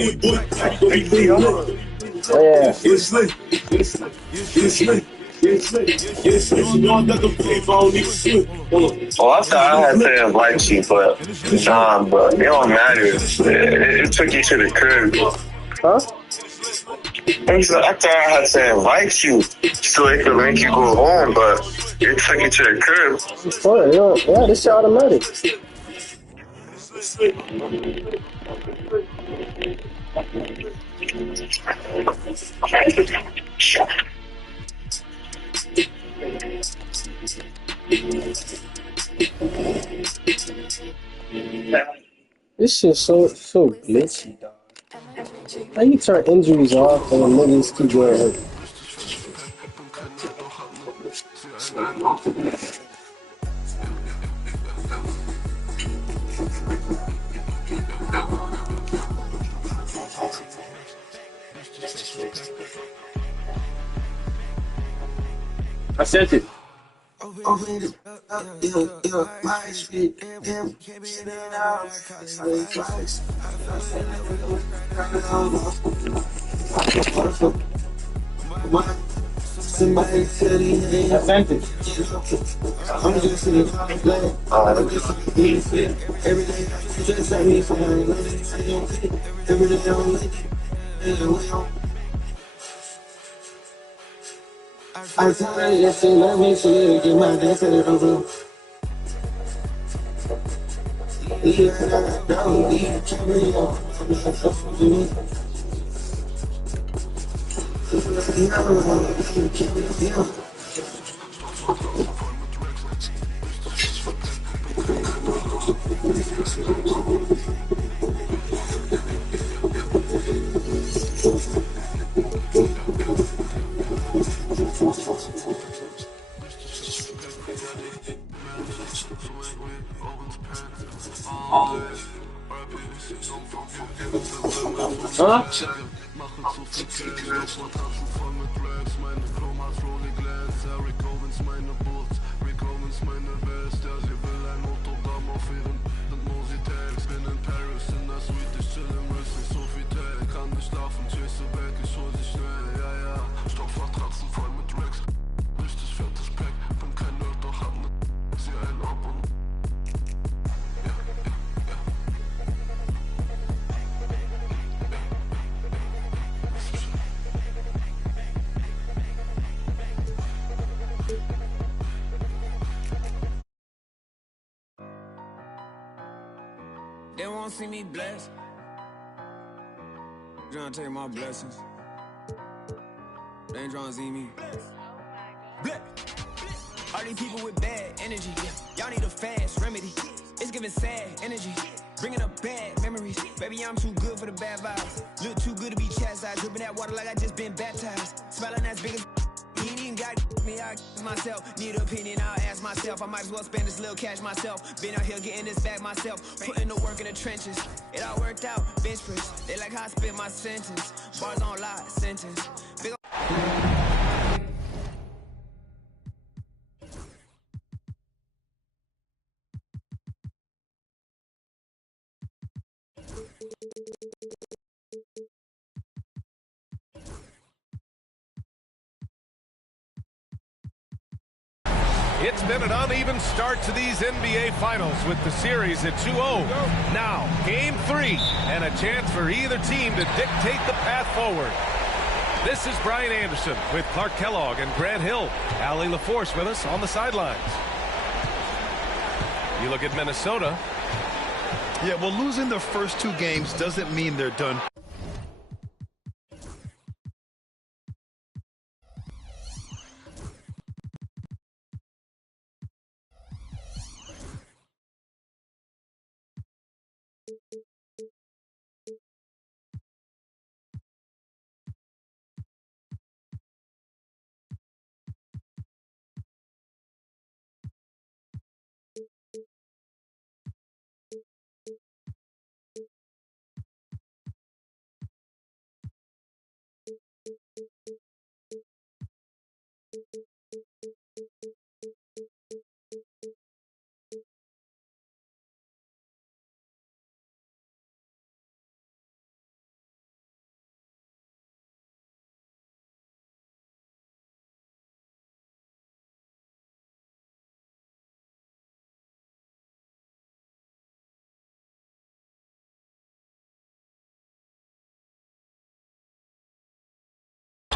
Oh, yeah. Oh, I thought I had to invite you, but nah, bro, it don't matter. It took you to the crib. Huh? I thought I had to invite you so it could make you go home, but it took you to the crib. Oh, yeah, this shit automatic. This shit so glitchy, dog. How you turn injuries off and the niggas keep getting hurt? I sent it. Open it up, my shit, yeah, we can't be in and out. It's like twice. I fell in love with somebody tell me, I sent it. I'm just in the play. I'm just in the fit. Every day, just like me, fine. Every day, I'm late. I tell her that she love me, she get my dance at it over. Yeah, don't be carry on. Huh? They won't see me blessed. Trying to take my blessings. They ain't trying to see me. Bless. All these people with bad energy. Y'all need a fast remedy. It's giving sad energy. Bringing up bad memories. Baby, I'm too good for the bad vibes. Look too good to be chastised. Dripping that water like I just been baptized. Smelling as big as he ain't even got me, I myself. Need an opinion, I'll ask myself. I might as well spend this little cash myself. Been out here getting this back myself. Putting the work in the trenches. It all worked out, bench press. They like how I spit my sentence. Bars on lie, sentence. Big It's been an uneven start to these NBA Finals with the series at 2-0. Now, Game 3, and a chance for either team to dictate the path forward. This is Brian Anderson with Clark Kellogg and Grant Hill. Allie LaForce with us on the sidelines. You look at Minnesota. Yeah, well, losing the first two games doesn't mean they're done.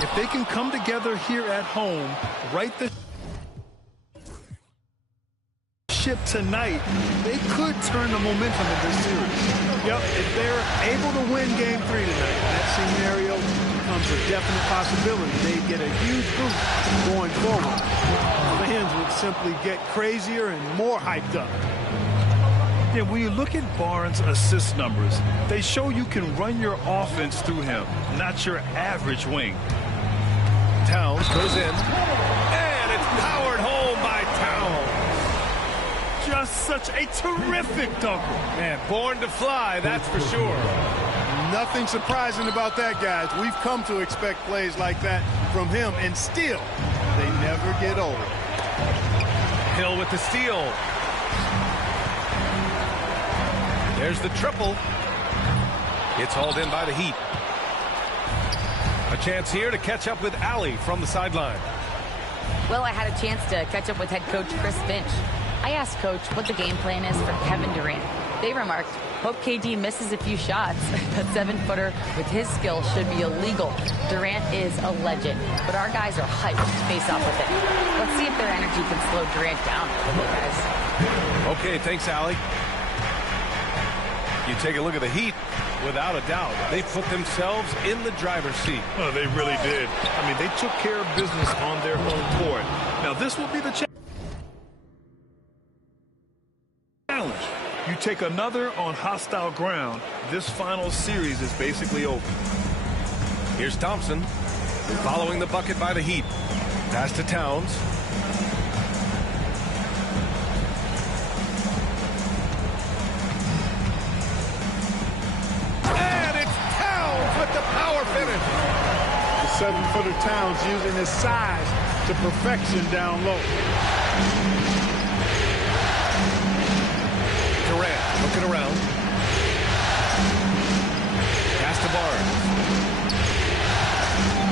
If they can come together here at home, right the ship tonight, they could turn the momentum of this series. Yep, if they're able to win Game 3 tonight, that scenario becomes a definite possibility. They get a huge boost going forward. Fans would simply get crazier and more hyped up. Yeah, when you look at Barnes' assist numbers, they show you can run your offense through him, not your average wing. Towns goes in, and it's powered home by Towns. Just such a terrific dunker. Man, born to fly, that's for sure. Nothing surprising about that, guys. We've come to expect plays like that from him, and still, they never get old. Hill with the steal. There's the triple. It's hauled in by the Heat. A chance here to catch up with Allie from the sideline. Well, I had a chance to catch up with head coach Chris Finch. I asked Coach what the game plan is for Kevin Durant. They remarked, hope KD misses a few shots. A 7-footer with his skill should be illegal. Durant is a legend, but our guys are hyped to face off with it. Let's see if their energy can slow Durant down a little, guys. Okay, thanks, Allie. You take a look at the Heat, without a doubt, they put themselves in the driver's seat. Oh, they really did. I mean, they took care of business on their home court. Now, this will be the challenge. You take another on hostile ground, this final series is basically over. Here's Thompson, following the bucket by the Heat. Pass to Towns. And it's Towns with the power finish. The 7-footer Towns using his size to perfection down low. Durant looking around. Pass to Barnes.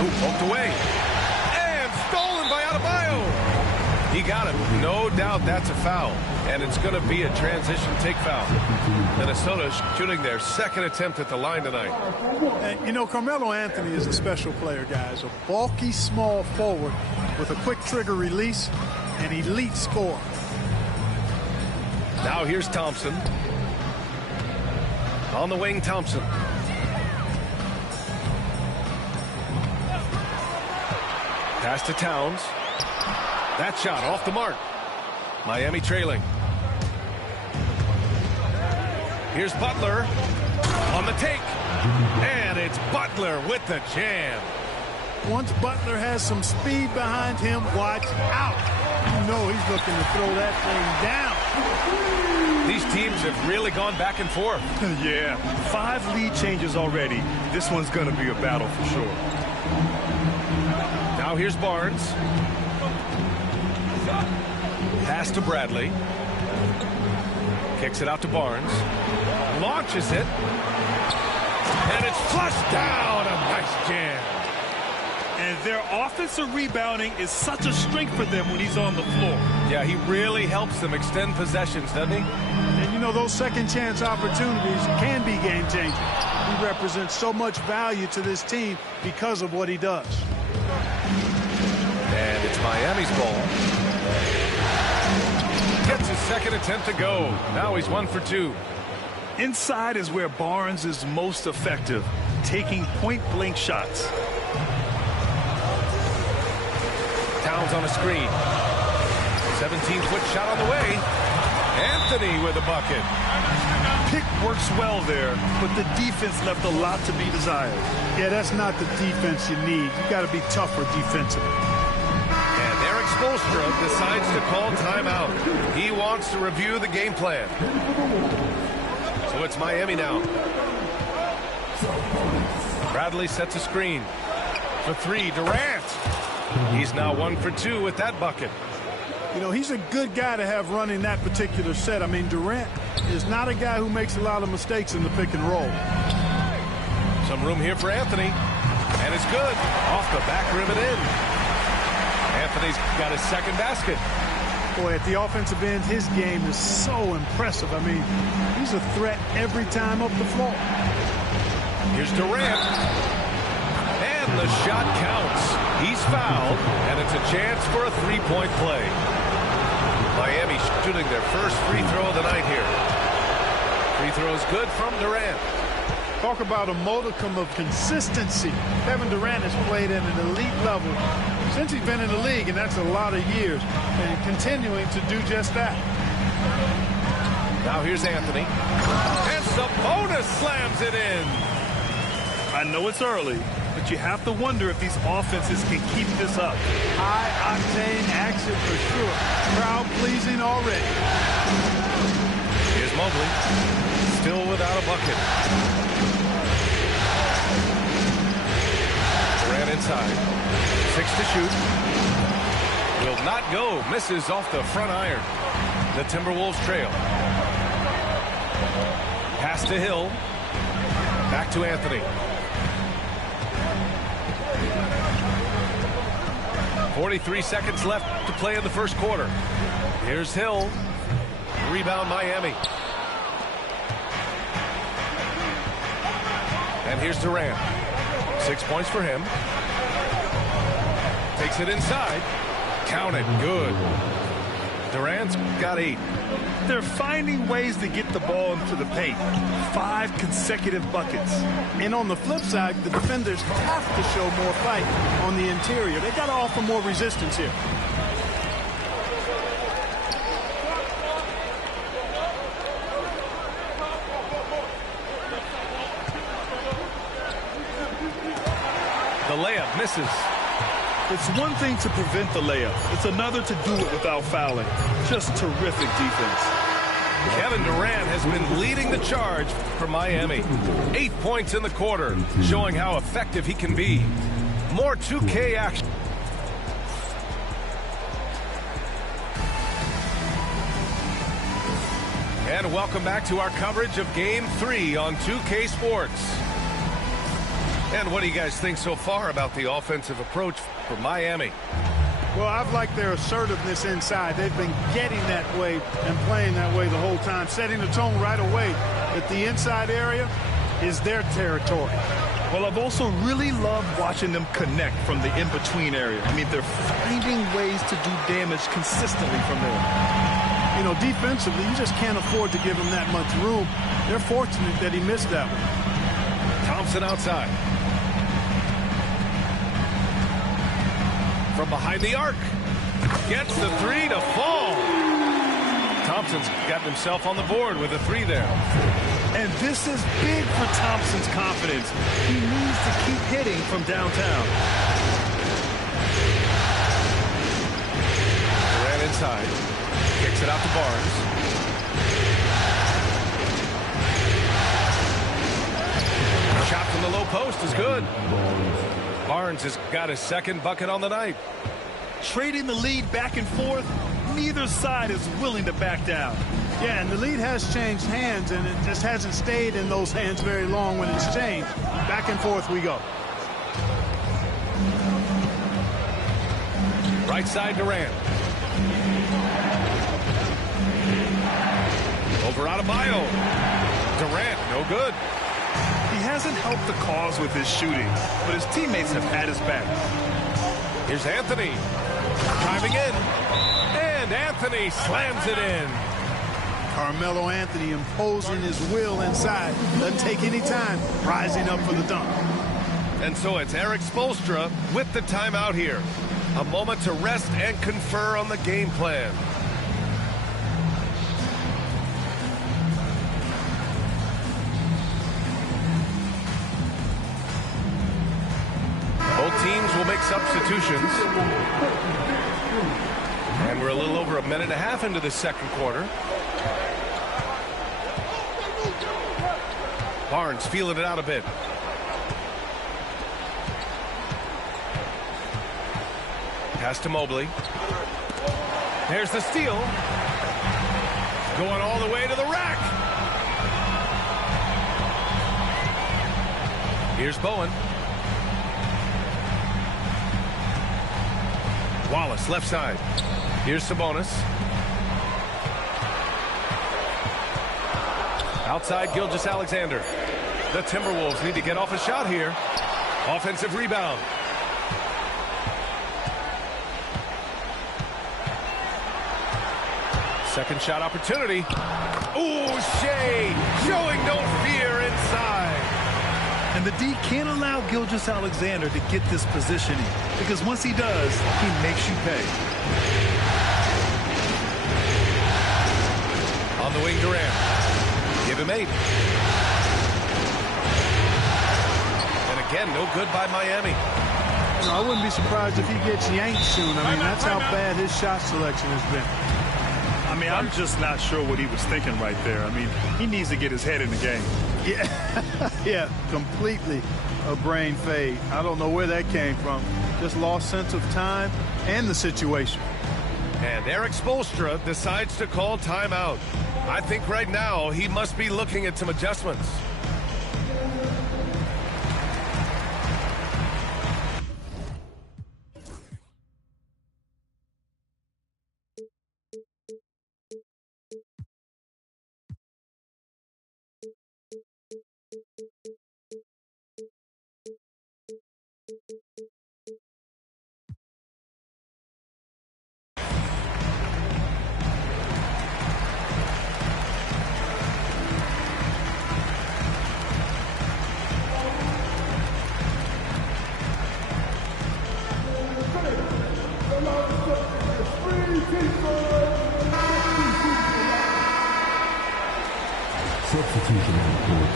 Ooh, poked away. And stolen by Adebayo. He got him. No doubt that's a foul. And it's going to be a transition take foul. Minnesota shooting their second attempt at the line tonight. And, you know, Carmelo Anthony is a special player, guys. A bulky, small forward with a quick trigger release, an elite scorer. Now here's Thompson. On the wing, Thompson. Pass to Towns. That shot off the mark. Miami trailing. Here's Butler on the take. And it's Butler with the jam. Once Butler has some speed behind him, watch out. You know he's looking to throw that thing down. These teams have really gone back and forth. Yeah, 5 lead changes already. This one's going to be a battle for sure. Now here's Barnes. Pass to Bradley. Kicks it out to Barnes. Launches it. And it's flushed down. A nice jam. And their offensive rebounding is such a strength for them when he's on the floor. Yeah, he really helps them extend possessions, doesn't he? And you know, those second chance opportunities can be game changing. He represents so much value to this team because of what he does. And it's Miami's ball. Gets his second attempt to go. Now he's 1 for 2. Inside is where Barnes is most effective, taking point-blank shots. Towns on a screen. 17-foot shot on the way. Anthony with a bucket. Pick works well there, but the defense left a lot to be desired. Yeah, that's not the defense you need. You got to be tougher defensively. And Eric Spoelstra decides to call timeout. He wants to review the game plan. So it's Miami now. Bradley sets a screen. For 3, Durant. He's now 1 for 2 with that bucket. You know, he's a good guy to have running that particular set. I mean, Durant is not a guy who makes a lot of mistakes in the pick and roll. Some room here for Anthony. And it's good. Off the back rim and in. Anthony's got his second basket. Boy, at the offensive end, his game is so impressive. I mean, he's a threat every time up the floor. Here's Durant. And And the shot counts. He's fouled, and it's a chance for a three-point play. Miami shooting their first free throw of the night here. Free throw is good from Durant. Talk about a modicum of consistency. Kevin Durant has played at an elite level since he's been in the league, and that's a lot of years, and continuing to do just that. Now here's Anthony. And Sabonis slams it in. I know it's early, but you have to wonder if these offenses can keep this up. High-octane action for sure. Crowd-pleasing already. Here's Mobley. Still without a bucket. Durant inside. 6 to shoot. Will not go. Misses off the front iron. The Timberwolves trail. Pass to Hill. Back to Anthony. 43 seconds left to play in the first quarter. Here's Hill. Rebound Miami. And here's Durant. 6 points for him. Takes it inside. Count it. Good. Durant's got 8. They're finding ways to get the ball into the paint. 5 consecutive buckets. And on the flip side, the defenders have to show more fight on the interior. They got to offer more resistance here. The layup misses. It's one thing to prevent the layup. It's another to do it without fouling. Just terrific defense. Kevin Durant has been leading the charge for Miami. 8 points in the quarter, showing how effective he can be. More 2K action. And welcome back to our coverage of Game 3 on 2K Sports. And what do you guys think so far about the offensive approach for Miami? Well, I've liked their assertiveness inside. They've been getting that way and playing that way the whole time, setting the tone right away that the inside area is their territory. Well, I've also really loved watching them connect from the in-between area. I mean, they're finding ways to do damage consistently from there. You know, defensively, you just can't afford to give him that much room. They're fortunate that he missed that one. Thompson outside. From behind the arc. Gets the 3 to fall. Thompson's got himself on the board with a 3 there. And this is big for Thompson's confidence. He needs to keep hitting from downtown. Durant inside. Kicks it out to Barnes. Shot from the low post is good. Barnes has got his second bucket on the night. Trading the lead back and forth, neither side is willing to back down. Yeah, and the lead has changed hands, and it just hasn't stayed in those hands very long when it's changed. Back and forth we go. Right side Durant. Over Adebayo. Durant, no good. He hasn't helped the cause with his shooting, but his teammates have had his back. Here's Anthony. Driving in. And Anthony slams it in. Carmelo Anthony imposing his will inside. Doesn't take any time. Rising up for the dunk. And so it's Eric Spoelstra with the timeout here. A moment to rest and confer on the game plan. Both teams will make substitutions. And we're a little over a minute and a half into the second quarter. Barnes feeling it out a bit. Pass to Mobley. There's the steal. Going all the way to the rack. Here's Bowen. Wallace, left side. Here's Sabonis. Outside, Gilgeous-Alexander. The Timberwolves need to get off a shot here. Offensive rebound. Second shot opportunity. Ooh, Shea showing no fear inside. And the D can't allow Gilgeous-Alexander to get this positioning, because once he does, he makes you pay. On the wing, Durant. Give him 8. And again, no good by Miami. I wouldn't be surprised if he gets yanked soon. I mean, that's how bad his shot selection has been. I mean, I'm just not sure what he was thinking right there. I mean, he needs to get his head in the game. Yeah, yeah, completely a brain fade. I don't know where that came from. Just lost sense of time and the situation. And Erik Spoelstra decides to call timeout. I think right now he must be looking at some adjustments. Substitution on the court.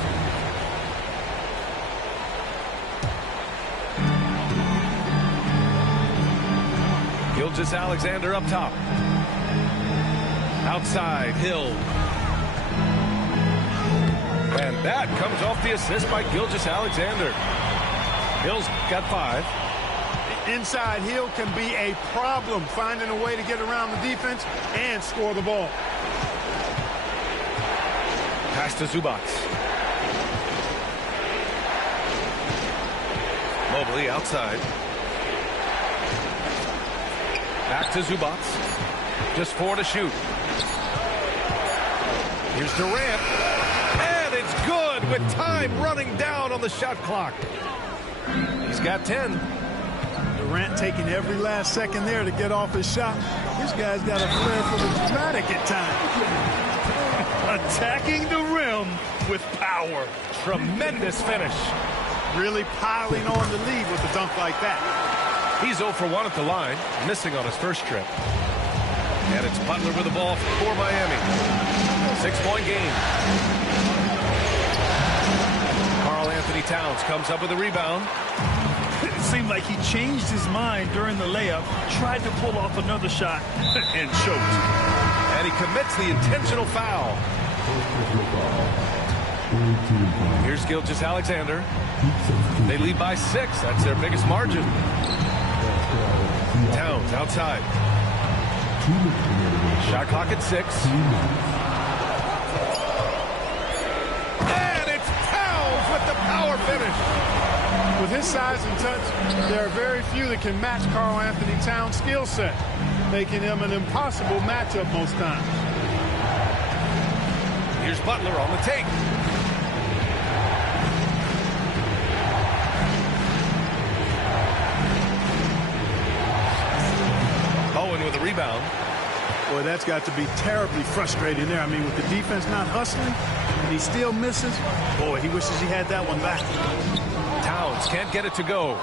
Gilgeous-Alexander up top. Outside, Hill. And that comes off the assist by Gilgeous-Alexander. Hill's got 5. Inside, Hill can be a problem finding a way to get around the defense and score the ball. Pass to Zubac. Mobley outside. Back to Zubac. Just 4 to shoot. Here's Durant. And it's good with time running down on the shot clock. He's got 10. Durant taking every last second there to get off his shot. This guy's got a flair for the dramatic at times. Attacking the rim with power. Tremendous finish. Really piling on the lead with a dunk like that. He's 0 for 1 at the line, missing on his first trip. And it's Butler with the ball for Miami. 6-point game. Karl-Anthony Towns comes up with a rebound. It seemed like he changed his mind during the layup, tried to pull off another shot, and choked. And he commits the intentional foul. Here's Gilgeous-Alexander. They lead by 6. That's their biggest margin. Towns outside. Shot clock at 6. And it's Towns with the power finish. With his size and touch, there are very few that can match Karl-Anthony Towns' skill set, making him an impossible matchup most times. Here's Butler on the take. Owen with a rebound. Boy, that's got to be terribly frustrating there. I mean, with the defense not hustling, and he still misses. Boy, he wishes he had that one back. Towns can't get it to go.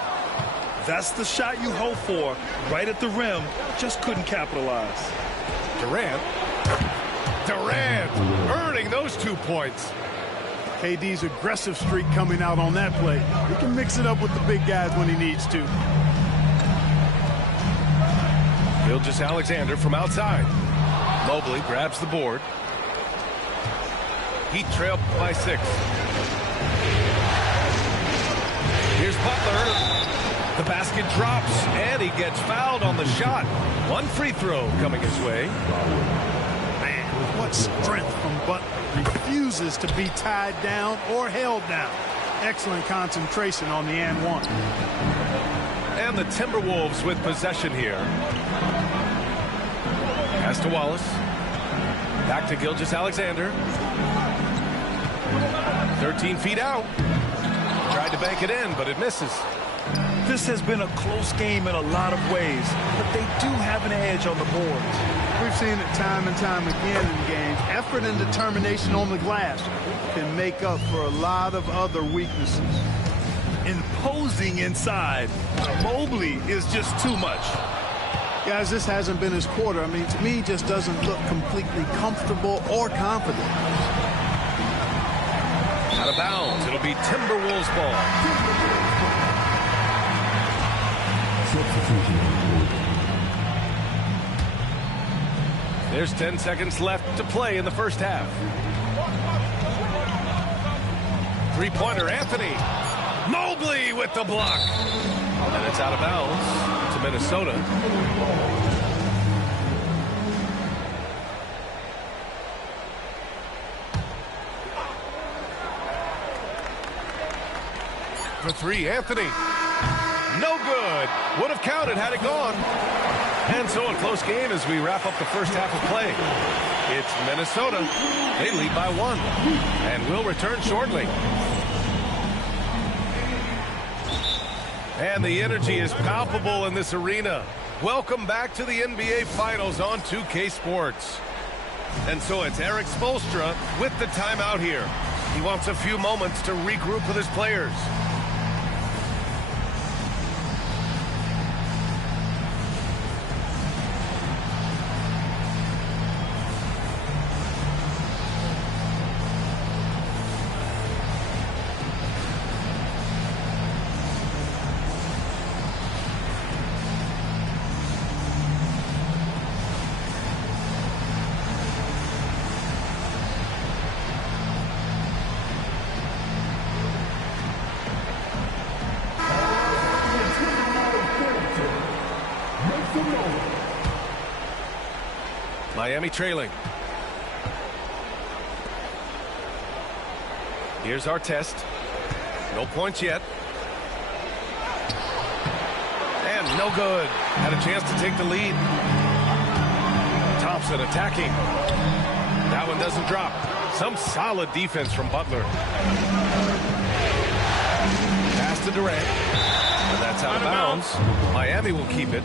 That's the shot you hope for. Right at the rim, just couldn't capitalize. Durant earning those 2 points. KD's aggressive streak coming out on that play. He can mix it up with the big guys when he needs to. Gilgeous-Alexander from outside. Mobley grabs the board. Heat trail by 6. Here's Butler. The basket drops, and he gets fouled on the shot. 1 free throw coming his way. Man, what strength from Butler. Refuses to be tied down or held down. Excellent concentration on the and one. And the Timberwolves with possession here. Pass to Wallace. Back to Gilgeous-Alexander. 13 feet out. Tried to bank it in, but it misses. This has been a close game in a lot of ways, but they do have an edge on the boards. We've seen it time and time again in games. Effort and determination on the glass can make up for a lot of other weaknesses. Imposing inside. Mobley is just too much. Guys, this hasn't been his quarter. I mean, to me, just doesn't look completely comfortable or confident. Out of bounds. It'll be Timberwolves ball. There's 10 seconds left to play in the first half. Three-pointer, Anthony. Mobley with the block. And it's out of bounds to Minnesota. For three, Anthony. No good. Would have counted had it gone. And so a close game as we wrap up the first half of play. It's Minnesota. They lead by 1. And will return shortly. And the energy is palpable in this arena. Welcome back to the NBA Finals on 2K Sports. And so it's Erik Spoelstra with the timeout here. He wants a few moments to regroup with his players. Miami trailing. Here's our test. No points yet. And no good. Had a chance to take the lead. Thompson attacking. That one doesn't drop. Some solid defense from Butler. Pass to Durant. And that's out of bounds. Miami will keep it.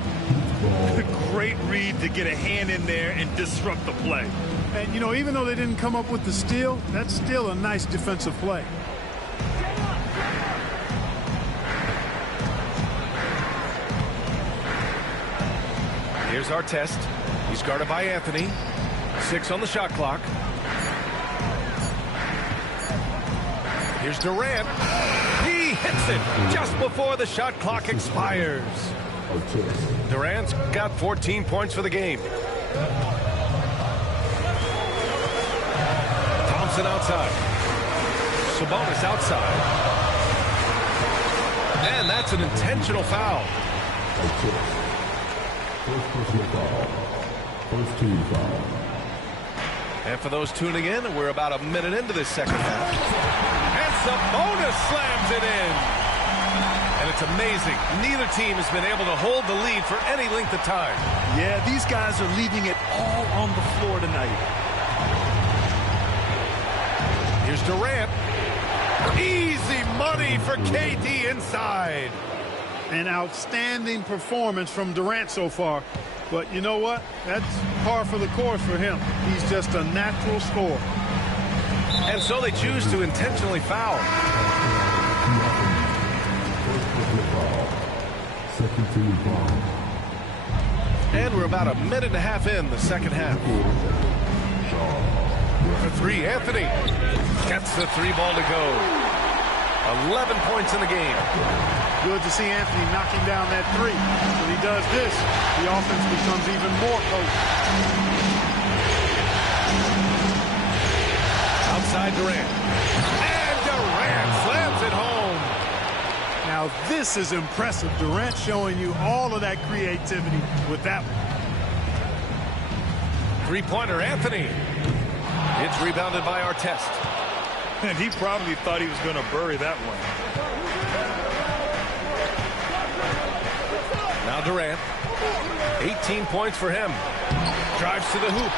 Great read to get a hand in there and disrupt the play. And, you know, even though they didn't come up with the steal, that's still a nice defensive play. Here's our test. He's guarded by Anthony. 6 on the shot clock. Here's Durant. He hits it just before the shot clock expires. Durant's got 14 points for the game. Thompson outside. Sabonis outside. And that's an intentional foul. First personal foul. First team foul. And for those tuning in, we're about a minute into this second half. And Sabonis slams it in. And it's amazing. Neither team has been able to hold the lead for any length of time. Yeah, these guys are leaving it all on the floor tonight. Here's Durant. Easy money for KD inside. An outstanding performance from Durant so far. But you know what? That's par for the course for him. He's just a natural scorer. And so they choose to intentionally foul. Second team foul. And we're about a minute and a half in the second half. For three, Anthony gets the 3-ball to go. 11 points in the game. Good to see Anthony knocking down that 3. When he does this, the offense becomes even more potent. Outside Durant. And Durant slams it home. Now this is impressive. Durant showing you all of that creativity with that one. Three-pointer, Anthony. It's rebounded by Artest. And he probably thought he was going to bury that one. Now Durant. 18 points for him. Drives to the hoop.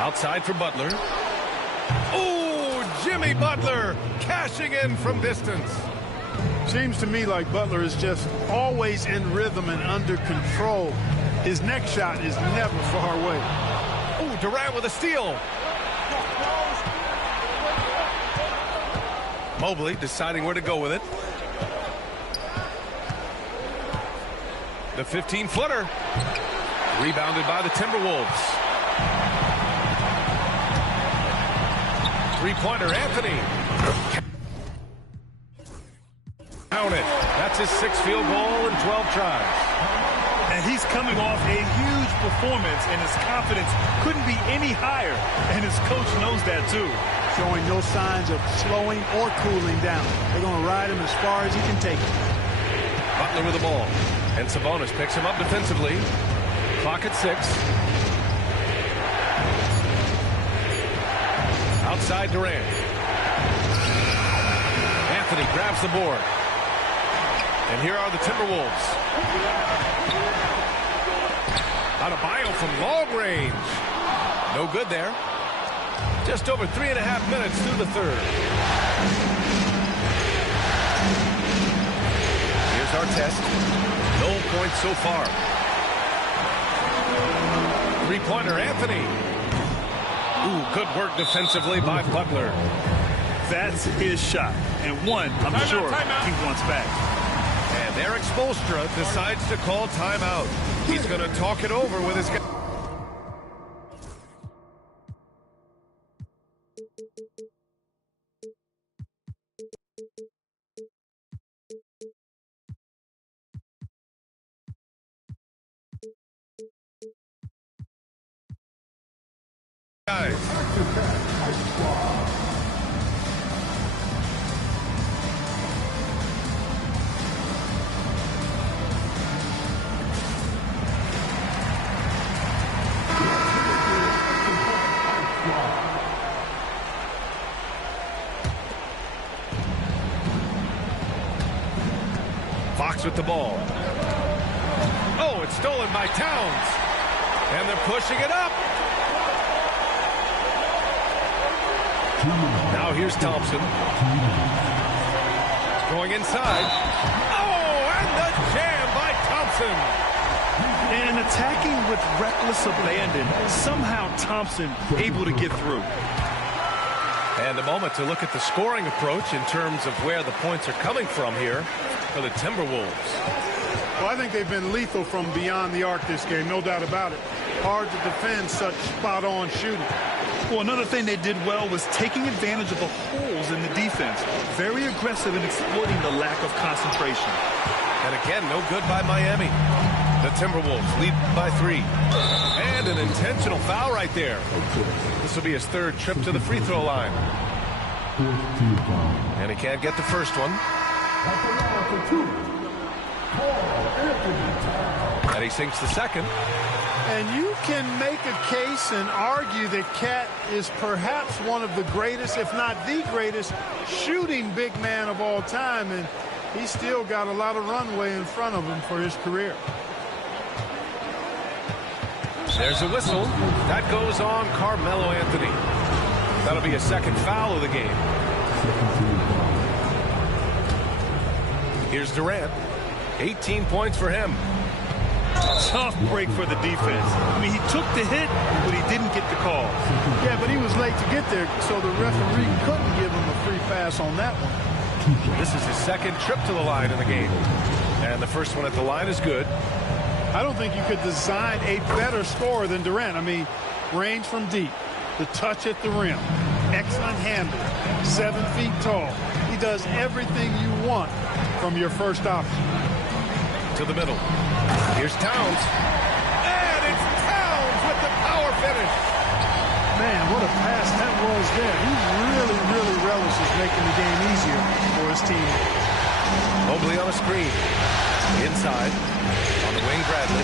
Outside for Butler. Oh, Jimmy Butler cashing in from distance. Seems to me like Butler is just always in rhythm and under control. His next shot is never far away. Oh, Durant with a steal. Mobley deciding where to go with it. The 15-footer. Rebounded by the Timberwolves. Three-pointer, Anthony. Count it. That's his 6th field goal in 12 tries. And he's coming off a huge performance, and his confidence couldn't be any higher. And his coach knows that, too. Showing no signs of slowing or cooling down. They're going to ride him as far as he can take it. Butler with the ball. And Sabonis picks him up defensively. Clock at 6. Outside Durant. Anthony grabs the board. And here are the Timberwolves. Adebayo from long range. No good there. Just over 3.5 minutes through the third. Here's our test. No points so far. Three-pointer, Anthony. Ooh, good work defensively by Butler. That's his shot. And one, I'm sure he wants back. And Eric Spoelstra decides to call timeout. He's going to talk it over with his guy. Fox with the ball. Oh, it's stolen by Towns. And they're pushing it up. Now here's Thompson. Going inside. Oh, and the jam by Thompson. And attacking with reckless abandon. Somehow Thompson able to get through. And a moment to look at the scoring approach in terms of where the points are coming from here for the Timberwolves. Well, I think they've been lethal from beyond the arc this game, no doubt about it. Hard to defend such spot-on shooting. Well, another thing they did well was taking advantage of the holes in the defense. Very aggressive in exploiting the lack of concentration. And again, no good by Miami. The Timberwolves lead by 3. And an intentional foul right there. This will be his 3rd trip to the free throw line. And he can't get the first one. And he sinks the second. And you can make a case and argue that Cat is perhaps one of the greatest, if not the greatest, shooting big man of all time. And he's still got a lot of runway in front of him for his career. There's a whistle. That goes on Carmelo Anthony. That'll be a 2nd foul of the game. Here's Durant. 18 points for him. Tough break for the defense. I mean, he took the hit, but he didn't get the call. Yeah, but he was late to get there, so the referee couldn't give him a free pass on that one. This is his 2nd trip to the line in the game. And the first one at the line is good. I don't think you could design a better scorer than Durant. I mean, range from deep, the touch at the rim, excellent handle, 7 feet tall. He does everything you want from your first option. To the middle. Here's Towns. And it's Towns with the power finish. Man, what a pass that was there. He really relishes making the game easier for his team. Mobley on a screen. Inside. On the wing, Bradley.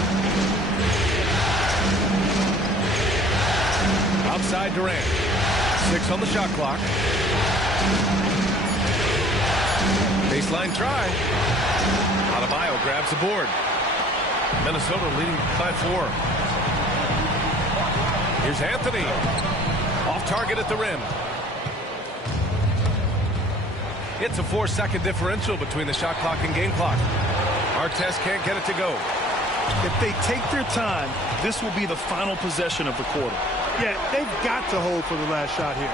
Outside Durant. 6 on the shot clock. Baseline try. Adebayo grabs the board. Minnesota leading by 4. Here's Anthony. Off target at the rim. It's a 4-second differential between the shot clock and game clock. Artest can't get it to go. If they take their time, this will be the final possession of the quarter. Yeah, they've got to hold for the last shot here.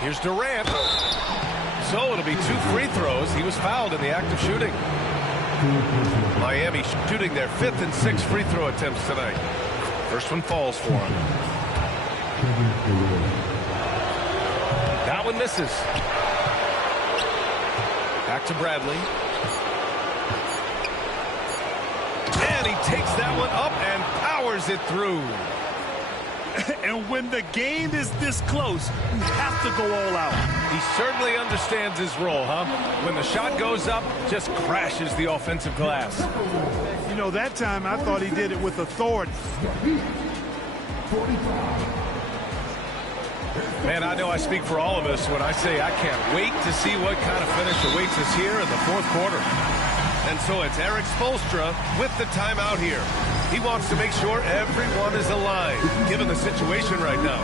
Here's Durant. So it'll be 2 free throws. He was fouled in the act of shooting. Miami shooting their 5th and 6th free throw attempts tonight. First one falls for him. That one misses. Back to Bradley. And he takes that one up and powers it through. And when the game is this close, you have to go all out. He certainly understands his role, huh? When the shot goes up, just crashes the offensive glass. You know, that time I thought he did it with authority. Man, I know I speak for all of us when I say I can't wait to see what kind of finish awaits us here in the 4th quarter. And so it's Erik Spoelstra with the timeout here. He wants to make sure everyone is aligned, given the situation right now.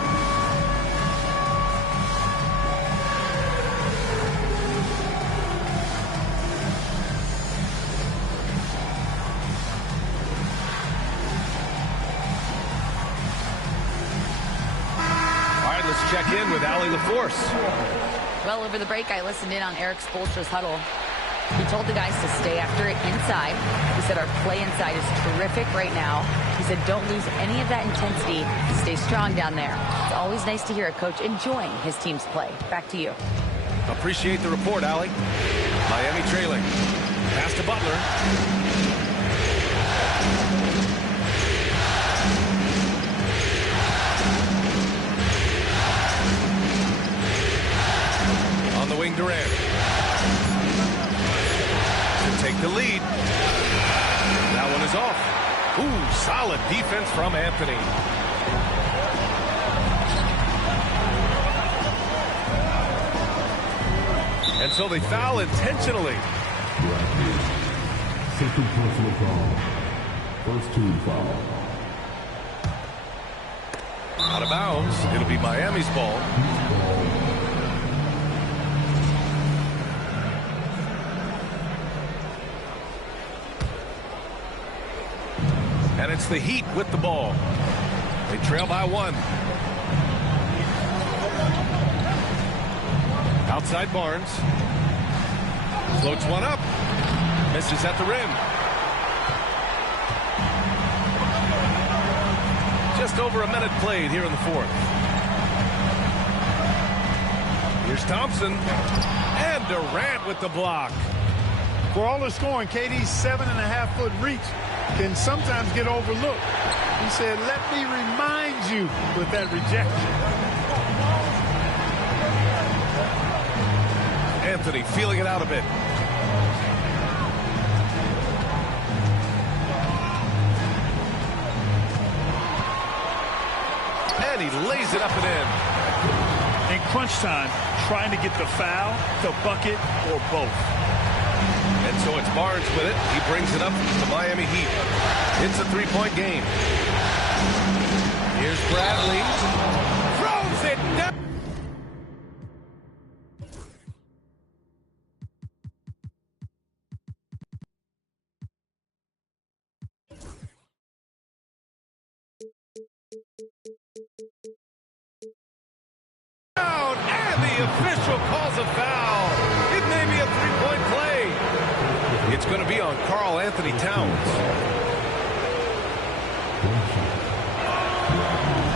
All right, let's check in with Allie LaForce. Well, over the break, I listened in on Erik Spoelstra's huddle. He told the guys to stay after it inside. He said our play inside is terrific right now. He said don't lose any of that intensity. Stay strong down there. It's always nice to hear a coach enjoying his team's play. Back to you. Appreciate the report, Allie. Miami trailing. Pass to Butler. On the wing, Durant. Take the lead. That one is off. Ooh, solid defense from Anthony. And so they foul intentionally. Second personal foul. First team foul. Out of bounds. It'll be Miami's ball. And it's the Heat with the ball. They trail by 1. Outside Barnes. Floats one up. Misses at the rim. Just over a minute played here in the 4th. Here's Thompson. And Durant with the block. For all the scoring, KD's 7.5-foot reach can sometimes get overlooked. He said, let me remind you with that rejection. Anthony feeling it out a bit. And he lays it up and in. In crunch time, trying to get the foul, the bucket, or both. And so it's Barnes with it. He brings it up to Miami Heat. It's a 3-point game. Here's Bradley. Throws it down. And the official calls a foul. It may be a 3-point play. It's going to be on Karl Anthony Towns.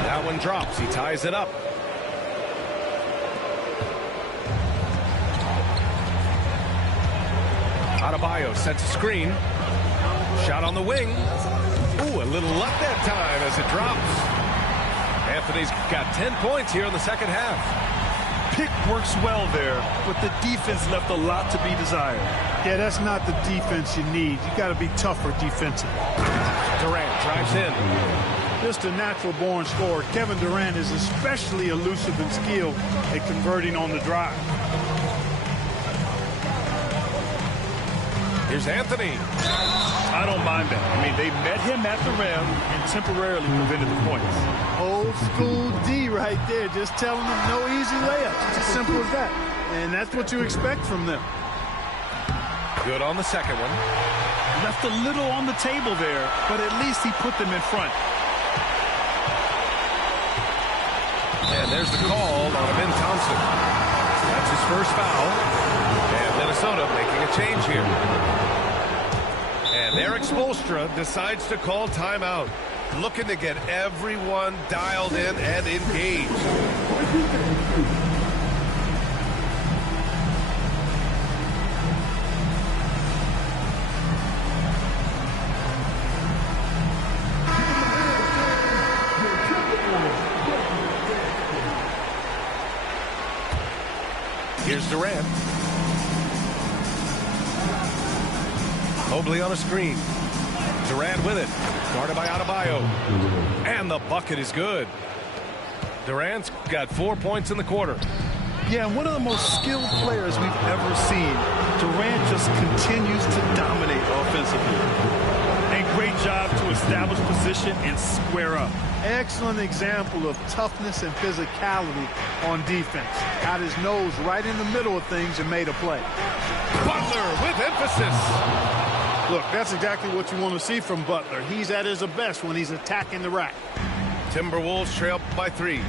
That one drops. He ties it up. Adebayo sets a screen. Shot on the wing. Ooh, a little luck that time as it drops. Anthony's got 10 points here in the second half. Pick works well there, but the defense left a lot to be desired. Yeah, that's not the defense you need. You got to be tougher defensively. Durant drives in. Just a natural-born scorer. Kevin Durant is especially elusive and skilled at converting on the drive. Here's Anthony. I don't mind that. I mean, they met him at the rim and temporarily prevented the points. Old school D right there, just telling them no easy layups. It's as simple as that. And that's what you expect from them. Good on the second one. Left a little on the table there, but at least he put them in front. And there's the call on Amin Thompson. That's his first foul. And Minnesota making a change here. And Eric Spoelstra decides to call timeout. Looking to get everyone dialed in and engaged. Here's Durant. Mobley on a screen. Durant with it. Guarded by Adebayo. And the bucket is good. Durant's got 4 points in the quarter. Yeah, one of the most skilled players we've ever seen. Durant just continues to dominate offensively. And great job to establish position and square up. Excellent example of toughness and physicality on defense. Got his nose right in the middle of things and made a play. Butler with emphasis. Look, that's exactly what you want to see from Butler. He's at his best when he's attacking the rack. Timberwolves trail by 3.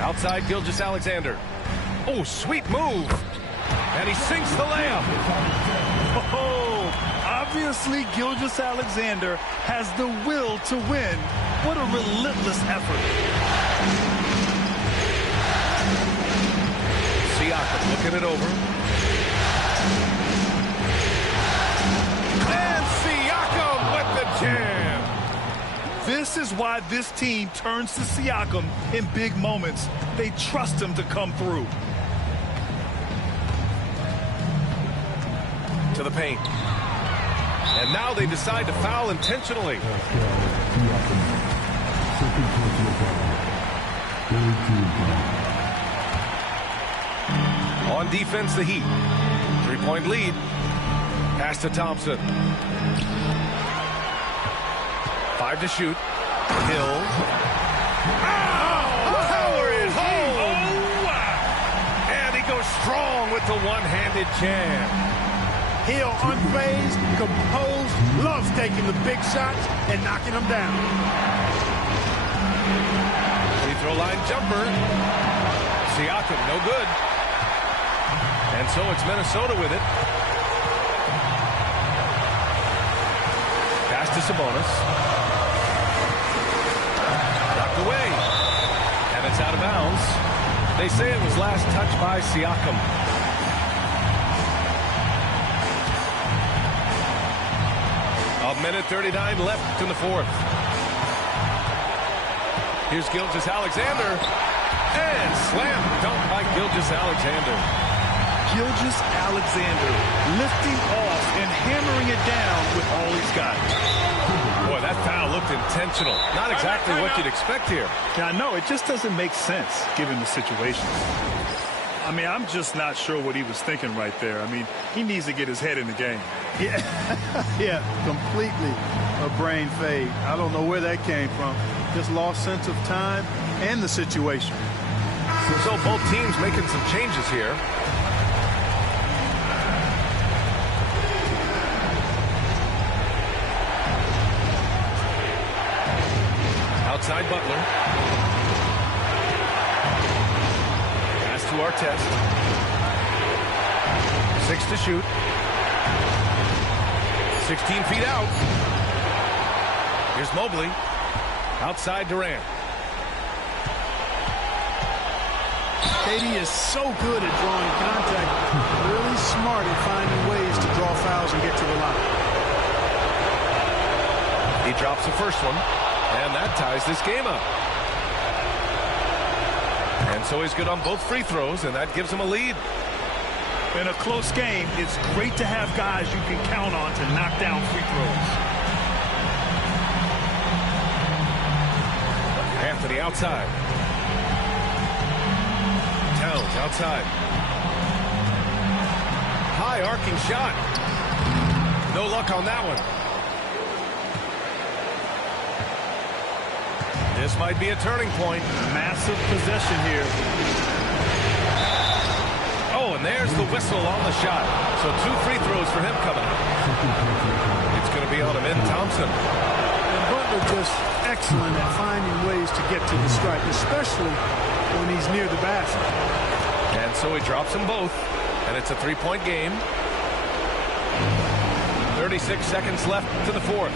Outside Gilgeous-Alexander. Oh, sweet move. And he sinks the layup. Oh, obviously Gilgeous-Alexander has the will to win. What a relentless effort. Siakam looking it over. And Siakam with the jam. This is why this team turns to Siakam in big moments. They trust him to come through. To the paint. And now they decide to foul intentionally. On defense, the Heat. 3-point lead. Pass to Thompson. 5 to shoot. Hill. Howard home. Oh, wow. And he goes strong with the one-handed jam. Hill unfazed, composed, loves taking the big shots and knocking them down. Free throw line jumper. Siakam, no good. And so it's Minnesota with it. Pass to Sabonis. Knocked away. And it's out of bounds. They say it was last touched by Siakam. A minute 39 left in the fourth. Here's Gilgeous-Alexander. And slam dunk by Gilgeous-Alexander. Gilgeous-Alexander lifting off and hammering it down with all he's got. Boy, that foul looked intentional. Not exactly what you'd expect here. Yeah, I know. It just doesn't make sense given the situation. I mean, I'm just not sure what he was thinking right there. I mean, he needs to get his head in the game. Yeah, yeah, completely a brain fade. I don't know where that came from. Just lost sense of time and the situation. So both teams making some changes here. Outside Butler. Pass to Artest. 6 to shoot. 16 feet out. Here's Mobley. Outside Durant. KD is so good at drawing contact. Really smart at finding ways to draw fouls and get to the line. He drops the first one. And that ties this game up. And so he's good on both free throws, and that gives him a lead. In a close game, it's great to have guys you can count on to knock down free throws. Anthony outside. Towns outside. High arcing shot. No luck on that one. This might be a turning point. Massive possession here. Oh, and there's the whistle on the shot. So 2 free throws for him coming up. It's going to be on him in Thompson. And Butler just excellent at finding ways to get to the stripe, especially when he's near the basket. And so he drops them both, and it's a 3-point game. 36 seconds left to the fourth.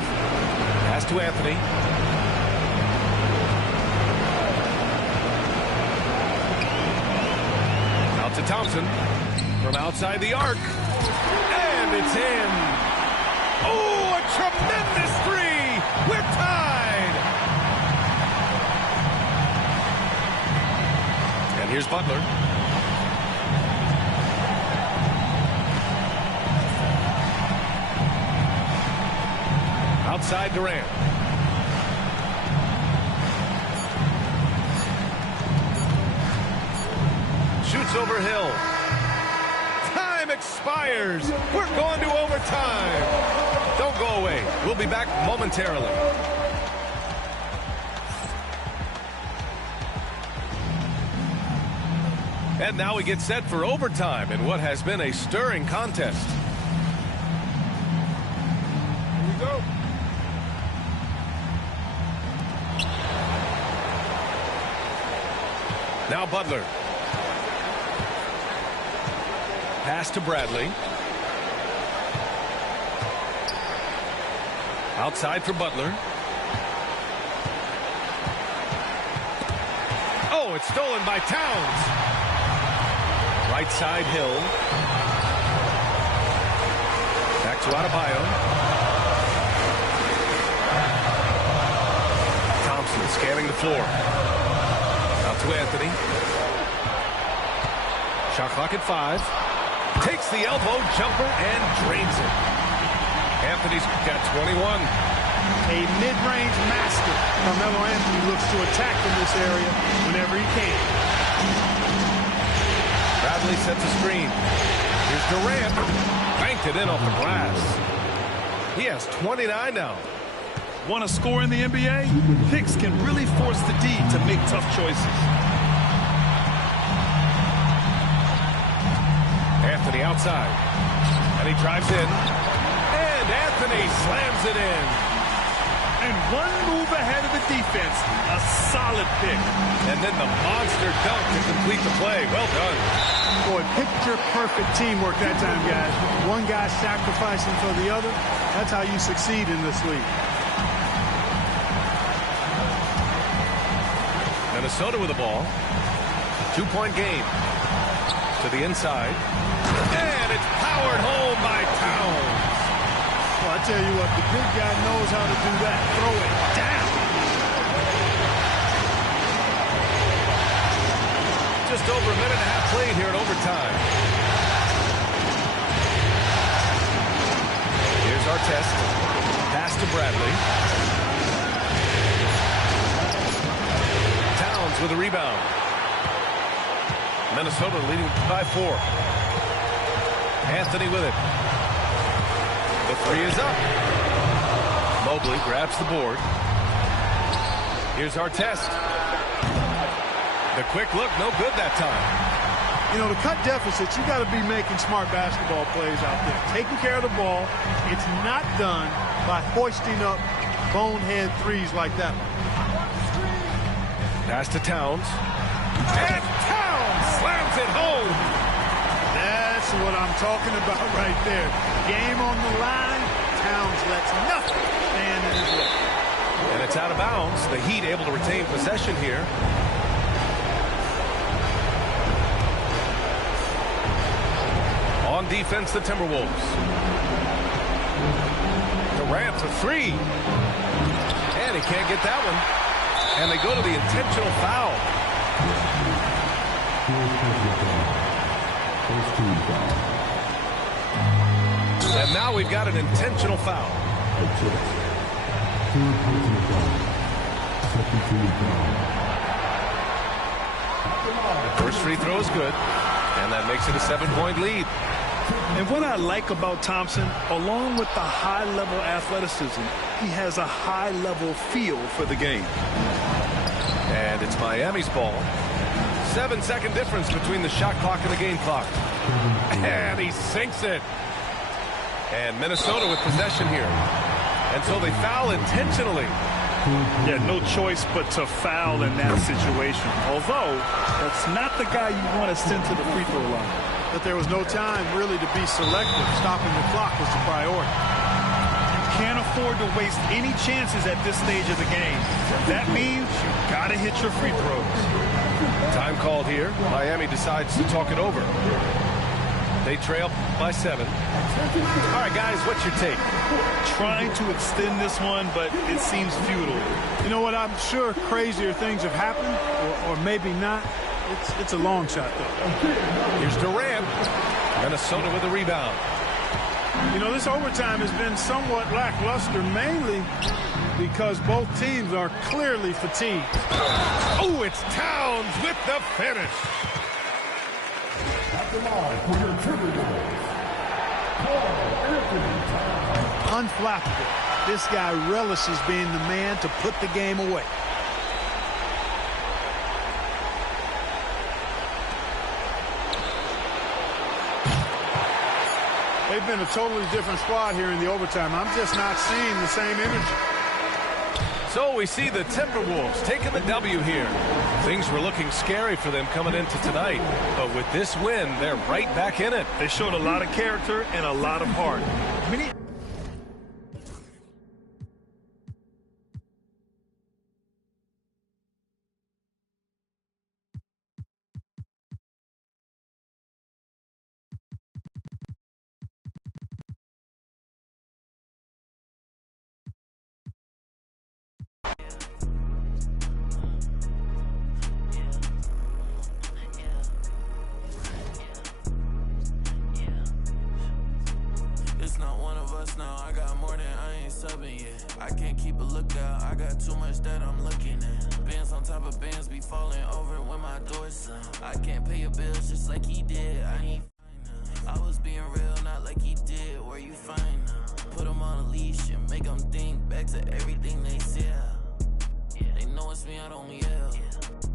Pass to Anthony. Out to Thompson from outside the arc. And it's in. Oh, a tremendous three. We're tied. And here's Butler. Outside Durant. Shoots over Hill. Time expires. We're going to overtime. Don't go away. We'll be back momentarily. And now we get set for overtime in what has been a stirring contest. Here we go. Now Butler. Pass to Bradley. Outside for Butler. Oh, it's stolen by Towns. Right side Hill. Back to Adebayo. Thompson scanning the floor. Out to Anthony. Shot clock at 5. Takes the elbow jumper and drains it. Anthony's got 21. A mid-range master. Carmelo Anthony looks to attack in this area whenever he can. Bradley sets a screen. Here's Durant. Banked it in off the glass. He has 29 now. Want to score in the NBA? Picks can really force the D to make tough choices. Anthony outside. And he drives in. And Anthony slams it in. And one move ahead of the defense. A solid pick. And then the monster dunk to complete the play. Well done. Boy, picture-perfect teamwork that time, guys. One guy sacrificing for the other. That's how you succeed in this league. Minnesota with the ball. 2-point game. To the inside. And it's powered home by Towns. Well, I tell you what, the big guy knows how to do that. Throw it down. Just over a minute and a half played here in overtime. Here's our test. Pass to Bradley. Towns with a rebound. Minnesota leading by 4. Anthony with it. The 3 is up. Mobley grabs the board. Here's our test. The quick look, no good that time. You know, to cut deficits, you got to be making smart basketball plays out there. Taking care of the ball. It's not done by hoisting up bonehead threes like that one. Pass to Towns. And Towns slams it home. That's what I'm talking about right there. Game on the line. Towns lets nothing stand in his way. And it's out of bounds. The Heat able to retain possession here. On defense, the Timberwolves. Durant for 3. And he can't get that one. And they go to the intentional foul. And now we've got an intentional foul. The first free throw is good. And that makes it a 7-point lead. And what I like about Thompson, along with the high-level athleticism, he has a high-level feel for the game. And it's Miami's ball. 7-second difference between the shot clock and the game clock. And he sinks it. And Minnesota with possession here. And so they foul intentionally. Yeah, no choice but to foul in that situation. Although, that's not the guy you want to send to the free throw line. But there was no time really to be selective. Stopping the clock was the priority. Can't afford to waste any chances at this stage of the game. That means you got to hit your free throws. Time called here. Miami decides to talk it over. They trail by 7. All right, guys, what's your take? Trying to extend this one, but it seems futile. You know what? I'm sure crazier things have happened, or maybe not. It's a long shot, though. Here's Durant. Minnesota with a rebound. You know, this overtime has been somewhat lackluster, mainly because both teams are clearly fatigued. Oh, it's Towns with the finish. Unflappable. This guy relishes being the man to put the game away. They've been a totally different squad here in the overtime. I'm just not seeing the same energy. So we see the Timberwolves taking the W here. Things were looking scary for them coming into tonight. But with this win, they're right back in it. They showed a lot of character and a lot of heart. It's not one of us now. I got more than I ain't subbing yet. I can't keep a lookout. I got too much that I'm looking at. Bands on top of bands be falling over when my door's slam. I can't pay your bills just like he did. I ain't fine now. I was being real, not like he did. Where you find now? Put him on a leash and make him think back to everything they said. They know it's me, I don't yell.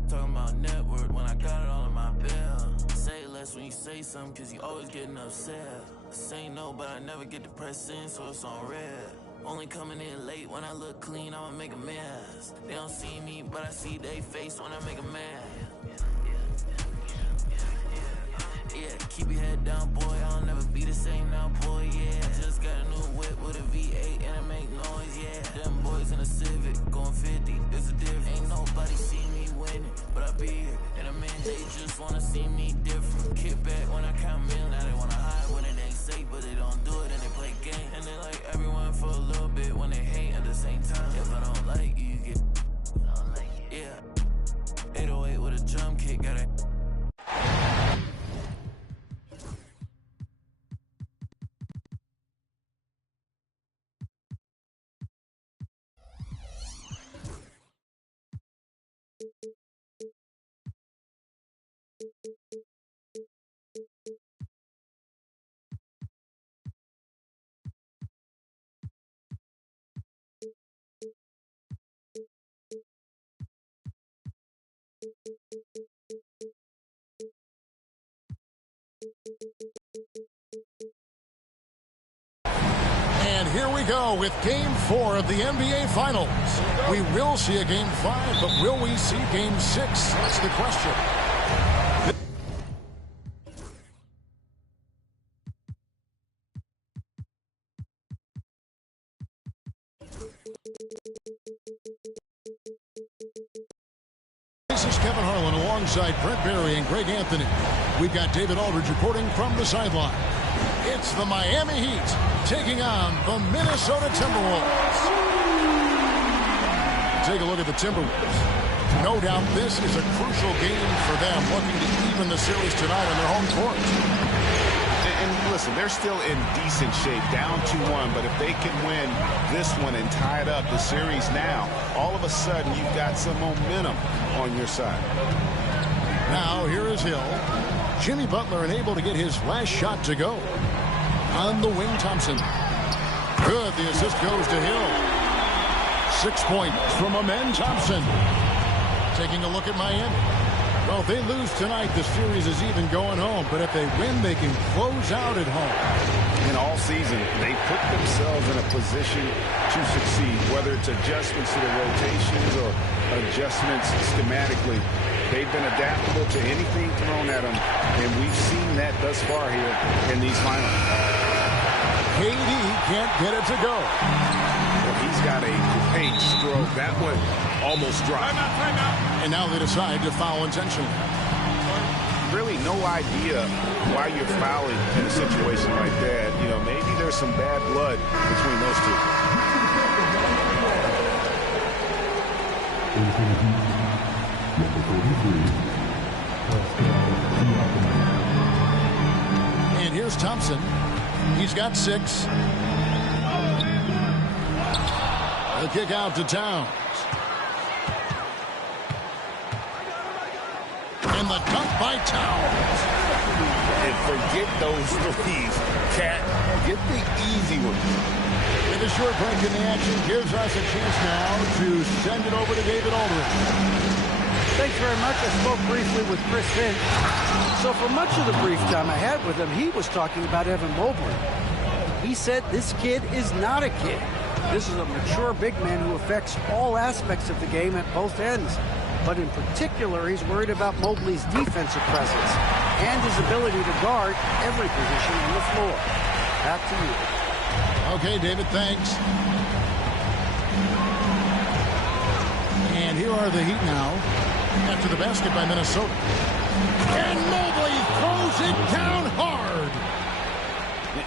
Talking about network when I got it all in my bill. Say less when you say something, cause you always getting upset. Say no, but I never get depressed in, so it's on red. Only coming in late when I look clean, I'ma make a mess. They don't see me, but I see they face when I make a mess. Yeah, keep your head down, boy, I'll never be the same now, boy, yeah. Just got a new whip with a V8 and it make noise, yeah. Them boys in a Civic, going 50, there's a difference. Ain't nobody see me winning, but I be here. And a man, they just wanna see me different. Kick back when I count million, now they wanna hide when it ain't safe, but they don't do it and they play game. And they like everyone for a little bit when they hate at the same time. If I don't like you, you get, yeah. 808 with a drum kick, got it. And here we go with Game 4 of the NBA Finals. We will see a Game 5, but will we see Game 6? That's the question. This is Kevin Harlan alongside Brent Barry and Greg Anthony. We've got David Aldridge reporting from the sideline. It's the Miami Heat taking on the Minnesota Timberwolves. Take a look at the Timberwolves. No doubt this is a crucial game for them, looking to even the series tonight on their home court. And listen, they're still in decent shape, down 2-1, but if they can win this one and tie it up, the series now, all of a sudden you've got some momentum on your side. Now here is Hill. Jimmy Butler unable to get his last shot to go. On the wing, Thompson. Good, the assist goes to Hill. 6 points from Amen Thompson. Taking a look at Miami. Well, if they lose tonight, the series is even going home. But if they win, they can close out at home. In all season, they put themselves in a position to succeed, whether it's adjustments to the rotations or adjustments schematically. They've been adaptable to anything thrown at them, and we've seen that thus far here in these finals. KD can't get it to go. Well, he's got a great stroke. That one almost dropped. And now they decide to foul intentionally. Really no idea why you're fouling in a situation like that. You know, maybe there's some bad blood between those two. And here's Thompson. He's got 6. The kick out to Towns. And the dunk by Towns. And forget those threes, Cat. Get the easy ones. And the short break in the action gives us a chance now to send it over to David Aldridge. Thanks very much. I spoke briefly with Chris Finch. So for much of the brief time I had with him, he was talking about Evan Mobley. He said this kid is not a kid. This is a mature big man who affects all aspects of the game at both ends. But in particular, he's worried about Mobley's defensive presence and his ability to guard every position on the floor. Back to you. Okay, David, thanks. And here are the Heat now after the basket by Minnesota. And Mobley throws it down hard.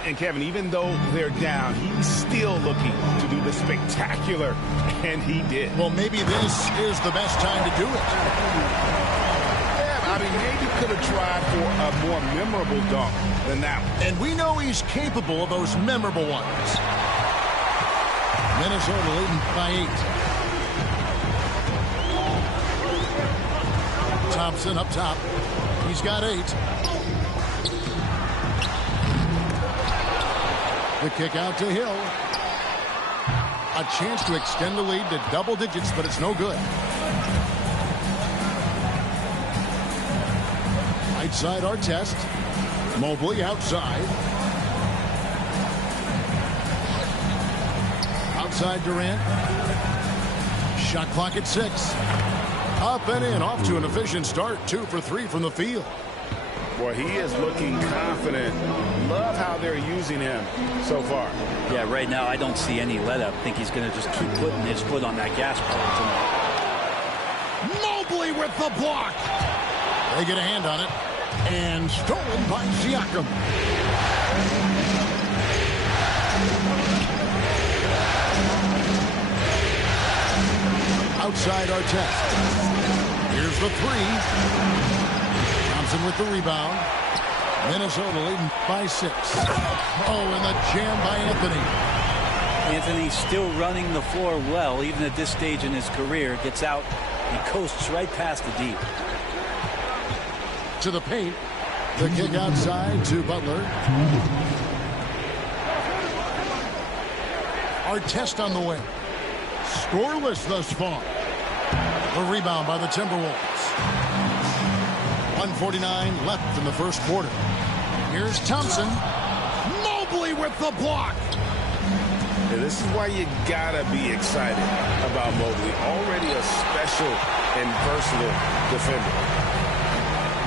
And Kevin, even though they're down, he's still looking to do the spectacular, and he did. Well, maybe this is the best time to do it. Yeah, I mean, maybe could have tried for a more memorable dunk than that one. And we know he's capable of those memorable ones. Minnesota leading by 8. Thompson up top. He's got 8. The kick out to Hill. A chance to extend the lead to double digits, but it's no good. Right side Artest. Mobley outside. Outside Durant. Shot clock at 6. Up and in, off to an efficient start. 2 for 3 from the field. Boy, he is looking confident. Love how they're using him so far. Yeah, right now I don't see any let up. I think he's going to just keep putting his foot on that gas pedal tonight. Mobley with the block. They get a hand on it. And stolen by Siakam. Outside Artest. Here's the 3. With the rebound. Minnesota leading by 6. Oh, and the jam by Anthony. Anthony's still running the floor well, even at this stage in his career. Gets out, he coasts right past the deep. To the paint. The kick outside to Butler. Artest on the way. Scoreless thus far. The rebound by the Timberwolves. 1:49 left in the first quarter. Here's Thompson. Mobley with the block. Yeah, this is why you gotta be excited about Mobley. Already a special and versatile defender.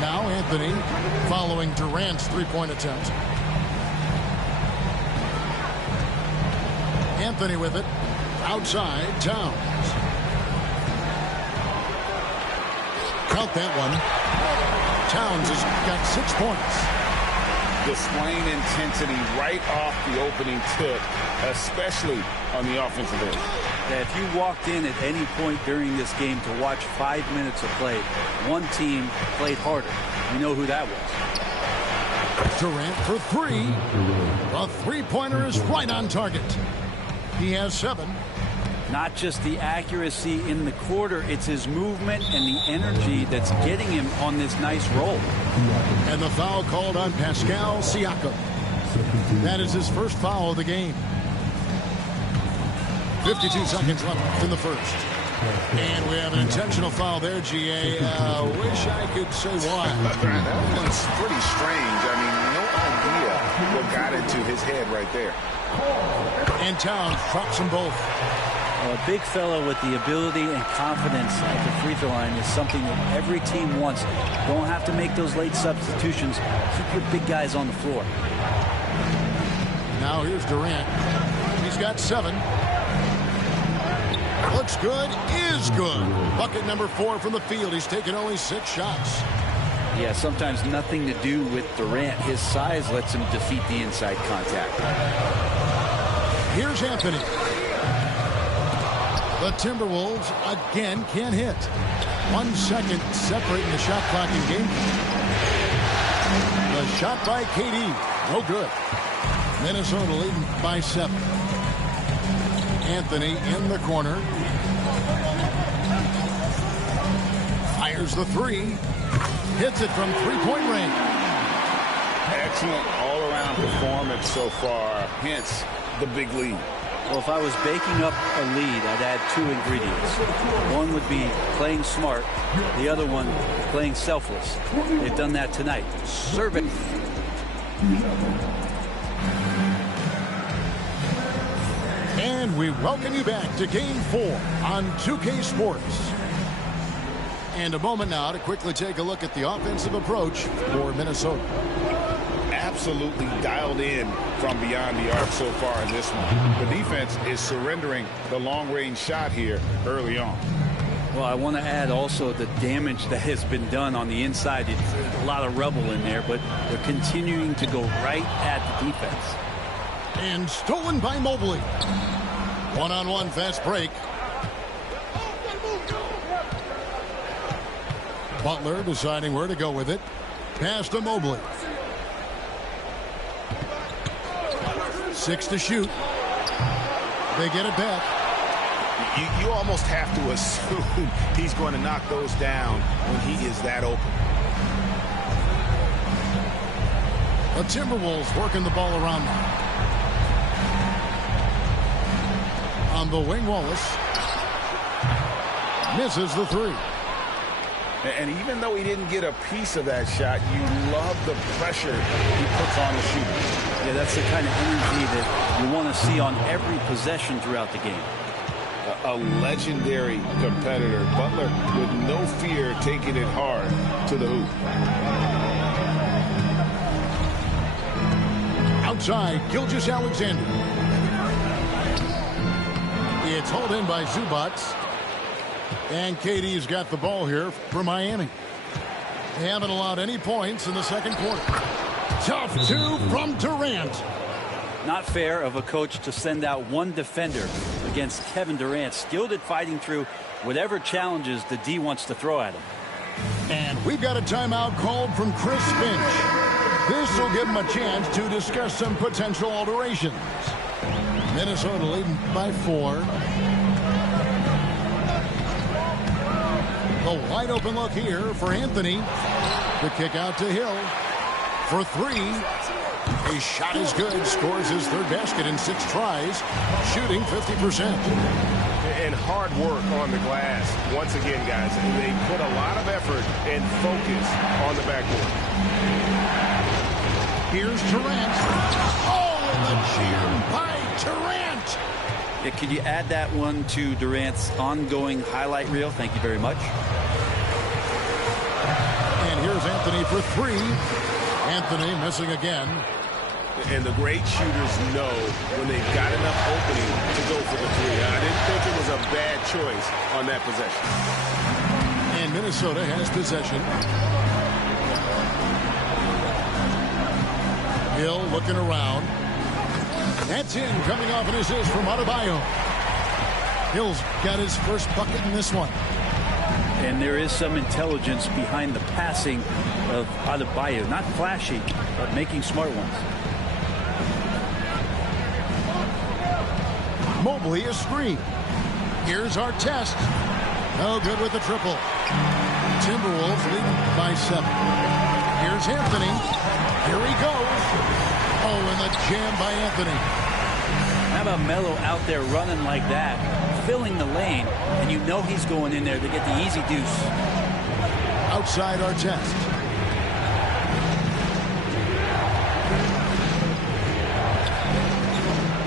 Now Anthony following Durant's three-point attempt. Anthony with it. Outside Towns. Count that one. Towns has got 6 points. Displaying intensity right off the opening tip, especially on the offensive end. Yeah, if you walked in at any point during this game to watch 5 minutes of play, one team played harder. You know who that was. Durant for 3. A three-pointer is right on target. He has 7. Not just the accuracy in the quarter, it's his movement and the energy that's getting him on this nice roll. And the foul called on Pascal Siakam. That is his first foul of the game. 52 seconds left in the first. And we have an intentional foul there, GA. Wish I could say why. That one's pretty strange. I mean, no idea what got into his head right there. And Towns drops them both. A big fella with the ability and confidence at the free throw line is something that every team wants. Don't have to make those late substitutions. Keep your big guys on the floor. Now here's Durant. He's got 7. Looks good, is good. Bucket number 4 from the field. He's taken only 6 shots. Yeah, sometimes nothing to do with Durant. His size lets him defeat the inside contact. Here's Anthony. The Timberwolves again can't hit. 1 second separating the shot clock in game. The shot by KD, no good. Minnesota leading by 7. Anthony in the corner. Fires the 3. Hits it from 3-point range. Excellent all-around performance so far, hence the big lead. Well, if I was baking up a lead, I'd add 2 ingredients. One would be playing smart. The other one, playing selfless. They've done that tonight. Serve it. And we welcome you back to Game 4 on 2K Sports. And a moment now to quickly take a look at the offensive approach for Minnesota. Absolutely dialed in from beyond the arc so far in this one. The defense is surrendering the long-range shot here early on. Well, I want to add also the damage that has been done on the inside. It's a lot of rubble in there, but they're continuing to go right at the defense. And stolen by Mobley. One-on-one fast break. Butler deciding where to go with it. Pass to Mobley. 6 to shoot. They get it back. You almost have to assume he's going to knock those down when he is that open. The Timberwolves working the ball around now. On the wing, Wallace. Misses the 3. And even though he didn't get a piece of that shot, you love the pressure he puts on the shooter. Yeah, that's the kind of energy that you want to see on every possession throughout the game. A legendary competitor. Butler with no fear taking it hard to the hoop. Outside, Gilgeous-Alexander. It's hauled in by Zubats. And KD's got the ball here for Miami. They haven't allowed any points in the second quarter. Tough 2 from Durant. Not fair of a coach to send out one defender against Kevin Durant, skilled at fighting through whatever challenges the D wants to throw at him. And we've got a timeout called from Chris Finch. This will give him a chance to discuss some potential alterations. Minnesota leading by 4. The wide open look here for Anthony. The kick out to Hill for 3. His shot is good. Scores his 3rd basket in 6 tries. Shooting 50%. And hard work on the glass. Once again, guys, they put a lot of effort and focus on the backboard. Here's Durant. Oh, and the jam by Durant. Yeah, could you add that one to Durant's ongoing highlight reel? Thank you very much. And here's Anthony for 3. Anthony missing again. And the great shooters know when they've got enough opening to go for the 3. I didn't think it was a bad choice on that possession. And Minnesota has possession. Hill looking around. That's in, coming off an assist from Adebayo. Hill's got his first bucket in this one. And there is some intelligence behind the passing of Adebayo. Not flashy, but making smart ones. Mobley a screen. Here's our test. No good with the triple. Timberwolves leading by 7. Here's Anthony. Here he goes. Oh, and the jam by Anthony. How about Melo out there running like that, filling the lane, and you know he's going in there to get the easy deuce. Outside Artest.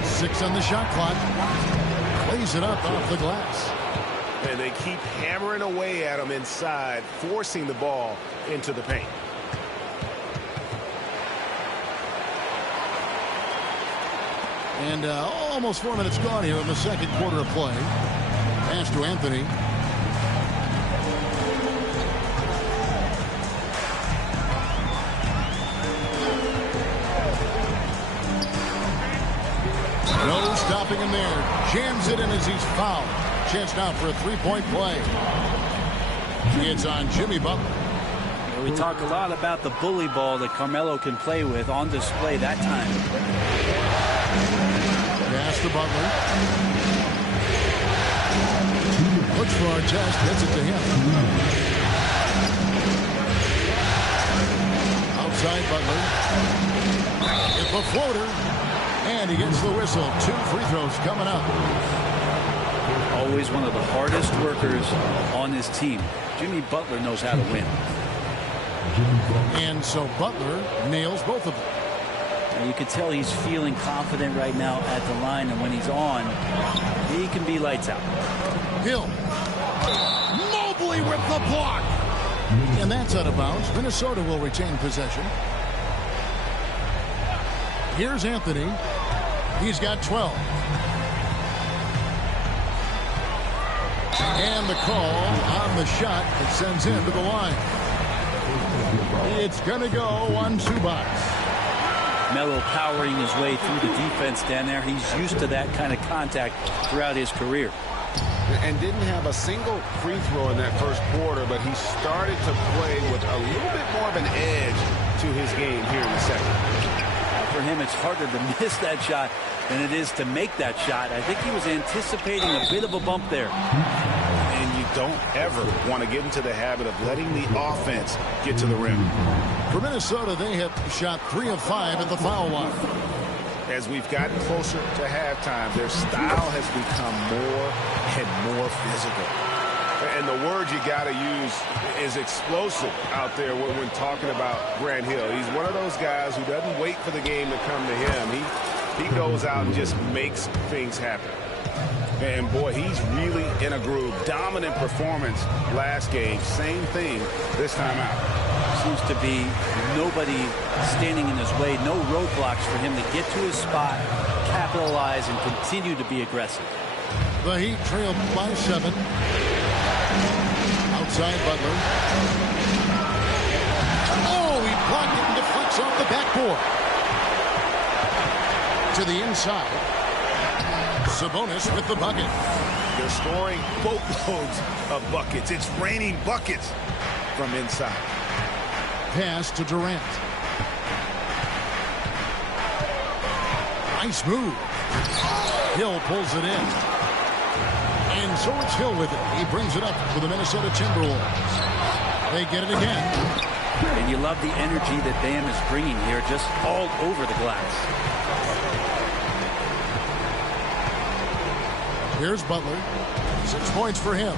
Six on the shot clock. Plays it up off the glass. And they keep hammering away at him inside, forcing the ball into the paint. And almost 4 minutes gone here in the second quarter of play. Pass to Anthony. No stopping him there. Jams it in as he's fouled. Chance now for a three-point play. It's on Jimmy Butler. We talk a lot about the bully ball that Carmelo can play with, on display that time. Pass to Butler. Looks for Artest, hits it to him. Outside Butler. It's a floater. And he gets the whistle. 2 free throws coming up. Always one of the hardest workers on his team. Jimmy Butler knows how to win. And so Butler nails both of them. And you can tell he's feeling confident right now at the line, and when he's on, he can be lights out. Hill. Mobley with the block. And that's out of bounds. Minnesota will retain possession. Here's Anthony. He's got 12. And the call on the shot that sends him to the line. It's going to go on Zubac. Melo powering his way through the defense down there. He's used to that kind of contact throughout his career. And didn't have a single free throw in that first quarter, but he started to play with a little bit more of an edge to his game here in the second. For him, it's harder to miss that shot than it is to make that shot. I think he was anticipating a bit of a bump there. And you don't ever want to get into the habit of letting the offense get to the rim. For Minnesota, they have shot 3 of 5 at the foul line. As we've gotten closer to halftime, their style has become more and more physical. And the word you got to use is explosive out there when talking about Grant Hill. He's one of those guys who doesn't wait for the game to come to him. He goes out and just makes things happen. And, boy, he's really in a groove. Dominant performance last game. Same thing this time out. Seems to be nobody standing in his way. No roadblocks for him to get to his spot, capitalize, and continue to be aggressive. The Heat trailed by 7. Outside Butler. Oh, he blocked it and deflects off the backboard. To the inside. Sabonis with the bucket. They're scoring boatloads of buckets. It's raining buckets from inside. Pass to Durant. Nice move. Hill pulls it in. And so it's Hill with it. He brings it up for the Minnesota Timberwolves. They get it again. And you love the energy that Bam is bringing here, just all over the glass. Here's Butler. 6 points for him.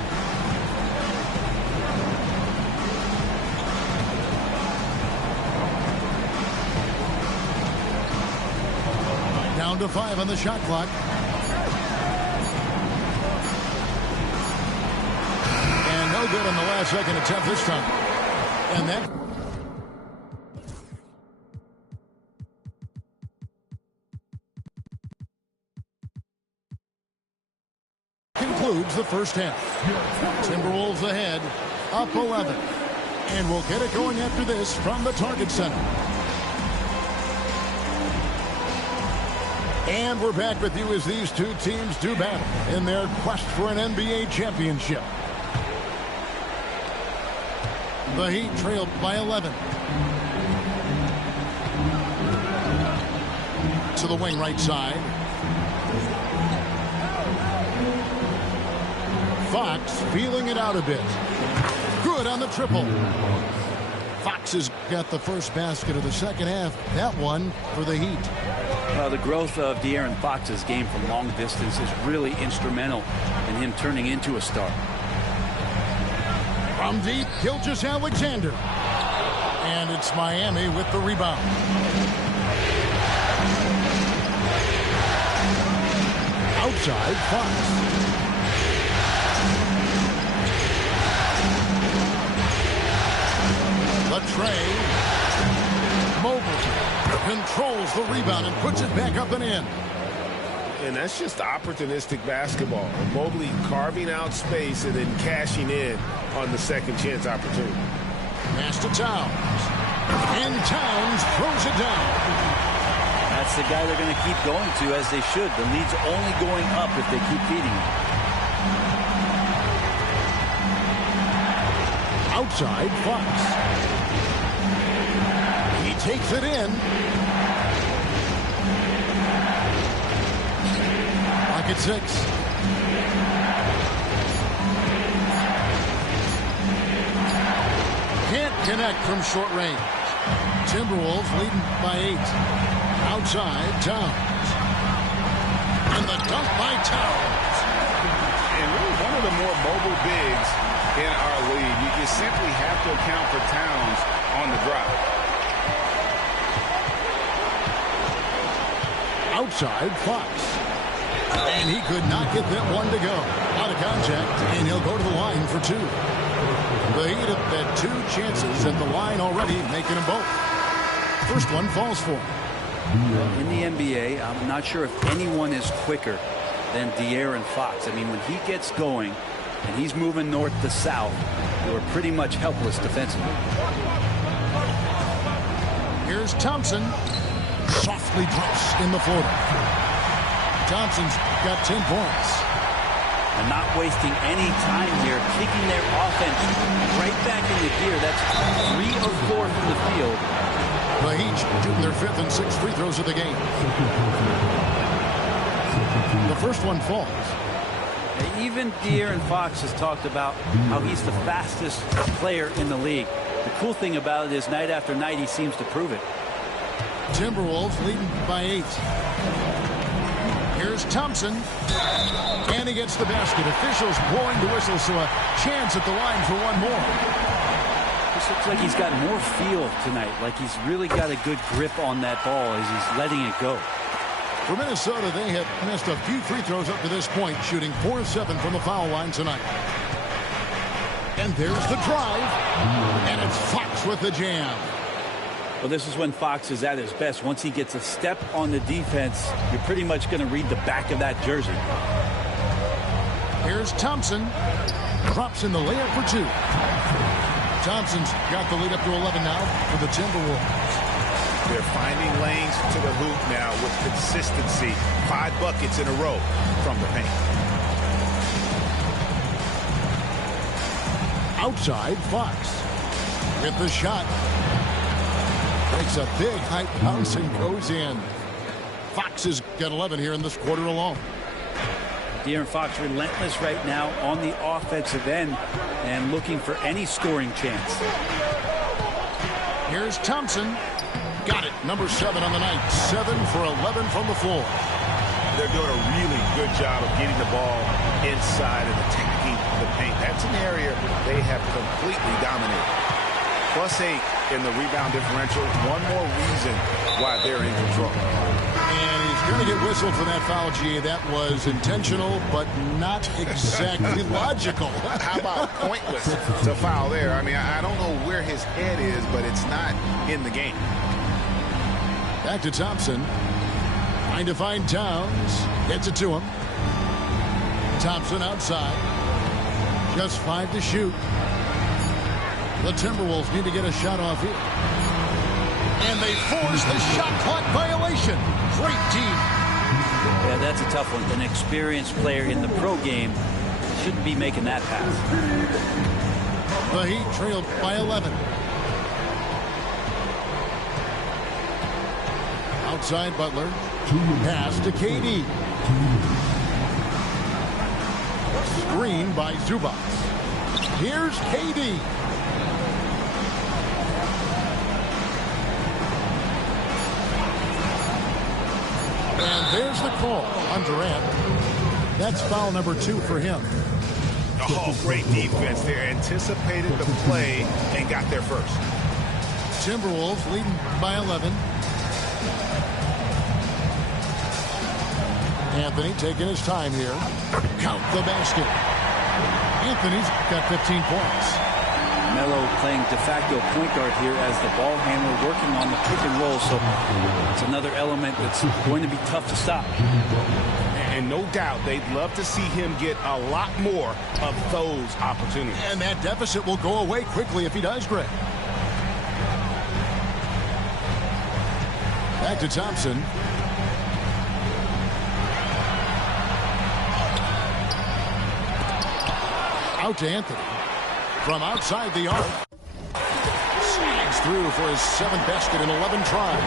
Down to 5 on the shot clock. And no good on the last second attempt this time. And that concludes the first half. Timberwolves ahead, up 11. And we'll get it going after this from the Target Center. And we're back with you as these two teams do battle in their quest for an NBA championship. The Heat trailed by 11. To the wing right side. Fox feeling it out a bit. Good on the triple. Fox has got the first basket of the second half. That one for the Heat. Well, the growth of De'Aaron Fox's game from long distance is really instrumental in him turning into a star. From deep, Gilgeous-Alexander. And it's Miami with the rebound. Outside, Fox. Trey. Mobley controls the rebound and puts it back up and in. And that's just opportunistic basketball. Mobley carving out space and then cashing in on the second chance opportunity. Pass to Towns. And Towns throws it down. That's the guy they're going to keep going to, as they should. The lead's only going up if they keep feeding him. Outside, Fox. Takes it in. Pocket 6. Can't connect from short range. Timberwolves leading by 8. Outside, Towns. And the dunk by Towns. And really one of the more mobile bigs in our league. You simply have to account for Towns on the drive. Outside, Fox. And he could not get that one to go. Out of contact, and he'll go to the line for 2. The Heat have had 2 chances at the line already, making them both. First one falls for him. In the NBA, I'm not sure if anyone is quicker than De'Aaron Fox. I mean, when he gets going and he's moving north to south, you're pretty much helpless defensively. Here's Thompson. Softly drops in the floater. Thompson's got 10 points. And not wasting any time here, kicking their offense right back into gear. That's 3 of 4 from the field. The Heat shooting their 5th and 6th free throws of the game. The first one falls. Even De'Aaron Fox has talked about how he's the fastest player in the league. The cool thing about it is night after night he seems to prove it. Timberwolves leading by 8. Here's Thompson. And he gets the basket. Officials blowing the whistle, so a chance at the line for one more. This looks like he's got more feel tonight, like he's really got a good grip on that ball as he's letting it go. For Minnesota, they have missed a few free throws up to this point, shooting 4 of 7 from the foul line tonight. And there's the drive. And it's Fox with the jam. Well, this is when Fox is at his best. Once he gets a step on the defense, you're pretty much going to read the back of that jersey. Here's Thompson. Drops in the layup for 2. Thompson's got the lead up to 11 now for the Timberwolves. They're finding lanes to the hoop now with consistency. 5 buckets in a row from the paint. Outside, Fox. With the shot. Takes a big height bounce and goes in. Fox has got 11 here in this quarter alone. De'Aaron Fox relentless right now on the offensive end and looking for any scoring chance. Here's Thompson. Got it. Number 7 on the night. 7 for 11 from the floor. They're doing a really good job of getting the ball inside and attacking the paint. That's an area they have completely dominated. +8 in the rebound differential. One more reason why they're in control. And he's going to get whistled for that foul, G. That was intentional, but not exactly logical. How about pointless to foul there? I mean, I don't know where his head is, but it's not in the game. Back to Thompson. Trying to find Towns. Gets it to him. Thompson outside. Just 5 to shoot. The Timberwolves need to get a shot off here. And they force the shot clock violation. Great team. Yeah, that's a tough one. An experienced player in the pro game shouldn't be making that pass. The Heat trailed by 11. Outside Butler. Pass to KD. Screen by Zubac. Here's KD. There's the call on Durant. That's foul number 2 for him. Oh, great defense there. Anticipated the play and got there first. Timberwolves leading by 11. Anthony taking his time here. Count the basket. Anthony's got 15 points. Melo playing de facto point guard here as the ball handler working on the pick and roll. So it's another element that's going to be tough to stop. And no doubt they'd love to see him get a lot more of those opportunities. And that deficit will go away quickly if he does, Greg. Back to Thompson. Out to Anthony. From outside the arc. Slides through for his 7th basket in 11 tries.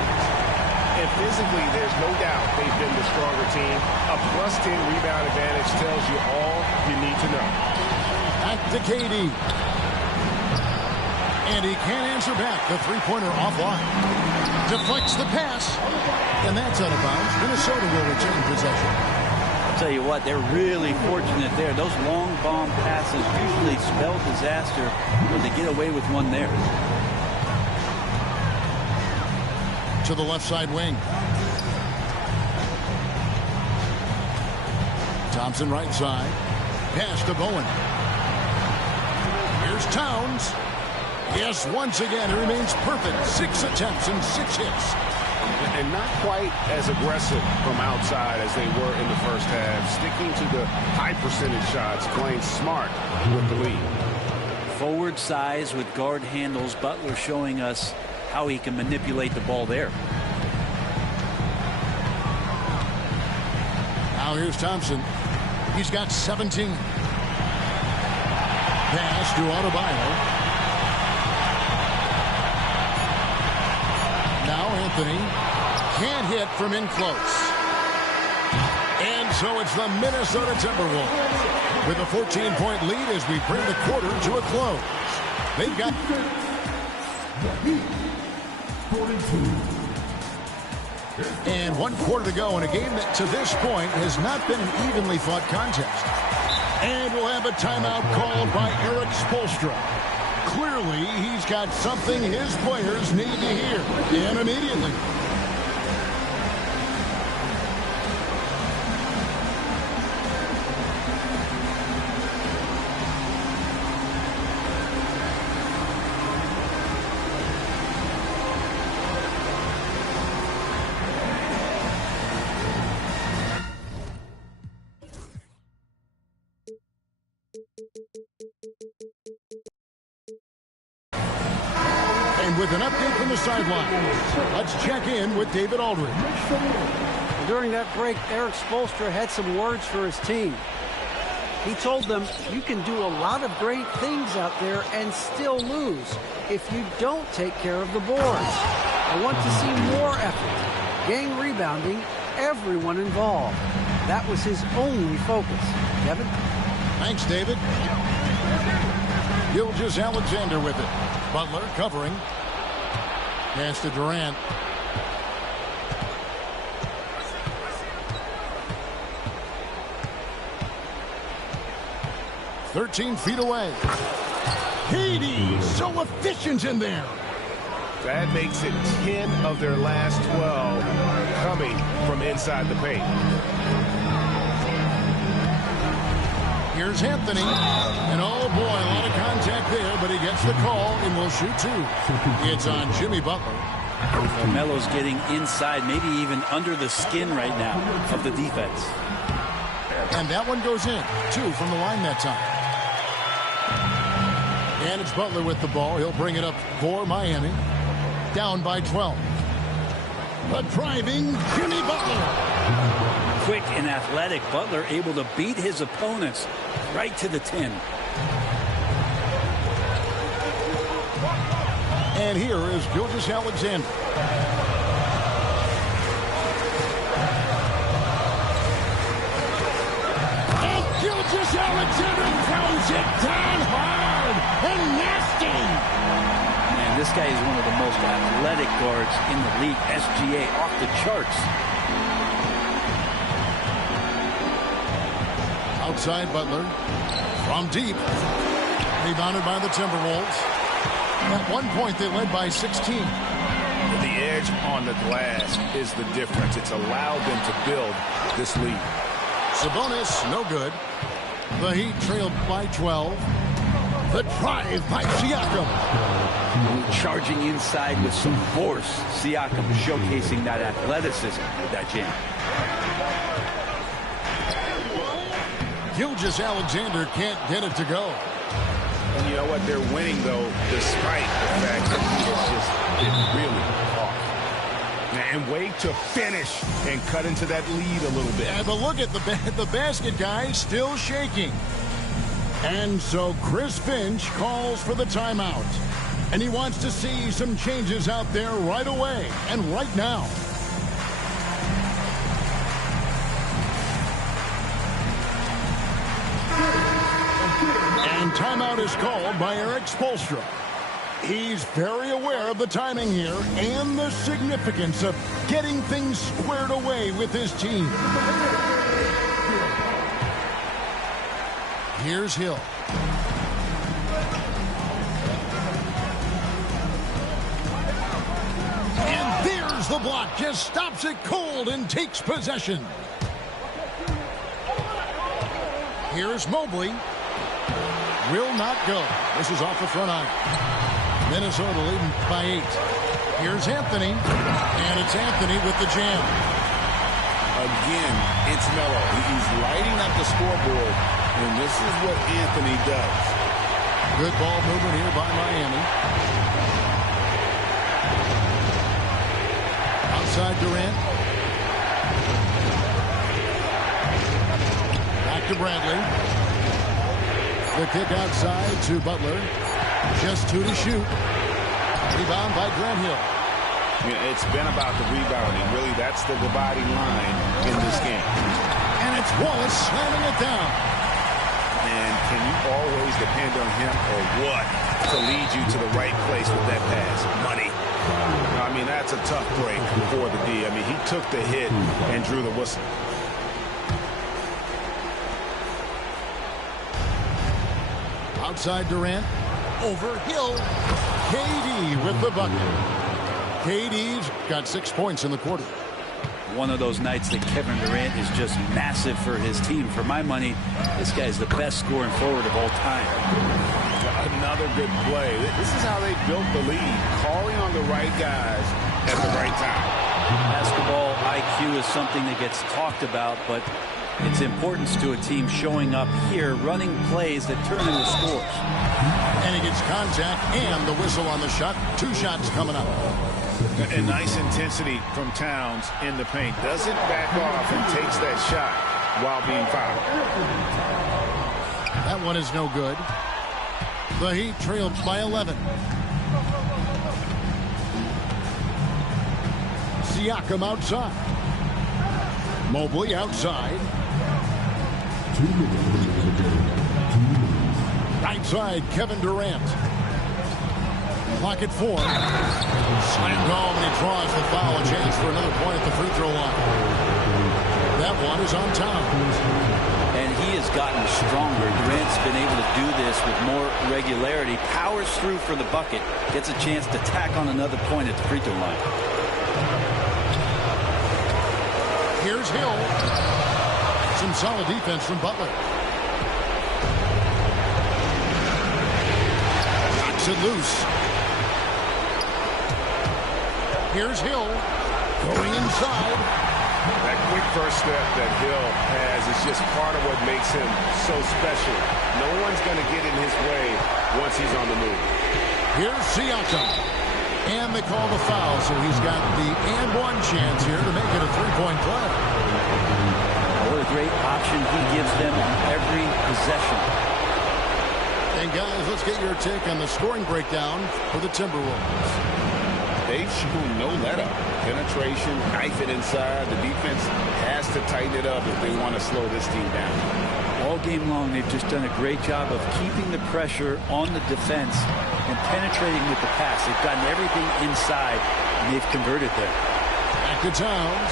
And physically, there's no doubt they've been the stronger team. A +10 rebound advantage tells you all you need to know. Back to KD. And he can't answer back. The three-pointer offline. Deflects the pass. And that's out of bounds. Minnesota will retain possession. I'll tell you what, they're really fortunate there. Those long bomb passes usually spell disaster when they get away with one there. To the left side wing. Thompson right side. Pass to Bowen. Here's Towns. Yes, once again, he remains perfect. 6 attempts and 6 hits. And not quite as aggressive from outside as they were in the first half. Sticking to the high percentage shots, playing smart with the lead. Forward size with guard handles. Butler showing us how he can manipulate the ball there. Now here's Thompson. He's got 17. Pass to Adebayo. Now Anthony can't hit from in close. And so it's the Minnesota Timberwolves with a 14-point lead as we bring the quarter to a close. They've got 42. And 1 quarter to go in a game that to this point has not been an evenly fought contest. And we'll have a timeout called by Erik Spoelstra. Clearly, he's got something his players need to hear. And immediately. With an update from the sideline, let's check in with David Aldridge. During that break, Erik Spoelstra had some words for his team. He told them, you can do a lot of great things out there and still lose if you don't take care of the boards. I want to see more effort, gang rebounding, everyone involved. That was his only focus. Kevin? Thanks, David. Gilgeous-Alexander with it. Butler covering. Pass to Durant. "13 feet away. KD so efficient in there. That makes it 10 of their last 12 coming from inside the paint. Here's Anthony. And oh boy, a lot of contact there, but he gets the call and will shoot 2. It's on Jimmy Butler. Melo's getting inside, maybe even under the skin right now of the defense. And that one goes in. 2 from the line that time. And it's Butler with the ball. He'll bring it up for Miami. Down by 12. The driving Jimmy Butler. Quick and athletic, Butler able to beat his opponents right to the 10. And here is Gilgeous-Alexander. And Gilgeous-Alexander throws it down hard and nasty. Man, this guy is one of the most athletic guards in the league. SGA off the charts. Outside Butler. From deep. Rebounded by the Timberwolves. At one point, they led by 16. The edge on the glass is the difference. It's allowed them to build this lead. Sabonis, no good. The Heat trailed by 12. The drive by Siakam. Charging inside with some force. Siakam showcasing that athleticism with that jam. Gilgeous-Alexander can't get it to go. And you know what? They're winning, though, despite the fact that he has just been really off. And wait to finish and cut into that lead a little bit. Yeah, but look at the basket guy still shaking. And so Chris Finch calls for the timeout. And he wants to see some changes out there right away and right now. And timeout is called by Eric Spoelstra. He's very aware of the timing here and the significance of getting things squared away with his team. Here's Hill. And there's the block. Just stops it cold and takes possession. Here's Mobley. Will not go. This is off the front iron. Minnesota leading by 8. Here's Anthony. And it's Anthony with the jam. Again, it's Melo. He's lighting up the scoreboard. And this is what Anthony does. Good ball movement here by Miami. Outside Durant. Back to Bradley. The kick outside to Butler. Just 2 to shoot. Rebound by Grant Hill. Yeah, it's been about the rebounding. Really, that's the dividing line in this game. And it's Wallace slamming it down. And can you always depend on him or what to lead you to the right place with that pass? Money. I mean, that's a tough break for the D. I mean, he took the hit and drew the whistle. Outside Durant. Over Hill. KD with the bucket. KD's got 6 points in the quarter. One of those nights that Kevin Durant is just massive for his team. For my money, this guy's the best scoring forward of all time. Another good play. This is how they built the lead. Calling on the right guys at the right time. Basketball IQ is something that gets talked about, but its importance to a team showing up here, running plays that turn into scores. And he gets contact and the whistle on the shot. 2 shots coming up. And nice intensity from Towns in the paint. Doesn't back off and takes that shot while being fouled. That one is no good. The Heat trailed by 11. Siakam outside. Mobley outside. Right side, Kevin Durant. Clock at 4. Slammed home, and he draws the foul. A chance for another point at the free throw line. That one is on Towns. And he has gotten stronger. Durant's been able to do this with more regularity. Powers through for the bucket. Gets a chance to tack on another point at the free throw line. Here's Hill. Some solid defense from Butler. Knocks it loose. Here's Hill. Going inside. That quick first step that Hill has is just part of what makes him so special. No one's going to get in his way once he's on the move. Here's Siakam. And they call the foul, so he's got the and one chance here to make it a 3-point play. What a great option he gives them on every possession. And guys, let's get your take on the scoring breakdown for the Timberwolves. They've shown no let-up. Penetration, knife it inside. The defense has to tighten it up if they want to slow this team down. All game long, they've just done a great job of keeping the pressure on the defense and penetrating with the pass. They've gotten everything inside, and they've converted there. Back to Towns.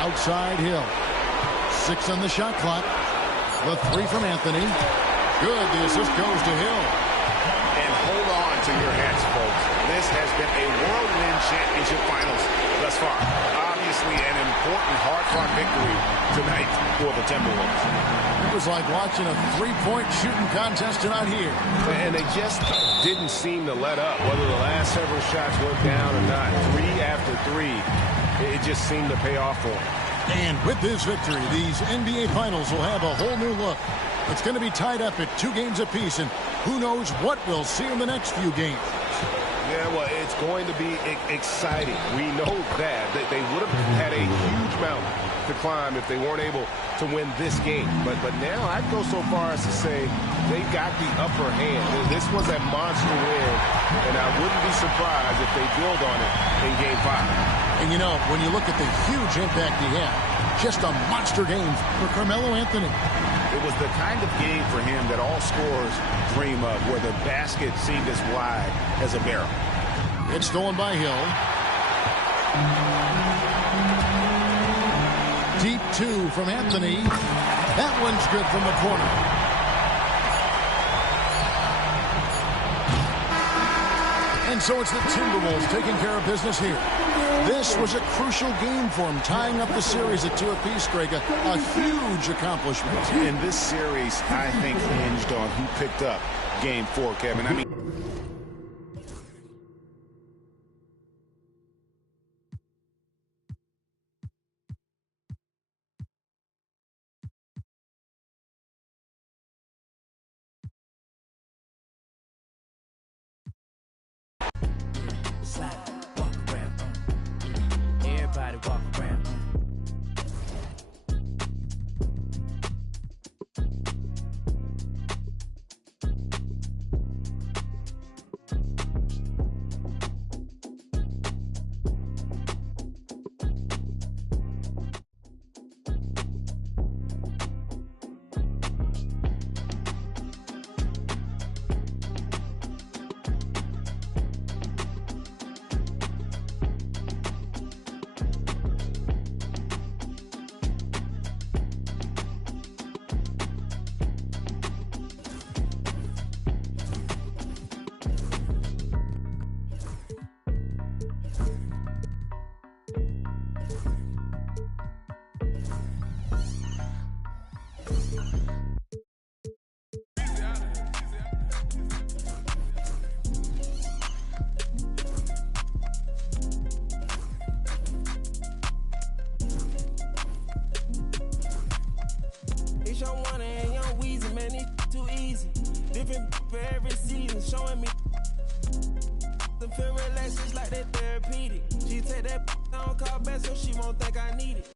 Outside Hill. 6 on the shot clock. The three from Anthony. Good. The assist goes to Hill. And hold on to your hats, folks. This has been a whirlwind championship finals thus far. Obviously an important hard-fought victory tonight for the Timberwolves. It was like watching a three-point shooting contest tonight here. And they just didn't seem to let up, whether the last several shots went down or not. 3 after 3, it just seemed to pay off for them. And with this victory, these NBA Finals will have a whole new look. It's going to be tied up at 2 games apiece, and who knows what we'll see in the next few games. Yeah, well, it's going to be exciting. We know that they would have had a huge mountain to climb if they weren't able to win this game. But now I'd go so far as to say they got the upper hand. This was a monster win, and I wouldn't be surprised if they build on it in Game 5. And, you know, when you look at the huge impact he had, just a monster game for Carmelo Anthony. It was the kind of game for him that all scorers dream of, where the basket seemed as wide as a barrel. It's stolen by Hill. Deep 2 from Anthony. That one's good from the corner. And so it's the Timberwolves taking care of business here. This was a crucial game for them, tying up the series at 2 apiece, Greg. A huge accomplishment. In this series, I think, hinged on who picked up Game 4, Kevin. I mean, for every season, showing me the feel relaxed, it's like that therapeutic. She take that on call back so she won't think I need it.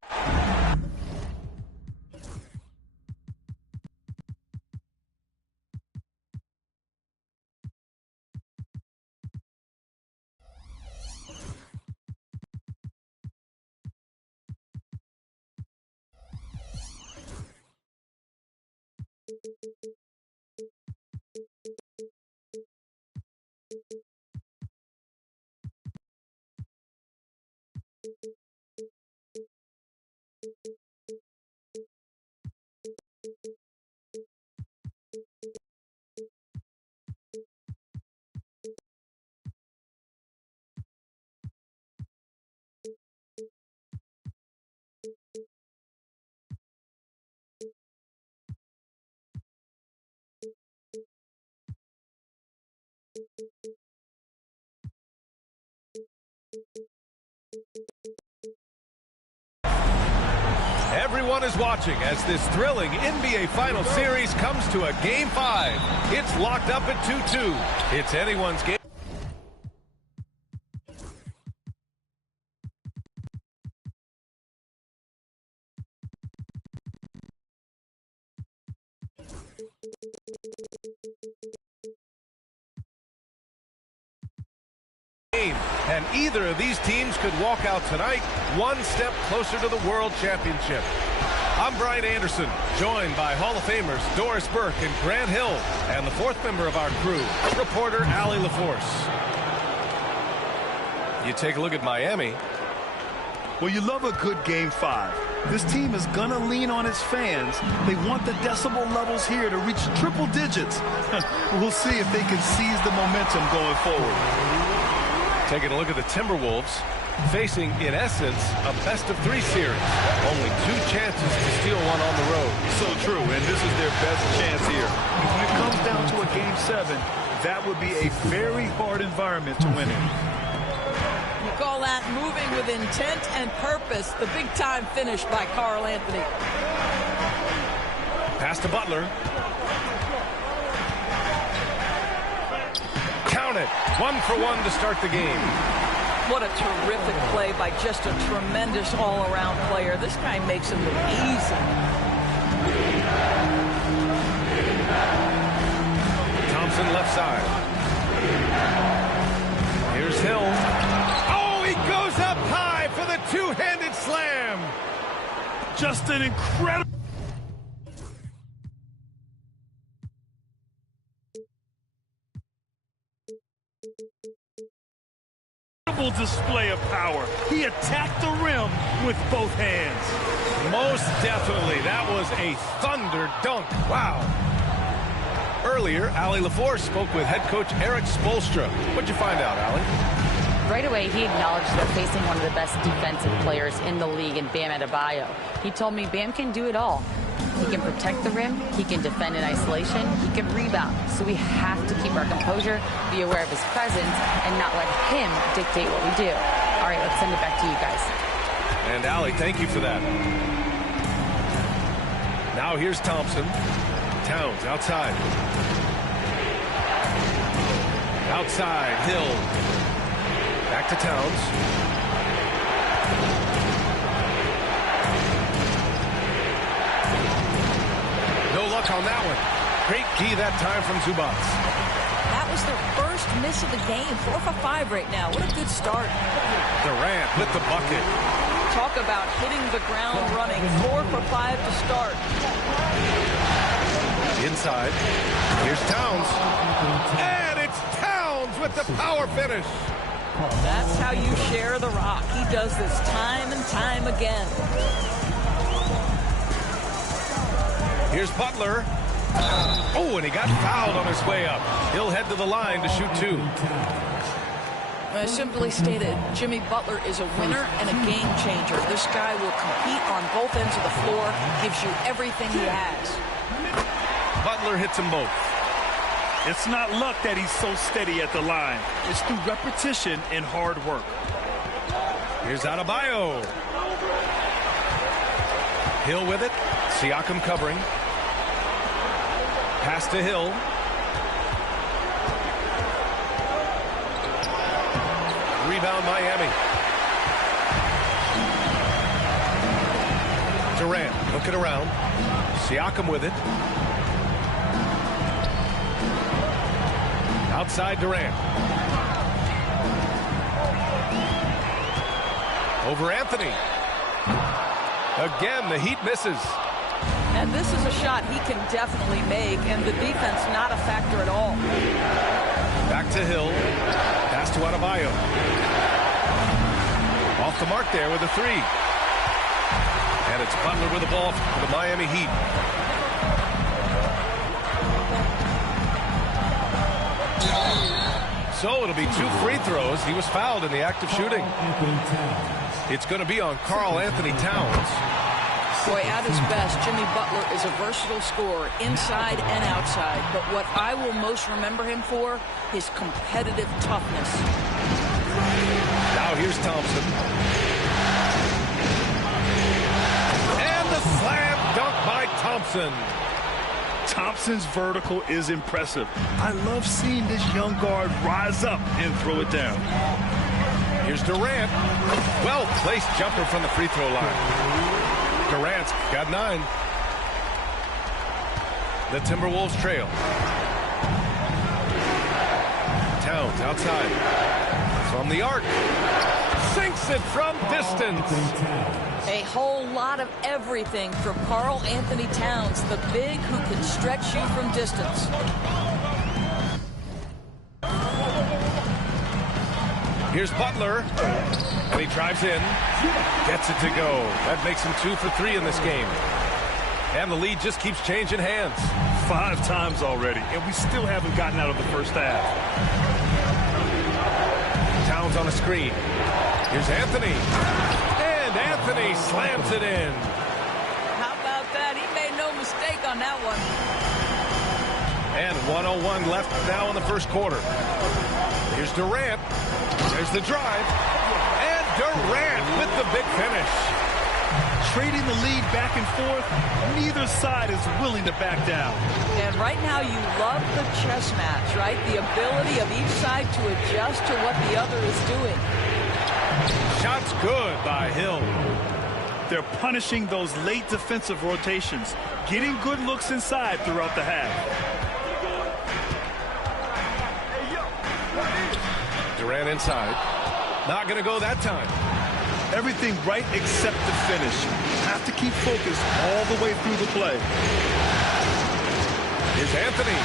Everyone is watching as this thrilling NBA Finals series comes to a Game 5. It's locked up at 2-2. It's anyone's game. And either of these teams could walk out tonight one step closer to the World Championship. I'm Brian Anderson, joined by Hall of Famers Doris Burke and Grant Hill, and the fourth member of our crew, reporter Allie LaForce. You take a look at Miami. Well, you love a good Game 5. This team is going to lean on its fans. They want the decibel levels here to reach triple digits. We'll see if they can seize the momentum going forward. Taking a look at the Timberwolves, facing, in essence, a best-of-3 series. Only 2 chances to steal one on the road. So true, and this is their best chance here. When it comes down to a Game 7, that would be a very hard environment to win in. You call that moving with intent and purpose. The big-time finish by Karl Anthony. Pass to Butler. Count it. 1 for 1 to start the game. What a terrific play by just a tremendous all-around player. This guy makes it look easy. Thompson left side. Here's Hill. Oh, he goes up high for the two-handed slam. Just an incredible display of power. He attacked the rim with both hands. Most definitely. That was a thunder dunk. Wow. Earlier, Allie LaForce spoke with head coach Erik Spoelstra. What'd you find out, Allie? Right away, he acknowledged they're facing one of the best defensive players in the league in Bam Adebayo. He told me Bam can do it all. He can protect the rim, he can defend in isolation, he can rebound. So we have to keep our composure, be aware of his presence, and not let him dictate what we do. All right, let's send it back to you guys. And Allie, thank you for that. Now here's Thompson. Towns outside. Outside, Hill. Back to Towns. No luck on that one. Great D that time from Zubac. That was their first miss of the game. 4 for 5 right now. What a good start. Durant with the bucket. Talk about hitting the ground running. 4 for 5 to start. Inside. Here's Towns. And it's Towns with the power finish. That's how you share the rock. He does this time and time again. Here's Butler. Oh, and he got fouled on his way up. He'll head to the line to shoot 2. Simply stated, Jimmy Butler is a winner and a game changer. This guy will compete on both ends of the floor, gives you everything he has. Butler hits them both. It's not luck that he's so steady at the line. It's through repetition and hard work. Here's Adebayo. Hill with it. Siakam covering. Pass to Hill. Rebound Miami. Durant looking around. Siakam with it. Outside Durant. Over Anthony. Again, the Heat misses. And this is a shot he can definitely make, and the defense not a factor at all. Back to Hill. Pass to Adebayo. Off the mark there with a 3. And it's Butler with the ball for the Miami Heat. So it'll be 2 free throws. He was fouled in the act of shooting. It's going to be on Karl Anthony Towns. Boy, at his best, Jimmy Butler is a versatile scorer inside and outside. But what I will most remember him for, his competitive toughness. Now here's Thompson. And the slam dunk by Thompson. Thompson's vertical is impressive. I love seeing this young guard rise up and throw it down. Here's Durant. Well-placed jumper from the free throw line. Durant's got 9. The Timberwolves trail. Towns outside. From the arc. Sinks it from distance. A whole lot of everything from Karl Anthony Towns, the big who can stretch you from distance. Here's Butler, and he drives in, gets it to go. That makes him 2 for 3 in this game. And the lead just keeps changing hands. 5 times already, and we still haven't gotten out of the first half. Towns on a screen. Here's Anthony. And Anthony slams it in. How about that? He made no mistake on that one. And 1:01 left now in the first quarter. Here's Durant. There's the drive. And Durant with the big finish. Trading the lead back and forth, neither side is willing to back down. And right now you love the chess match, right? The ability of each side to adjust to what the other is doing. Shot's good by Hill. They're punishing those late defensive rotations, getting good looks inside throughout the half. Durant inside. Not going to go that time. Everything right except the finish. Have to keep focused all the way through the play. Here's Anthony.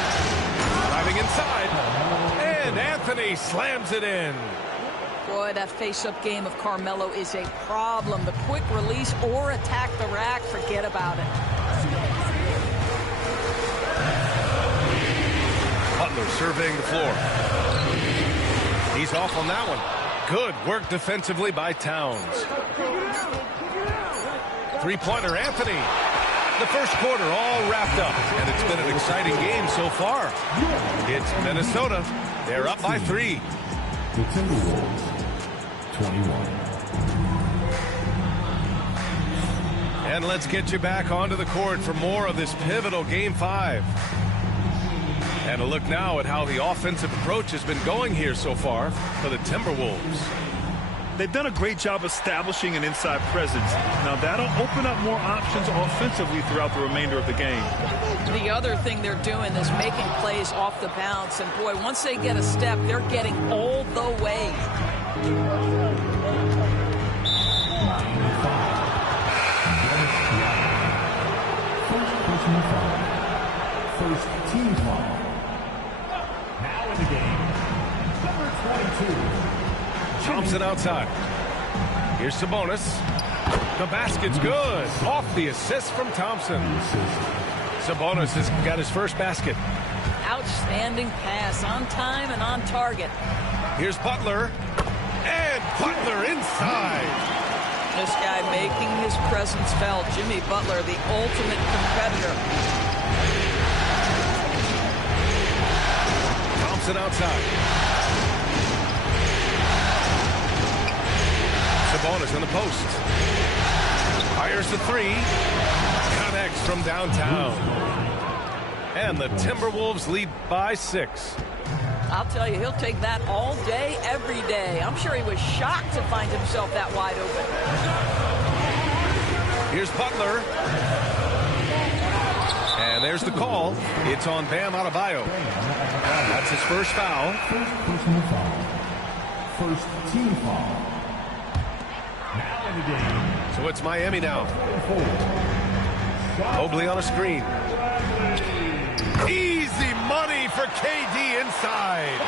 Driving inside. And Anthony slams it in. Boy, that face-up game of Carmelo is a problem. The quick release or attack the rack, forget about it. Butler surveying the floor. He's off on that one. Good work defensively by Towns. Three-pointer, Anthony. The first quarter all wrapped up, and it's been an exciting game so far. It's Minnesota. They're up by 3. The Timberwolves, 21. And let's get you back onto the court for more of this pivotal Game 5. And a look now at how the offensive approach has been going here so far for the Timberwolves. They've done a great job establishing an inside presence. Now that'll open up more options offensively throughout the remainder of the game. The other thing they're doing is making plays off the bounce. And boy, once they get a step, they're getting all the way. First personal foul. First team foul. Now in the game, number 22. Thompson outside. Here's Sabonis. The basket's good. Off the assist from Thompson. Sabonis has got his first basket. Outstanding pass, on time and on target. Here's Butler. And Butler inside. This guy making his presence felt. Jimmy Butler, the ultimate competitor. Thompson outside. Sabonis in the post. Fires the 3. Connects from downtown. And the Timberwolves lead by 6. I'll tell you, he'll take that all day, every day. I'm sure he was shocked to find himself that wide open. Here's Butler. And there's the call. It's on Bam Adebayo. That's his first foul. First personal foul. First team foul. Now in the game. So it's Miami now. Mobley on a screen. Easy money for KD inside.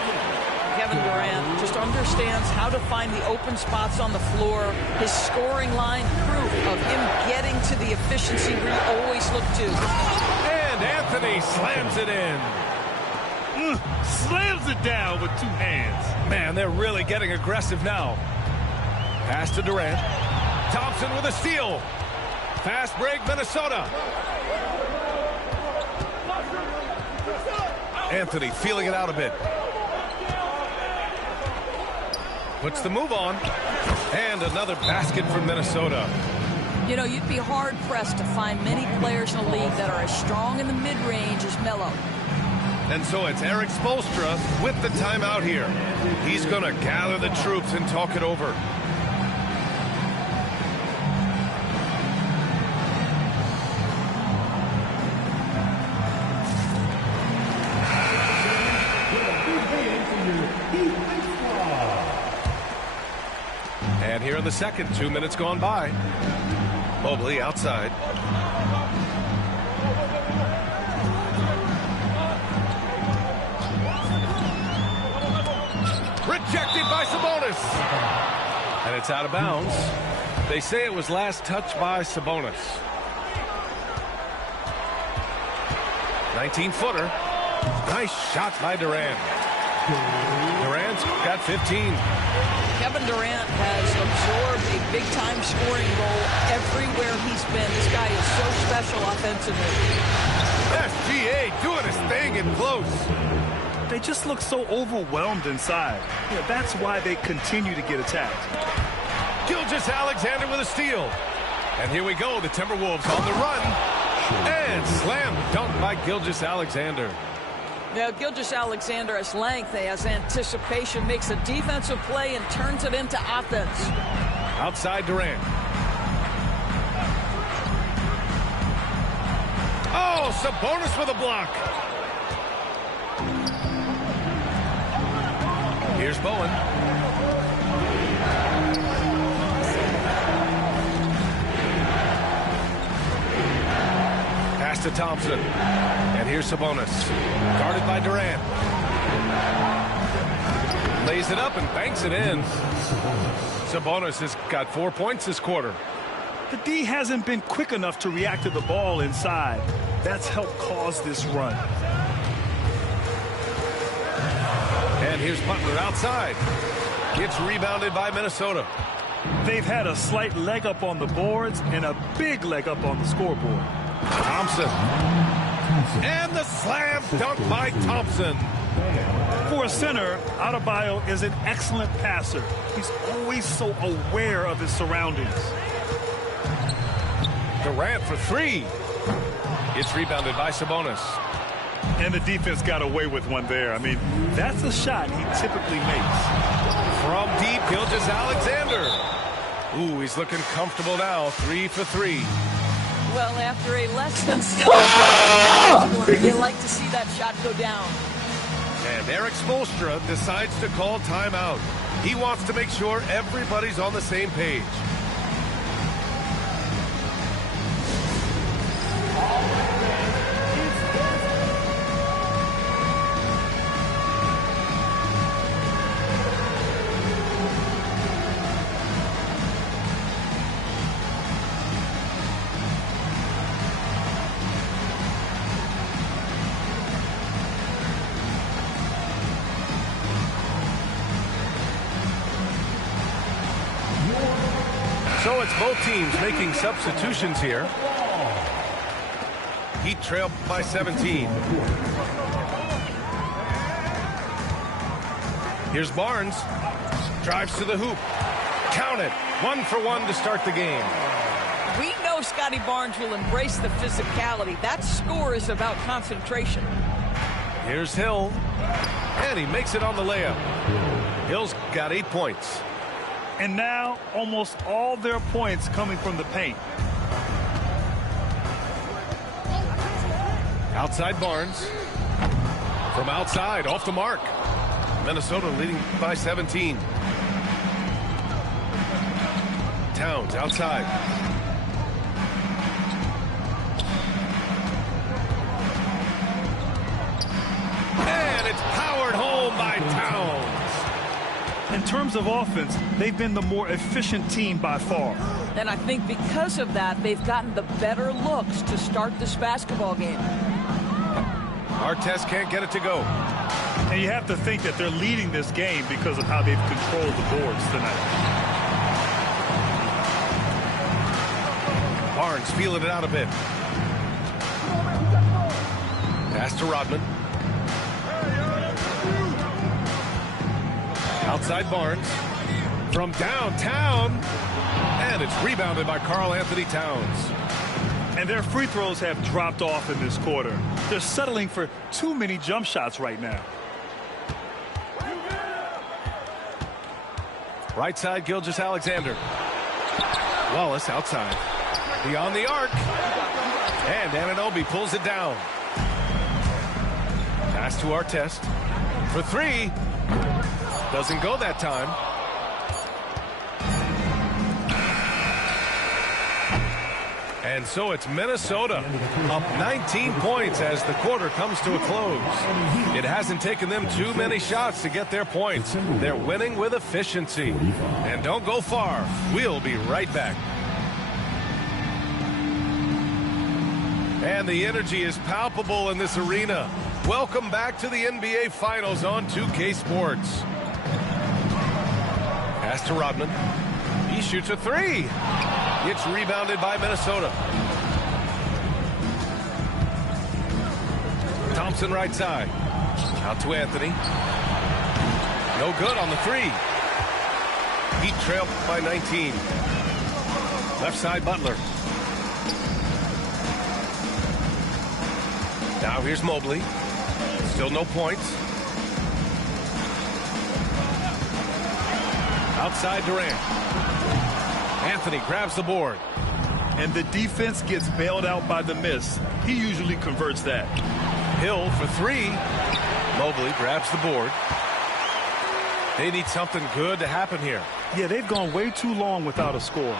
Kevin Durant just understands how to find the open spots on the floor. His scoring line, proof of him getting to the efficiency we always look to. And Anthony slams it in. Slams it down with 2 hands. Man, they're really getting aggressive now. Pass to Durant. Thompson with a steal. Fast break, Minnesota. Anthony feeling it out a bit. Puts the move on. And another basket for Minnesota. You know, you'd be hard-pressed to find many players in the league that are as strong in the mid-range as Melo. And so it's Eric Spoelstra with the timeout here. He's going to gather the troops and talk it over. And here in the second, 2 minutes gone by. Mobley outside. Rejected by Sabonis. And it's out of bounds. They say it was last touched by Sabonis. 19-footer. Nice shot by Durant. Durant's got 15. Kevin Durant has absorbed a big-time scoring role everywhere he's been. This guy is so special offensively. SGA doing his thing in close. They just look so overwhelmed inside. Yeah, that's why they continue to get attacked. Gilgeous-Alexander with a steal. And here we go, the Timberwolves on the run. And slam dunk by Gilgeous-Alexander. Now, Gilgeous-Alexander has length, has anticipation, makes a defensive play and turns it into offense. Outside Durant. Oh, Sabonis with a block. Here's Bowen. Pass to Thompson. And here's Sabonis. Guarded by Durant. Lays it up and banks it in. Sabonis has got 4 points this quarter. The D hasn't been quick enough to react to the ball inside. That's helped cause this run. And here's Butler outside. Gets rebounded by Minnesota. They've had a slight leg up on the boards and a big leg up on the scoreboard. Thompson. And the slam dunk by Thompson. For a center, Adebayo is an excellent passer. He's always so aware of his surroundings. Durant for three. It's rebounded by Sabonis. And the defense got away with one there. I mean, that's a shot he typically makes. From deep, Gilgeous-Alexander. Ooh, he's looking comfortable now. 3 for 3. Well, after a less than stellar, you like to see that shot go down. And Eric Spoelstra decides to call timeout. He wants to make sure everybody's on the same page. So it's both teams making substitutions here. Heat trailed by 17. Here's Barnes. Drives to the hoop. Count it. 1 for 1 to start the game. We know Scotty Barnes will embrace the physicality. That score is about concentration. Here's Hill. And he makes it on the layup. Hill's got 8 points. And now, almost all their points coming from the paint. Outside Barnes. From outside, off the mark. Minnesota leading by 17. Towns outside. And it's powered home by Towns. In terms of offense, they've been the more efficient team by far. And I think because of that, they've gotten the better looks to start this basketball game. Artest can't get it to go. And you have to think that they're leading this game because of how they've controlled the boards tonight. Barnes feeling it out a bit. Pass to Rodman. Outside Barnes. From downtown. And it's rebounded by Karl-Anthony Towns. And their free throws have dropped off in this quarter. They're settling for too many jump shots right now. Right side, Gilgeous-Alexander. Wallace outside. Beyond the arc. And Anunoby pulls it down. Pass to Artest. For three. Doesn't go that time. And so it's Minnesota up 19 points as the quarter comes to a close. It hasn't taken them too many shots to get their points. They're winning with efficiency. And don't go far. We'll be right back. And the energy is palpable in this arena. Welcome back to the NBA Finals on 2K Sports. Pass to Rodman. He shoots a three. It's rebounded by Minnesota. Thompson right side. Out to Anthony. No good on the three. Heat trail by 19. Left side, Butler. Now here's Mobley. Still no points. Outside Durant. Anthony grabs the board. And the defense gets bailed out by the miss. He usually converts that. Hill for three. Mobley grabs the board. They need something good to happen here. Yeah, they've gone way too long without a score.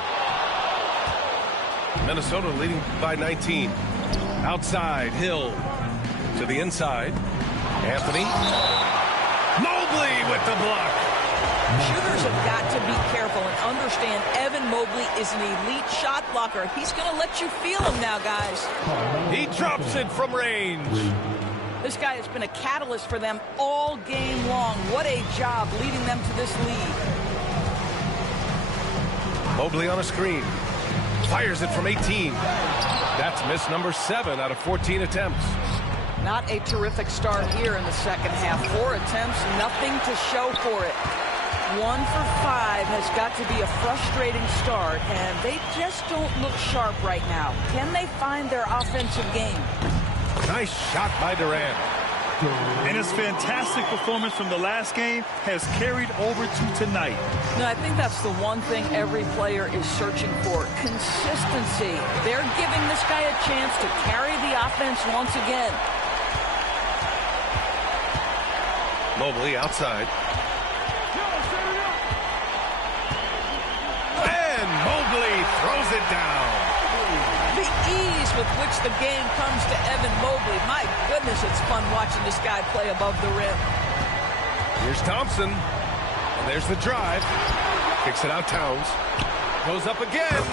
Minnesota leading by 19. Outside, Hill to the inside. Anthony. Mobley with the block. Shooters have got to be careful and understand Evan Mobley is an elite shot blocker. He's going to let you feel him now, guys. He drops it from range. This guy has been a catalyst for them all game long. What a job leading them to this lead. Mobley on a screen. Fires it from 18. That's miss number 7 out of 14 attempts. Not a terrific start here in the second half. 4 attempts, nothing to show for it. 1 for 5 has got to be a frustrating start, and they just don't look sharp right now. Can they find their offensive game? Nice shot by Durant. And his fantastic performance from the last game has carried over to tonight. No, I think that's the one thing every player is searching for. Consistency. They're giving this guy a chance to carry the offense once again. Mobley outside. And Mobley throws it down. The ease with which the game comes to Evan Mobley. My goodness, it's fun watching this guy play above the rim. Here's Thompson. And there's the drive. Kicks it out, Towns. Goes up again.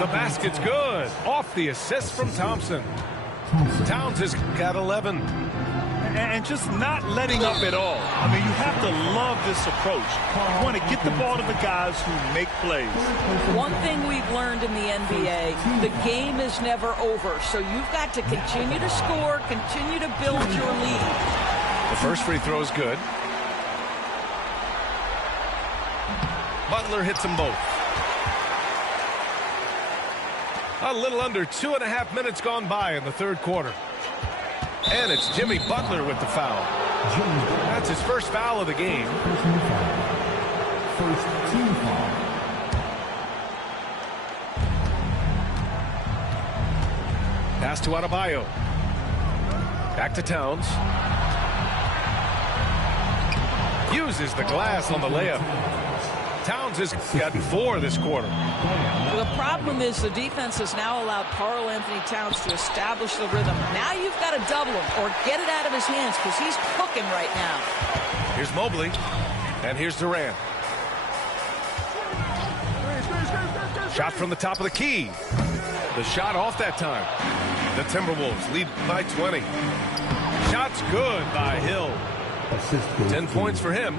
The basket's good. Off the assist from Thompson. Towns has got 11. And just not letting up at all. I mean, you have to love this approach. You want to get the ball to the guys who make plays. One thing we've learned in the NBA, the game is never over. So you've got to continue to score, continue to build your lead. The first free throw is good. Butler hits them both. A little under 2.5 minutes gone by in the third quarter. And it's Jimmy Butler with the foul. That's his first foul of the game. First team foul. Pass to Adebayo. Back to Towns. Uses the glass on the layup. Towns has gotten 4 this quarter. The problem is the defense has now allowed Karl Anthony Towns to establish the rhythm. Now you've got to double him or get it out of his hands because he's cooking right now. Here's Mobley, and here's Durant. Shot from the top of the key. The shot off that time. The Timberwolves lead by 20. Shot's good by Hill. 10 points for him.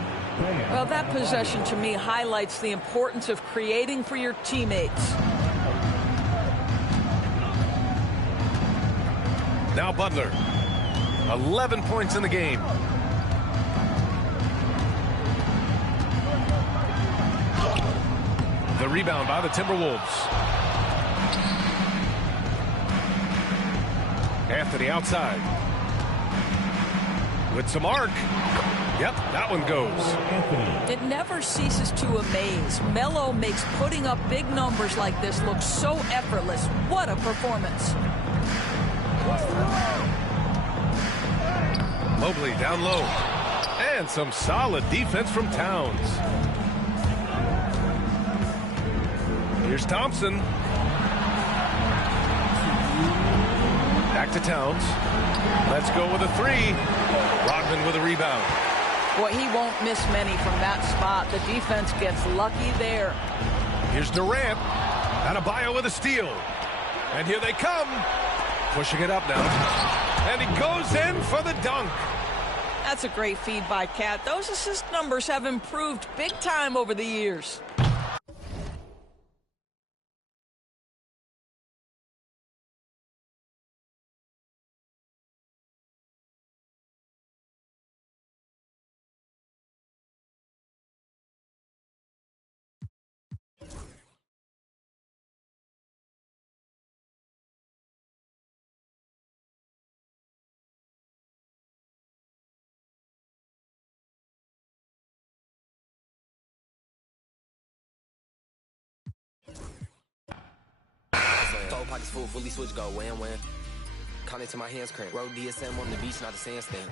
Well, that possession to me highlights the importance of creating for your teammates. Now Butler. 11 points in the game. The rebound by the Timberwolves. Anthony outside. With some arc. Yep, that one goes. It never ceases to amaze. Melo makes putting up big numbers like this look so effortless. What a performance. Mobley down low. And some solid defense from Towns. Here's Thompson. Back to Towns. Let's go with a three. Rodman with a rebound. Boy, he won't miss many from that spot. The defense gets lucky there. Here's Durant. Adebayo with a steal. And here they come. Pushing it up now. And he goes in for the dunk. That's a great feed by Cat. Those assist numbers have improved big time over the years. Pockets full, fully switch, go win. Count it to my hands cramp. Road DSM on the beach, not a sandstand.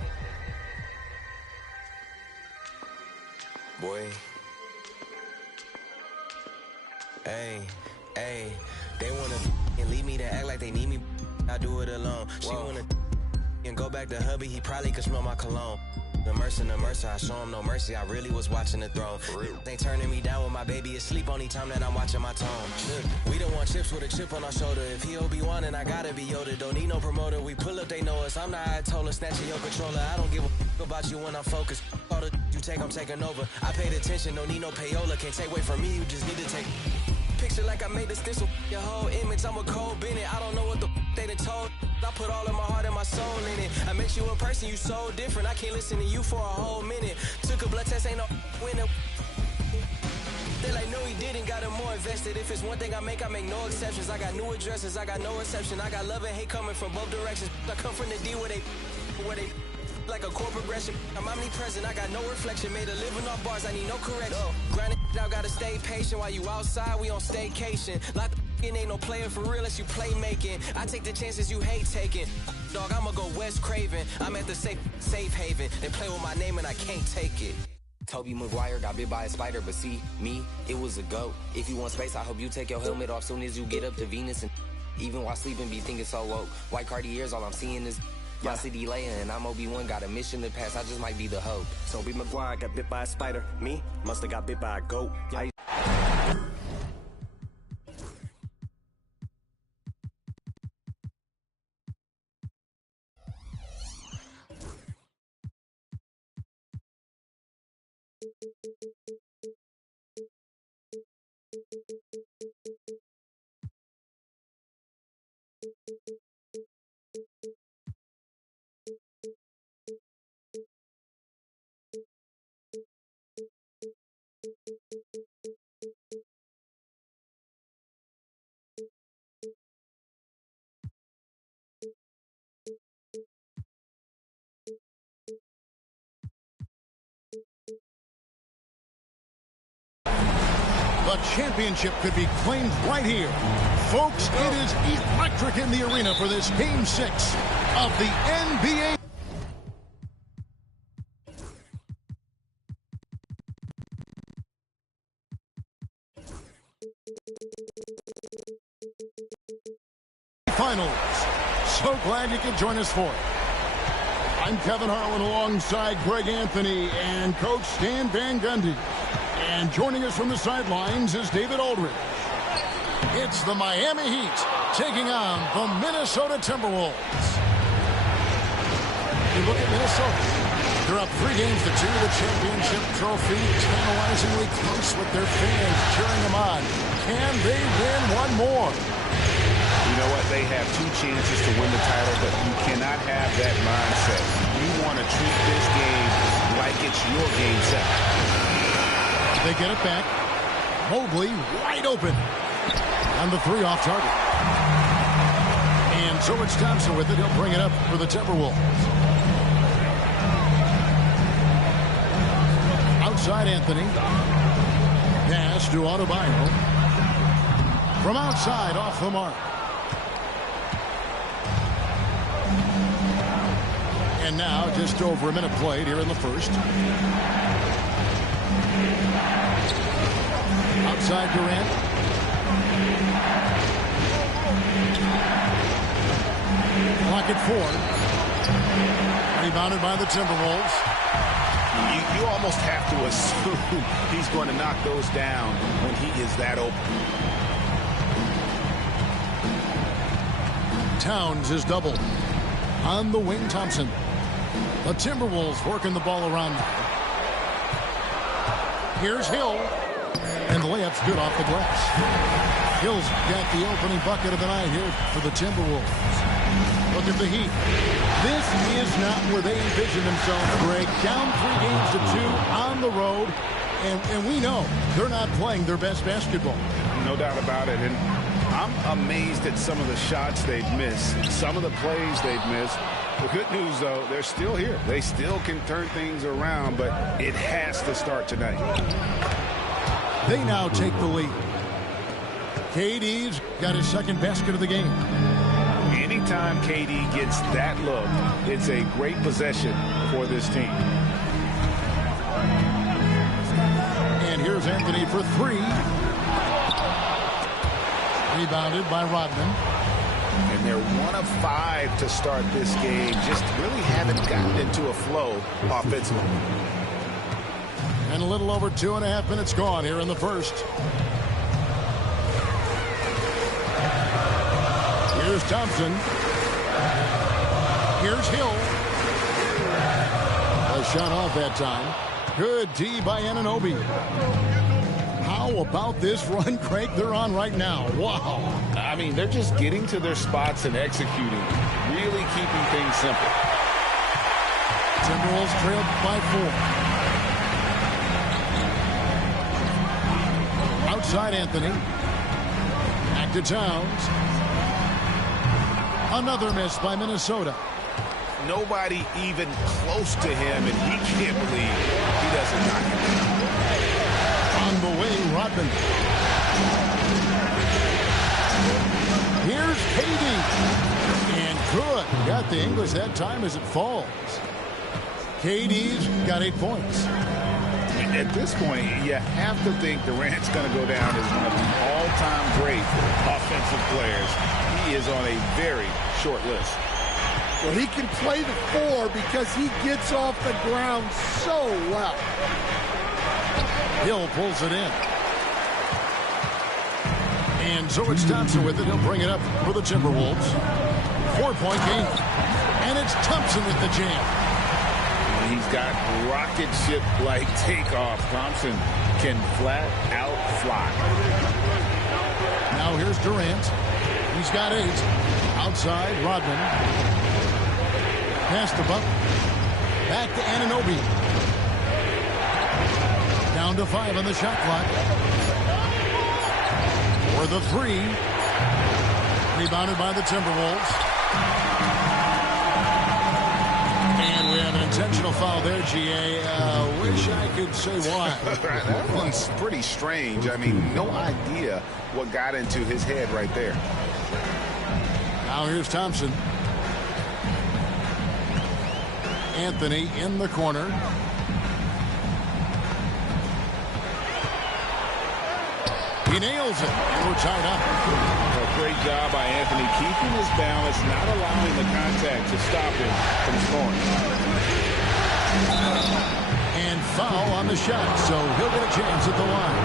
Boy. Hey, they wanna and leave me to act like they need me. I do it alone. She wanna and go back to hubby, he probably could smell my cologne. The mercer, I show him no mercy. I really was watching the throne. For real. They turning me down when my baby is asleep. Only time that I'm watching my tone. We don't want chips with a chip on our shoulder. If he Obi-Wan, then I gotta be Yoda. Don't need no promoter. We pull up, they know us. I'm the Ayatollah, snatching your controller. I don't give a about you when I'm focused. All the you take, I'm taking over. I paid attention, don't need no payola. Can't take away from me, you just need to take. Picture like I made the stencil. Your whole image, I'm a cold Bennett. I don't know what the they done told. I put all of my heart and my soul in it. I make you a person, you so different. I can't listen to you for a whole minute. Took a blood test, ain't no winner. They like, no, he didn't, got him more invested. If it's one thing I make no exceptions. I got new addresses, I got no reception. I got love and hate coming from both directions. I come from the D where they like a core progression. I'm omnipresent, I got no reflection. Made a living off bars, I need no correction. Grinding out, gotta stay patient. While you outside, we on staycation. Like ain't no player for real unless you play making. I take the chances you hate taking. Dog, I'ma go West Craven. I'm at the safe haven. They play with my name and I can't take it. Toby Maguire got bit by a spider, but see, me, it was a go. If you want space, I hope you take your helmet off soon as you get up to Venus. And even while sleeping, be thinking so woke. White Cartiers, all I'm seeing is my city laying, and I'm Obi-Wan, got a mission to pass. I just might be the hope. Toby Maguire got bit by a spider. Me, musta got bit by a goat. The championship could be claimed right here. Folks, it is electric in the arena for this Game 6 of the NBA. Finals. So glad you could join us for it. I'm Kevin Harlan alongside Greg Anthony and Coach Stan Van Gundy. And joining us from the sidelines is David Aldridge. It's the Miami Heat taking on the Minnesota Timberwolves. You look at Minnesota. They're up 3 games to 2. The championship trophy tantalizingly close with their fans cheering them on. Can they win one more? You know what? They have 2 chances to win the title, but you cannot have that mindset. You want to treat this game like it's your game 7. They get it back. Mobley wide open. And the 3 off target. And so it's Thompson with it. He'll bring it up for the Timberwolves. Outside Anthony. Pass to Adebayo. From outside off the mark. And now just over a minute played here in the first. Outside Durant. Clock make it 4. Rebounded by the Timberwolves. You almost have to assume he's going to knock those down when he is that open. Towns is doubled. On the wing, Thompson. The Timberwolves working the ball around now. Here's Hill. And the layup's good off the glass. Hill's got the opening bucket of the night here for the Timberwolves. Look at the Heat. This is not where they envision themselves, Greg. Down 3 games to 2 on the road. And we know they're not playing their best basketball. No doubt about it. And I'm amazed at some of the shots they've missed, some of the plays they've missed. The good news, though, they're still here. They still can turn things around, but it has to start tonight. They now take the lead. KD's got his second basket of the game. Anytime KD gets that look, it's a great possession for this team. And here's Anthony for 3. Rebounded by Rodman. And they're 1 of 5 to start this game. Just really haven't gotten into a flow offensively. And a little over 2.5 minutes gone here in the first. Here's Thompson. Here's Hill. A shot off that time. Good D by Anunoby. How about this run, Craig, they're on right now? Wow. I mean, they're just getting to their spots and executing. Really keeping things simple. Timberwolves trailed by 4. Outside Anthony. Back to Towns. Another miss by Minnesota. Nobody even close to him, and he can't believe he doesn't knock him down. On the way, Rodman. Here's KD. And good. Got the English that time as it falls. KD's got 8 points. At this point, you have to think Durant's going to go down as one of the all-time great offensive players. He is on a very short list. Well, he can play the 4 because he gets off the ground so well. Hill pulls it in. And so it's Thompson with it. He'll bring it up for the Timberwolves. 4-point game. And it's Thompson with the jam. He's got rocket ship-like takeoff. Thompson can flat out fly. Now here's Durant. He's got 8. Outside, Rodman. Pass the buck. Back to Anunoby. Down to 5 on the shot clock. For the 3. Rebounded by the Timberwolves. And we have an intentional foul there, GA. Wish I could say why. That one's pretty strange. I mean, no idea what got into his head right there. Now here's Thompson. Anthony in the corner. He nails it, and we're tied up. A great job by Anthony keeping his balance, not allowing the contact to stop him from scoring. And foul on the shot, so he'll get a chance at the line.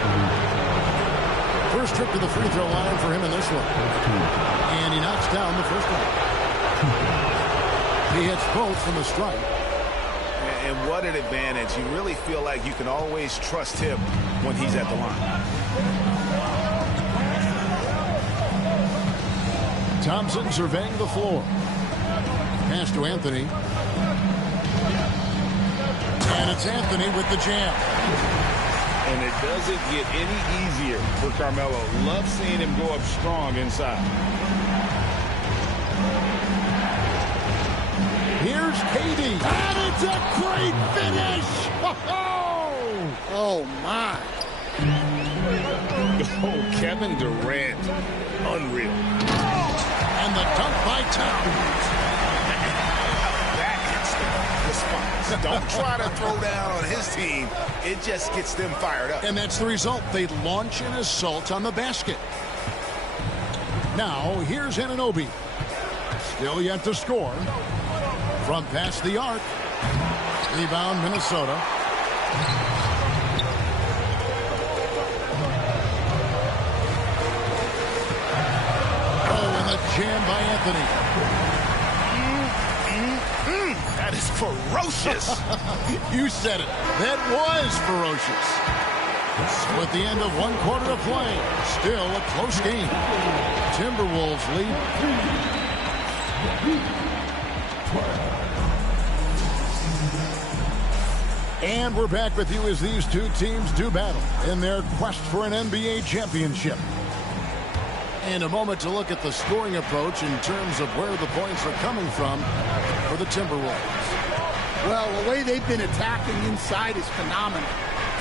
First trip to the free throw line for him in this one. And he knocks down the first one. He hits both from the strike. And what an advantage. You really feel like you can always trust him when he's at the line. Thompson surveying the floor. Pass to Anthony. And it's Anthony with the jam. And it doesn't get any easier for Carmelo. Love seeing him go up strong inside. Here's KD. And it's a great finish. Oh, my. Oh, Kevin Durant. Unreal. And the dunk by Towns. That hits the spots. Don't try to throw down on his team. It just gets them fired up. And that's the result. They launch an assault on the basket. Now, here's Anunoby. Still yet to score. From past the arc. Rebound, Minnesota. Oh, and the jam by Anthony. That is ferocious. You said it. That was ferocious. So at the end of one quarter of play, still a close game. Timberwolves lead. And we're back with you as these two teams do battle in their quest for an NBA championship. And a moment to look at the scoring approach in terms of where the points are coming from for the Timberwolves. Well, the way they've been attacking inside is phenomenal.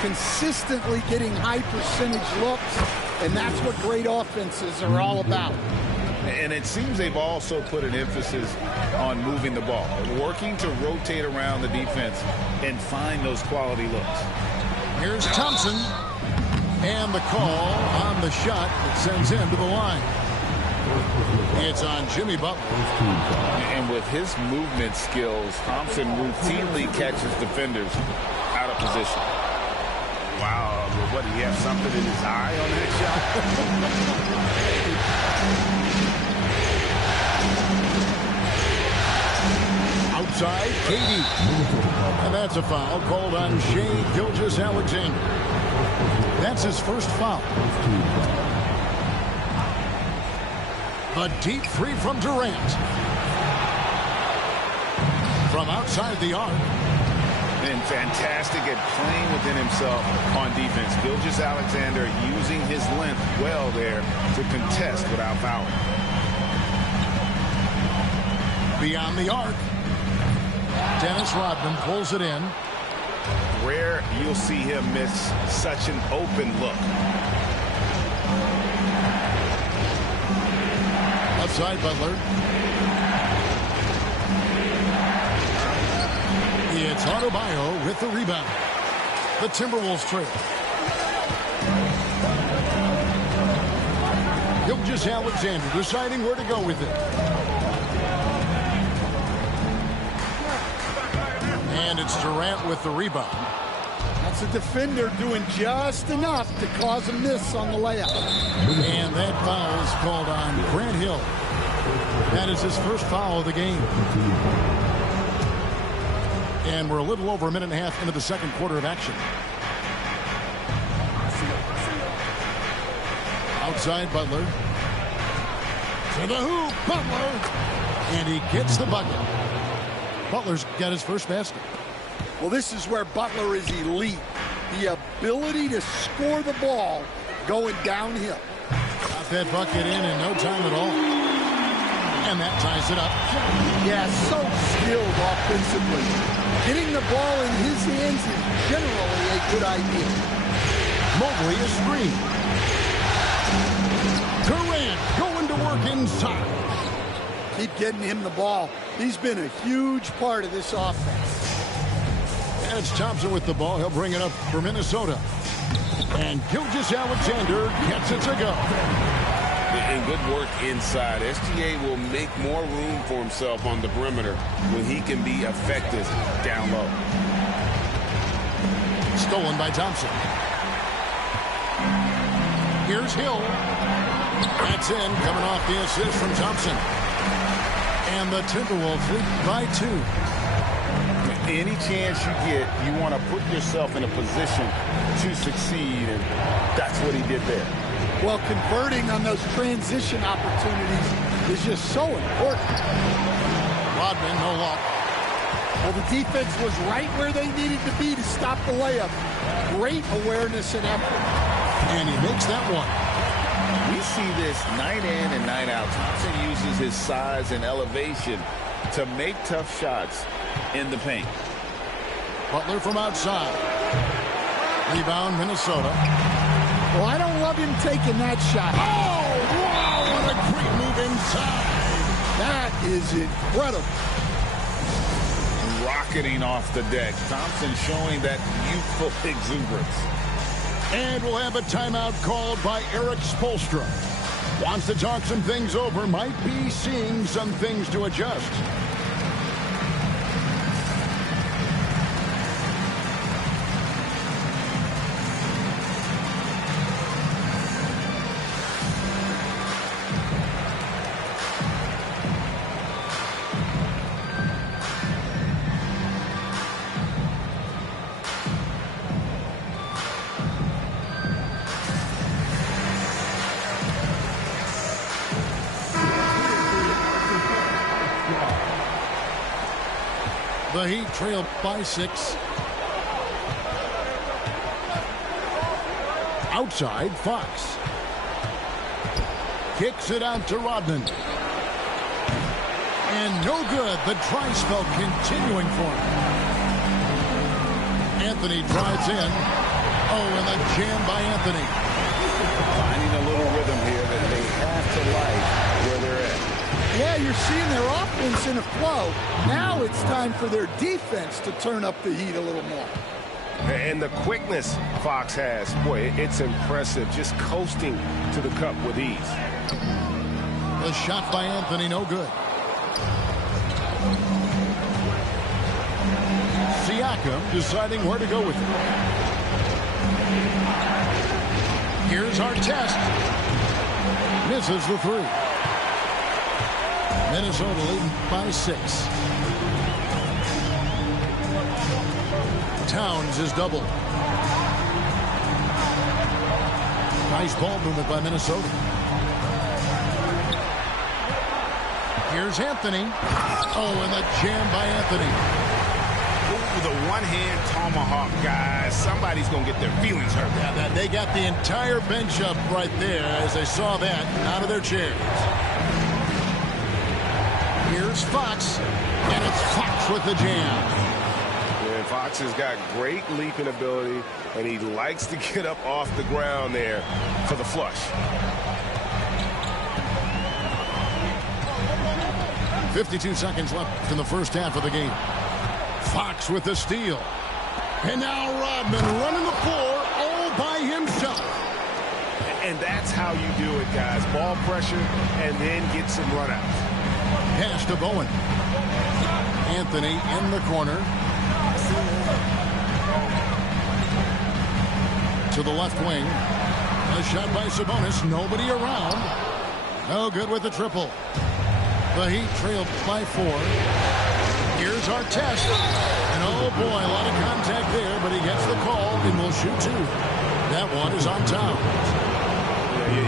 Consistently getting high percentage looks, and that's what great offenses are all about. And it seems they've also put an emphasis on moving the ball, working to rotate around the defense and find those quality looks. Here's Thompson. And the call on the shot that sends him to the line. It's on Jimmy Butler. And with his movement skills, Thompson routinely catches defenders out of position. Wow, what, did he have something in his eye on that shot? Outside, KD. And that's a foul called on Shai Gilgeous-Alexander. That's his first foul. A deep three from Durant. From outside the arc. And fantastic at playing within himself on defense. Gilgeous-Alexander using his length well there to contest without fouling. Beyond the arc. Dennis Rodman pulls it in. Rare you'll see him miss such an open look. Outside Butler. It's Adebayo with the rebound. The Timberwolves trail. Gilgeous-Alexander deciding where to go with it. And it's Durant with the rebound. That's a defender doing just enough to cause a miss on the layup. And that foul is called on Grant Hill. That is his first foul of the game. And we're a little over a minute and a half into the second quarter of action. Outside Butler. To the hoop, Butler. And he gets the bucket. Butler's got his first basket. Well, this is where Butler is elite. The ability to score the ball going downhill. Got that bucket in no time at all. And that ties it up. Yeah, so skilled offensively. Getting the ball in his hands is generally a good idea. Mobley a screen. Durant going to work inside. Keep getting him the ball. He's been a huge part of this offense. And it's Thompson with the ball. He'll bring it up for Minnesota. And Gilgeous-Alexander gets it to go. And good work inside. SGA will make more room for himself on the perimeter when he can be effective down low. Stolen by Thompson. Here's Hill. That's in, coming off the assist from Thompson. And the Timberwolves lead by 2. Any chance you get, you want to put yourself in a position to succeed, and that's what he did there. Well, converting on those transition opportunities is just so important. Rodman, no luck. Well, the defense was right where they needed to be to stop the layup. Great awareness and effort. And he makes that one. We see this night in and night out. Thompson uses his size and elevation to make tough shots in the paint. Butler from outside. Rebound, Minnesota. Well, I don't love him taking that shot. Oh, wow, what a great move inside. That is incredible. Rocketing off the deck. Thompson showing that youthful exuberance. And we'll have a timeout called by Eric Spoelstra. Wants to talk some things over. Might be seeing some things to adjust. The Heat trail by 6. Outside, Fox. Kicks it out to Rodman. And no good. The dry spell continuing for him. Anthony drives in. Oh, and a jam by Anthony. Finding a little rhythm here that they have to like where they're at. Yeah, you're seeing their offense in a flow. Now it's time for their defense to turn up the heat a little more. And the quickness Fox has, boy, it's impressive. Just coasting to the cup with ease. The shot by Anthony, no good. Siakam deciding where to go with it. Here's Artest. Misses the 3. Minnesota leading by 6. Towns is doubled. Nice ball movement by Minnesota. Here's Anthony. Oh, and the jam by Anthony. Ooh, the one-hand tomahawk, guys. Somebody's going to get their feelings hurt. Yeah, they got the entire bench up right there as they saw that out of their chairs. Here's Fox, and it's Fox with the jam. Yeah, Fox has got great leaping ability, and he likes to get up off the ground there for the flush. 52 seconds left in the first half of the game. Fox with the steal. And now Rodman running the floor all by himself. And that's how you do it, guys. Ball pressure and then get some runouts. Pass to Bowen. Anthony in the corner. To the left wing. A shot by Sabonis. Nobody around. No good with the triple. The Heat trailed by 4. Here's Artest. And oh boy, a lot of contact there, but he gets the call and will shoot 2. That one is on Towns.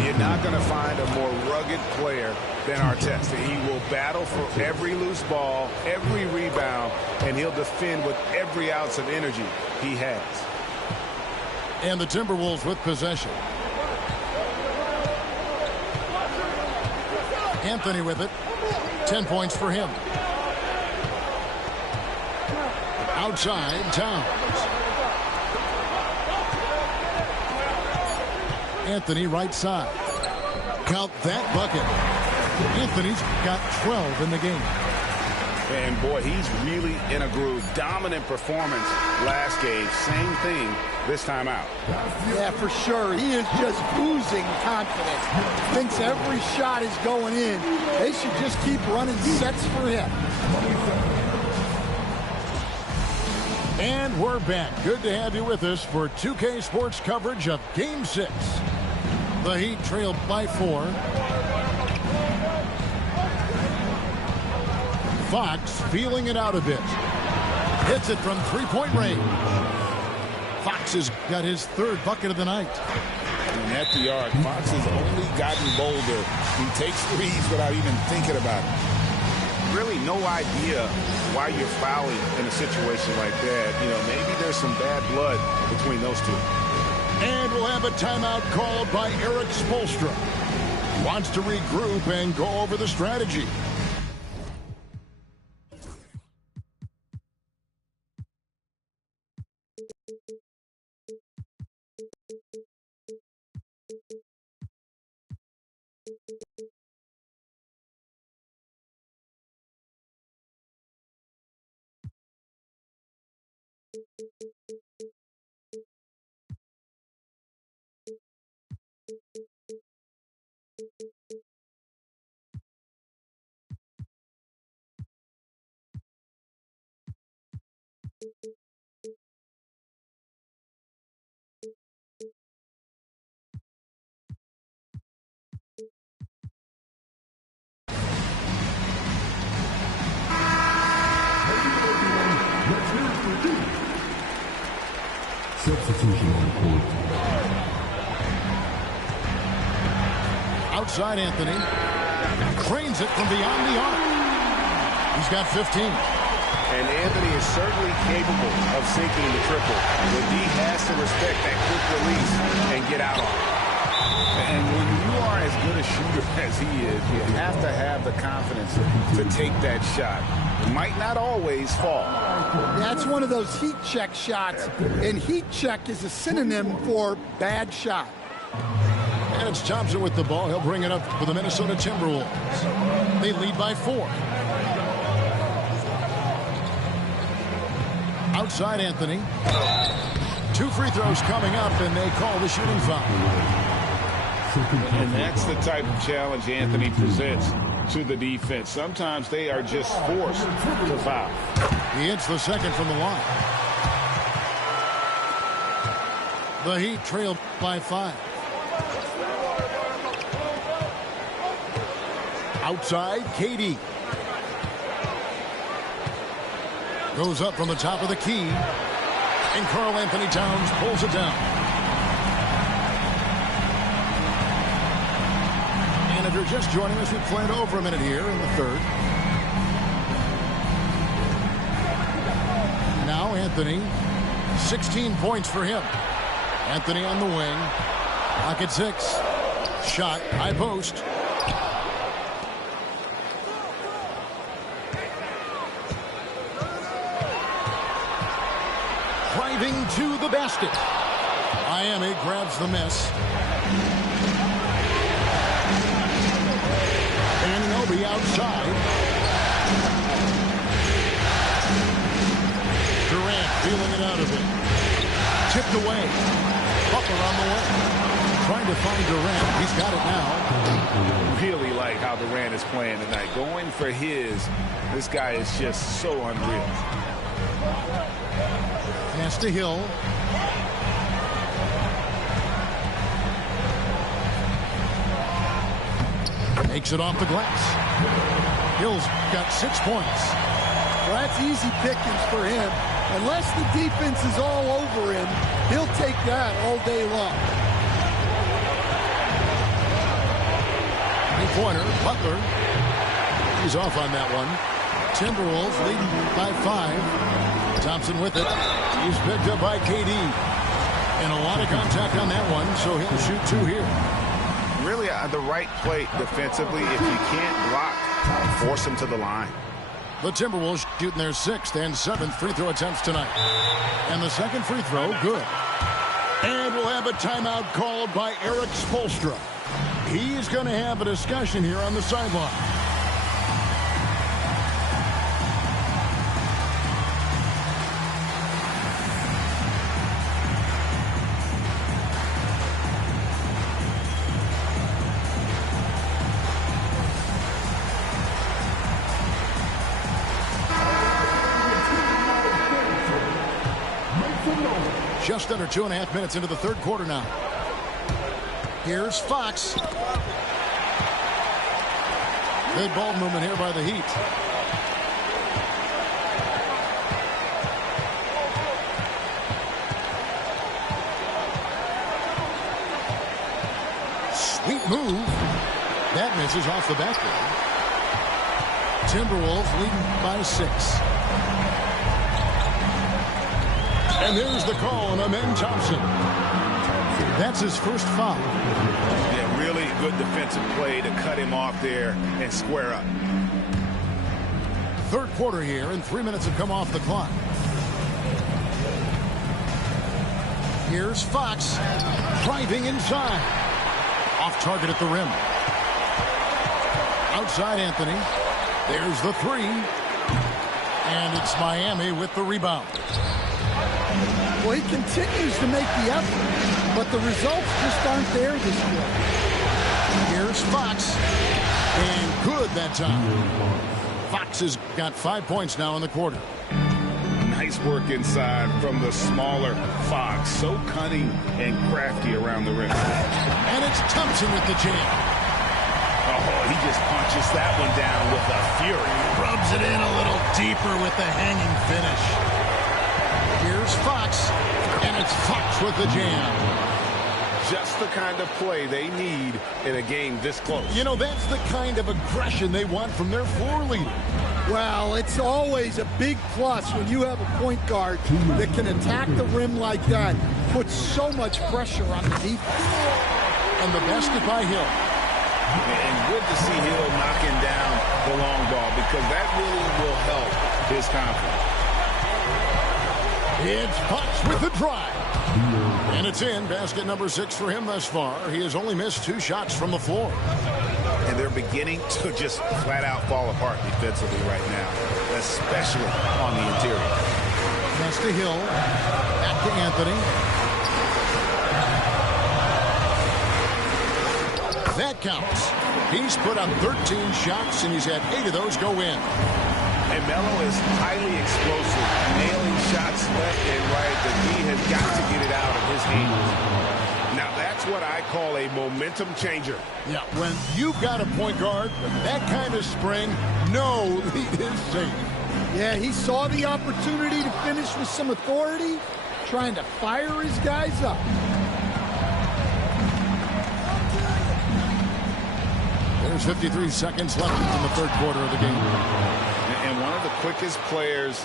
You're not going to find a more rugged player than Artest. He will battle for every loose ball, every rebound, and he'll defend with every ounce of energy he has. And the Timberwolves with possession. Anthony with it. 10 points for him. Outside, Towns. Anthony right side. Count that bucket. Anthony's got 12 in the game. And boy, he's really in a groove. Dominant performance last game. Same thing this time out. Yeah, for sure. He is just oozing confidence. Thinks every shot is going in. They should just keep running sets for him. And we're back. Good to have you with us for 2K Sports coverage of Game 6. The Heat trailed by 4. Fox feeling it out a bit. Hits it from three-point range. Fox has got his 3rd bucket of the night. And at the arc, Fox has only gotten bolder. He takes threes without even thinking about it. Really no idea why you're fouling in a situation like that. You know, maybe there's some bad blood between those two. And we'll have a timeout called by Erik Spoelstra. Wants to regroup and go over the strategy. Substitution on the court. Outside Anthony. Cranes it from beyond the arc. He's got 15. And Anthony is certainly capable of sinking the triple, but he has to respect that quick release and get out on it. And when you are as good a shooter as he is, you have to have the confidence to take that shot. It might not always fall. That's one of those heat check shots, and heat check is a synonym for bad shot. And it's Thompson with the ball. He'll bring it up for the Minnesota Timberwolves. They lead by 4. Outside Anthony. 2 free throws coming up, and they call the shooting foul. And that's the type of challenge Anthony presents to the defense. Sometimes they are just forced to foul. He hits the second from the line. The Heat trail by 5. Outside, KD. Goes up from the top of the key. And Karl Anthony Towns pulls it down. And if you're just joining us, we've played over a minute here in the third. Now Anthony, 16 points for him. Anthony on the wing. Pocket 6. Shot, high post. Driving to the basket. Miami grabs the miss. Anunoby outside. Durant feeling it out of it. Tipped away. Butler on the way. Trying to find Durant. He's got it now. Really like how Durant is playing tonight. Going for his. This guy is just so unreal. Pass to Hill. Makes it off the glass. Hill's got 6 points. Well, that's easy pickings for him. Unless the defense is all over him, he'll take that all day long. 3-pointer, Butler. He's off on that one. Timberwolves leading by 5. Thompson with it. He's picked up by KD. And a lot of contact on that one, so he'll shoot 2 here. Really the right play defensively. If you can't block, force him to the line. The Timberwolves shooting their 6th and 7th free throw attempts tonight. And the second free throw, good. And we'll have a timeout called by Erik Spoelstra. He's going to have a discussion here on the sideline. Just under 2.5 minutes into the third quarter now. Here's Fox. Good ball movement here by the Heat. Sweet move. That misses off the backboard. Timberwolves leading by 6. And there's the call on Amen Thompson. That's his first foul. Yeah, really good defensive play to cut him off there and square up. Third quarter here, and 3 minutes have come off the clock. Here's Fox driving inside. Off target at the rim. Outside Anthony. There's the 3. And it's Miami with the rebound. Well, he continues to make the effort, but the results just aren't there this year. Here's Fox. And good that time. Fox has got 5 points now in the quarter. Nice work inside from the smaller Fox. So cunning and crafty around the rim. And it's Thompson with the jam. Oh, he just punches that one down with a fury. Rubs it in a little deeper with the hanging finish. Here's Fox, and it's Fox with the jam. Just the kind of play they need in a game this close. You know, that's the kind of aggression they want from their floor leader. Well, it's always a big plus when you have a point guard that can attack the rim like that, put so much pressure on the defense. And the basket by Hill. And good to see Hill knocking down the long ball because that really will help his confidence. It's Fox with the drive. And it's in. Basket number 6 for him thus far. He has only missed 2 shots from the floor. And they're beginning to just flat out fall apart defensively right now, especially on the interior. Pass to Hill. Back to Anthony. That counts. He's put up 13 shots, and he's had 8 of those go in. And Melo is highly explosive, nailing shots left and right. The D has got to get it out of his hands. Now, that's what I call a momentum changer. Yeah, when you've got a point guard with that kind of spring, no lead is safe. Yeah, he saw the opportunity to finish with some authority, trying to fire his guys up. There's 53 seconds left in the third quarter of the game. And one of the quickest players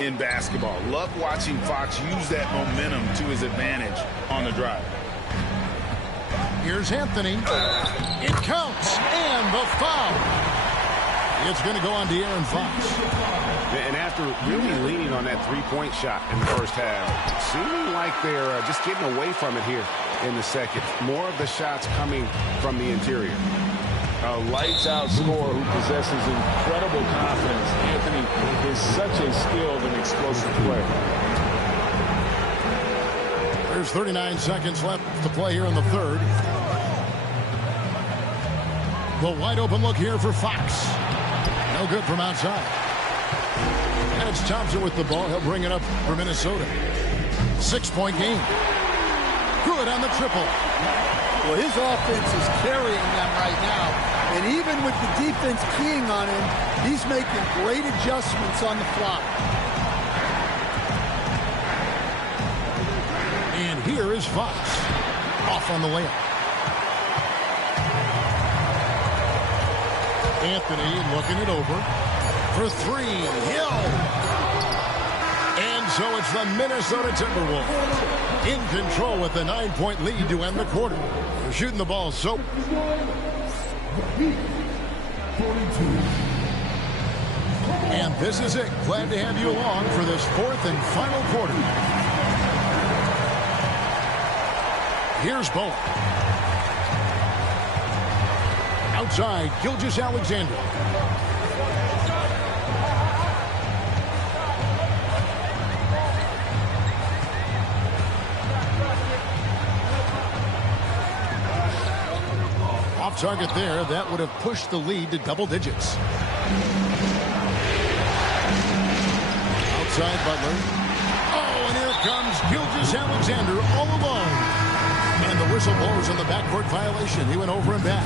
in basketball. Love watching Fox use that momentum to his advantage on the drive. Here's Anthony. It counts, and the foul. It's going to go on De'Aaron Fox. And after really leaning on that three-point shot in the first half, seeming like they're just getting away from it here in the second. More of the shots coming from the interior. A lights-out scorer who possesses incredible confidence. Anthony is such a skilled and explosive player. There's 39 seconds left to play here in the third. The wide-open look here for Fox. No good from outside. And it's Thompson with the ball. He'll bring it up for Minnesota. 6-point game. Good on the triple. Well, his offense is carrying them right now. And even with the defense keying on him, he's making great adjustments on the fly. And here is Fox. Off on the layup. Anthony looking it over. For 3. Hill. And so it's the Minnesota Timberwolves in control with a 9-point lead to end the quarter. They're shooting the ball, so... And this is it. Glad to have you along for this fourth and final quarter. Here's Bowen. Outside, Gilgeous-Alexander. Off target there. That would have pushed the lead to double digits. Outside Butler. Oh, and here comes Gilgeous-Alexander all alone. And the whistle blows on the backcourt violation. He went over and back.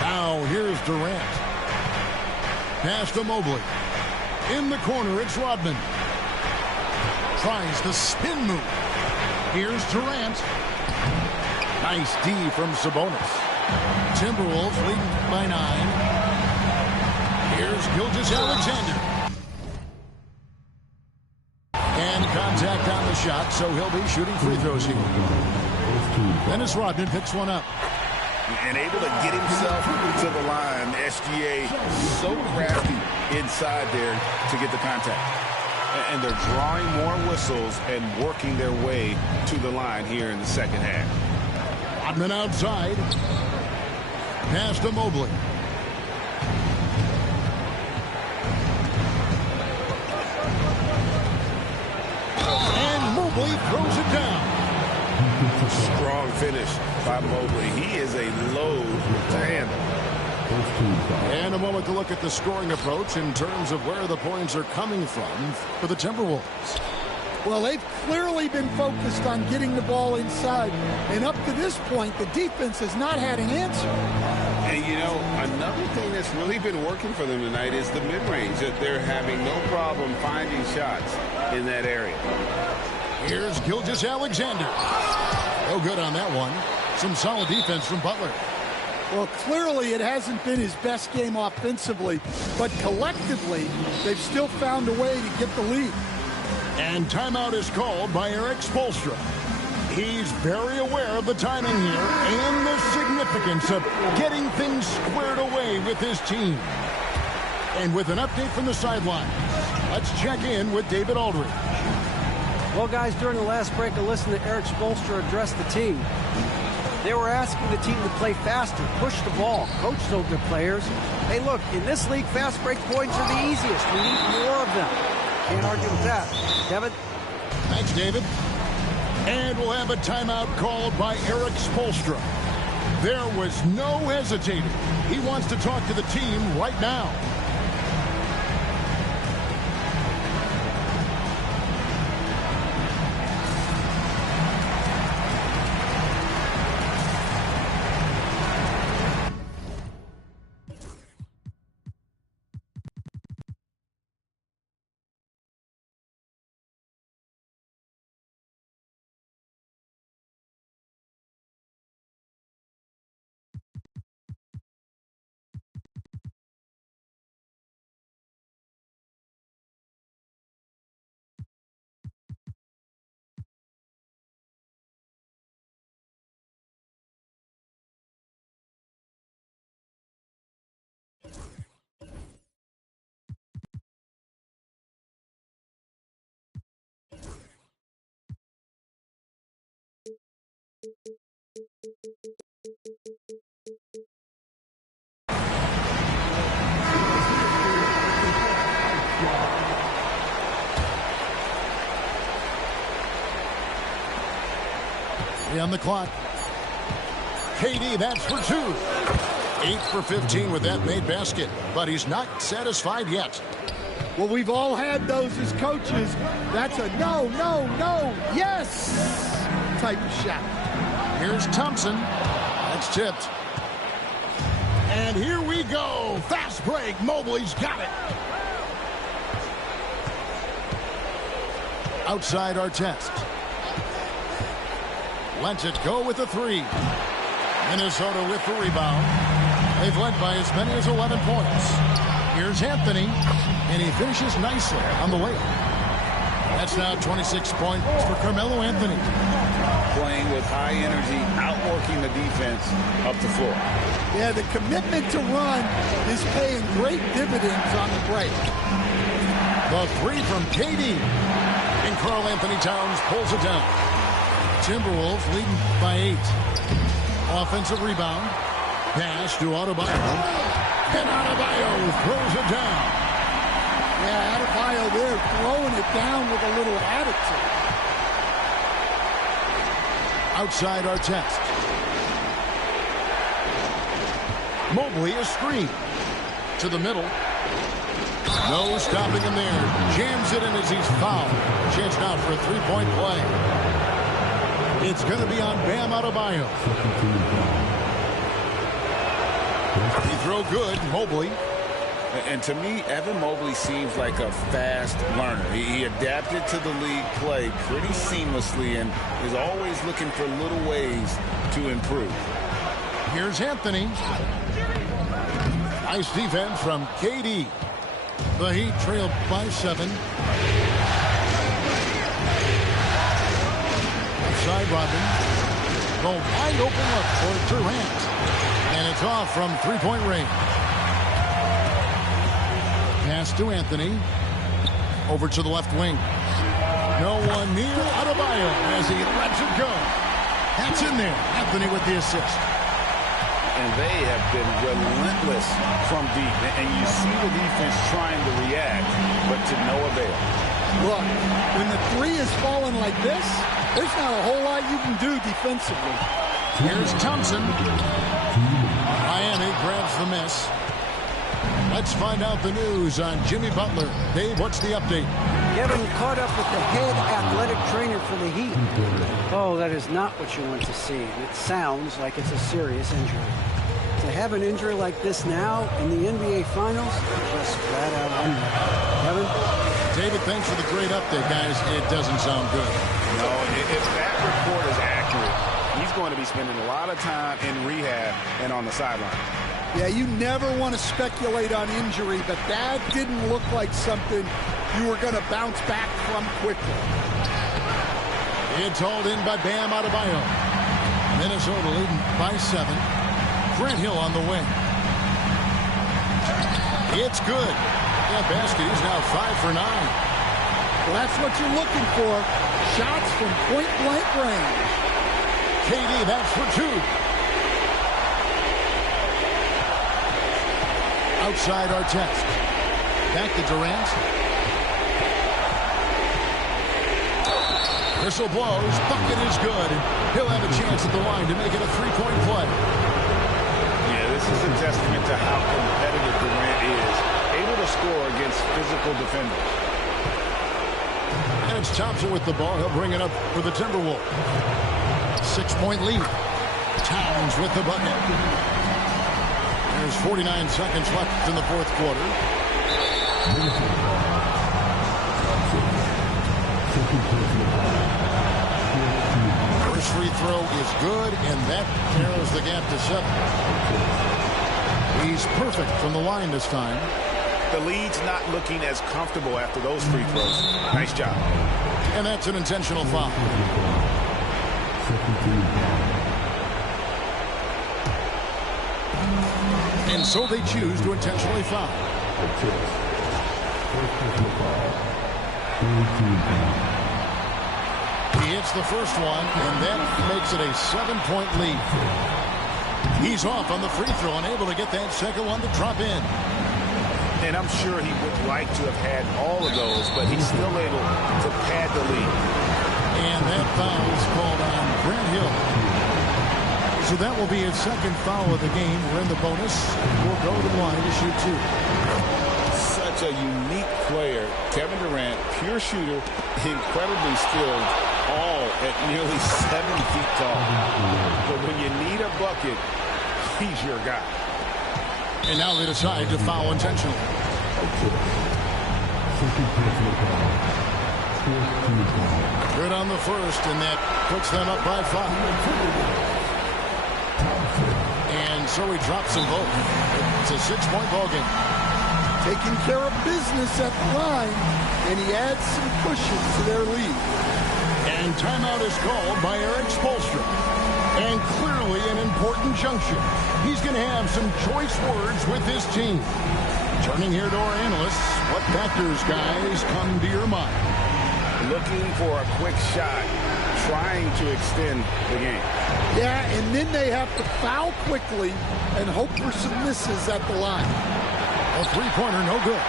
Now here's Durant. Pass to Mobley. In the corner, it's Rodman. Tries the spin move. Here's Durant. Nice D from Sabonis. Timberwolves leading by 9. Here's Gilgeous-Alexander. And contact on the shot, so he'll be shooting free throws here. Dennis Rodman picks one up. And able to get himself to the line. SGA so crafty inside there to get the contact. And they're drawing more whistles and working their way to the line here in the second half. Rodman outside. Pass to Mobley. throws it down. Strong finish by Mobley. He is a load to handle. And a moment to look at the scoring approach in terms of where the points are coming from for the Timberwolves. Well, they've clearly been focused on getting the ball inside. And up to this point, the defense has not had an answer. And, you know, another thing that's really been working for them tonight is the mid-range. That they're having no problem finding shots in that area. Here's Gilgeous-Alexander. No good on that one. Some solid defense from Butler. Well, clearly it hasn't been his best game offensively, but collectively, they've still found a way to get the lead. And timeout is called by Erik Spoelstra. He's very aware of the timing here and the significance of getting things squared away with his team. And with an update from the sideline, let's check in with David Aldridge. Well, guys, during the last break, I listened to Erik Spoelstra address the team. They were asking the team to play faster, push the ball, coach told their players, hey, look, in this league, fast break points are the easiest. We need more of them. Can't argue with that. Kevin? Thanks, David. And we'll have a timeout called by Erik Spoelstra. There was no hesitating. He wants to talk to the team right now. On the clock. KD, that's for 2. 8 for 15 with that made basket, but he's not satisfied yet. Well, we've all had those as coaches. That's a no, no, no, yes type of shot. Here's Thompson. That's tipped. And here we go. Fast break. Mobley's got it. Outside Artest. Lets it go with a 3. Minnesota with the rebound. They've led by as many as 11 points. Here's Anthony, and he finishes nicely on the layup. That's now 26 points for Carmelo Anthony. Playing with high energy, outworking the defense up the floor. Yeah, the commitment to run is paying great dividends on the break. The 3 from KD. And Karl Anthony Towns pulls it down. Timberwolves leading by 8. Offensive rebound. Pass to Adebayo. And Adebayo throws it down. Yeah, Adebayo there throwing it down with a little attitude. Outside Artest. Mobley a screen. To the middle. No stopping him there. Jams it in as he's fouled. Chance now for a three-point play. It's going to be on Bam Adebayo. He throw good, Mobley. And to me, Evan Mobley seems like a fast learner. He adapted to the league play pretty seamlessly and is always looking for little ways to improve. Here's Anthony. Nice defense from KD. The Heat trailed by 7. Outside Rodman. The wide open look for Durant. And it's off from three-point range. Pass to Anthony. Over to the left wing. No one near Adebayo as he lets it go. That's in there. Anthony with the assist. And they have been relentless from deep. And you see the defense trying to react, but to no avail. Look, when the 3 is falling like this, There's not a whole lot you can do defensively. Here's Thompson. Miami grabs the miss. Let's find out the news on Jimmy Butler. Dave, what's the update? Kevin caught up with the head athletic trainer for the Heat. Oh, that is not what you want to see. It sounds like it's a serious injury. To have an injury like this now in the NBA Finals, just flat out unlucky. Kevin? David, thanks for the great update, guys. It doesn't sound good. No, if that report is accurate, he's going to be spending a lot of time in rehab and on the sideline. Yeah, you never want to speculate on injury, but that didn't look like something you were going to bounce back from quickly. It's hauled in by Bam Adebayo. Minnesota leading by 7. Grant Hill on the wing. It's good. That basket is now 5 for 9. Well, that's what you're looking for. Shots from point-blank range. KD, that's for 2. Outside Artest. Back to Durant. Whistle blows. Bucket is good. He'll have a chance at the line to make it a 3-point play. Yeah, this is a testament to how competitive Durant is. Able to score against physical defenders. And it's Thompson with the ball. He'll bring it up for the Timberwolves. 6-point lead. Towns with the bucket. There's 49 seconds left in the fourth quarter. First free throw is good, and that narrows the gap to 7. He's perfect from the line this time. The lead's not looking as comfortable after those free throws. Nice job. And that's an intentional foul. And so they choose to intentionally foul. He hits the first one, and that makes it a 7-point lead. He's off on the free throw, unable to get that second one to drop in. And I'm sure he would like to have had all of those, but he's still able to pad the lead. And that foul is called on Grant Hill. So that will be his second foul of the game. We're in the bonus. We'll go to the line to shoot 2. Such a unique player. Kevin Durant, pure shooter, incredibly skilled, all at nearly 7 feet tall. But when you need a bucket, he's your guy. And now they decide to foul intentionally. Good on the first, and that puts them up by 5. And so he drops them both. It's a 6-point ball game. Taking care of business at the line, and he adds some cushion to their lead. And timeout is called by Erik Spoelstra. And clearly an important junction. He's going to have some choice words with his team. Turning here to our analysts, what factors, guys, come to your mind? Looking for a quick shot, trying to extend the game. Yeah, and then they have to foul quickly and hope for some misses at the line. A three-pointer, no good.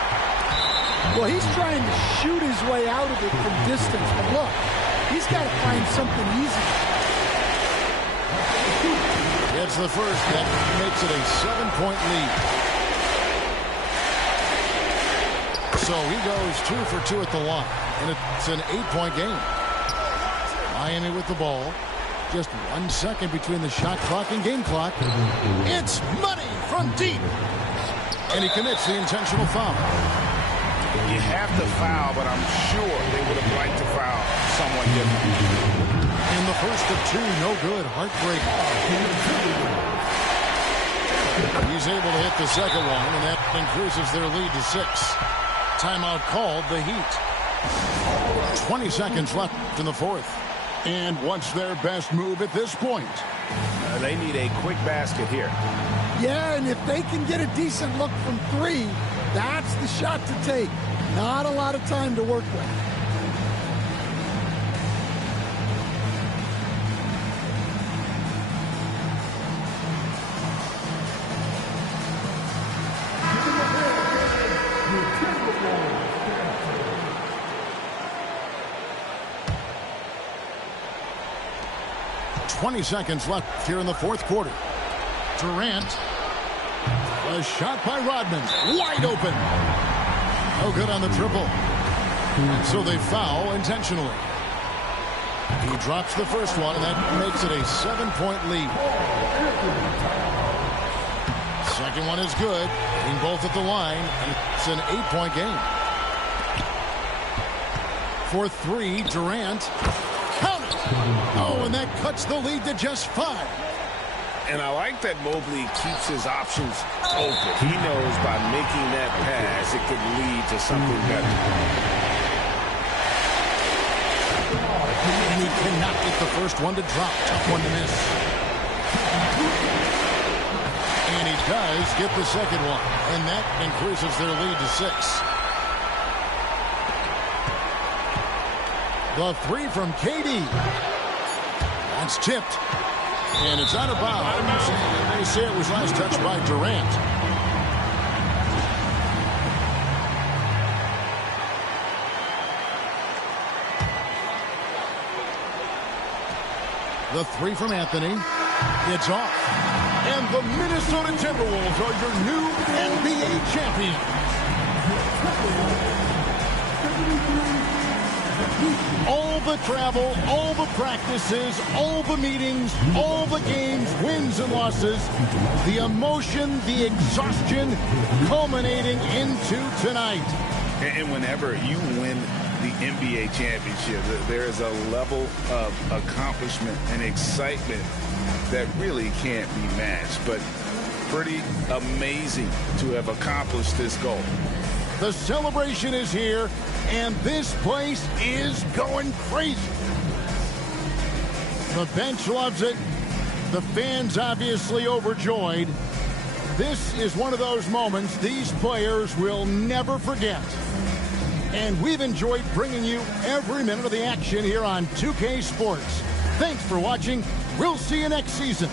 Well, he's trying to shoot his way out of it from distance, but look, he's got to find something easy. It's the first. That makes it a 7-point lead. So he goes 2 for 2 at the line, and it's an 8-point game. Miami with the ball. Just 1 second between the shot clock and game clock. It's money from deep. And he commits the intentional foul. You have to foul, but I'm sure they would have liked to foul someone different. And the first of 2, no good. Heartbreak. He's able to hit the second one, and that increases their lead to 6. Timeout called, the Heat. 20 seconds left in the fourth. And what's their best move at this point? They need a quick basket here. Yeah, and if they can get a decent look from 3, that's the shot to take. Not a lot of time to work with. 20 seconds left here in the fourth quarter. Durant. A shot by Rodman. Wide open. No good on the triple. And so they foul intentionally. He drops the first one, and that makes it a 7-point lead. Second one is good. Hitting both at the line, and it's an 8-point game. For three, Durant. Count it! Oh, and that cuts the lead to just 5. And I like that Mobley keeps his options open. He knows by making that pass, it could lead to something better. And he cannot get the first one to drop. Tough one to miss. And he does get the second one. And that increases their lead to 6. The three from KD. That's tipped. And it's out of bounds. They say it was last touched by Durant. The three from Anthony. It's off. And the Minnesota Timberwolves are your new NBA champions. All the travel, all the practices, all the meetings, all the games, wins and losses, the emotion, the exhaustion culminating into tonight. And whenever you win the NBA championship, there is a level of accomplishment and excitement that really can't be matched. But pretty amazing to have accomplished this goal. The celebration is here, and this place is going crazy. The bench loves it. The fans obviously overjoyed. This is one of those moments these players will never forget. And we've enjoyed bringing you every minute of the action here on 2K Sports. Thanks for watching. We'll see you next season.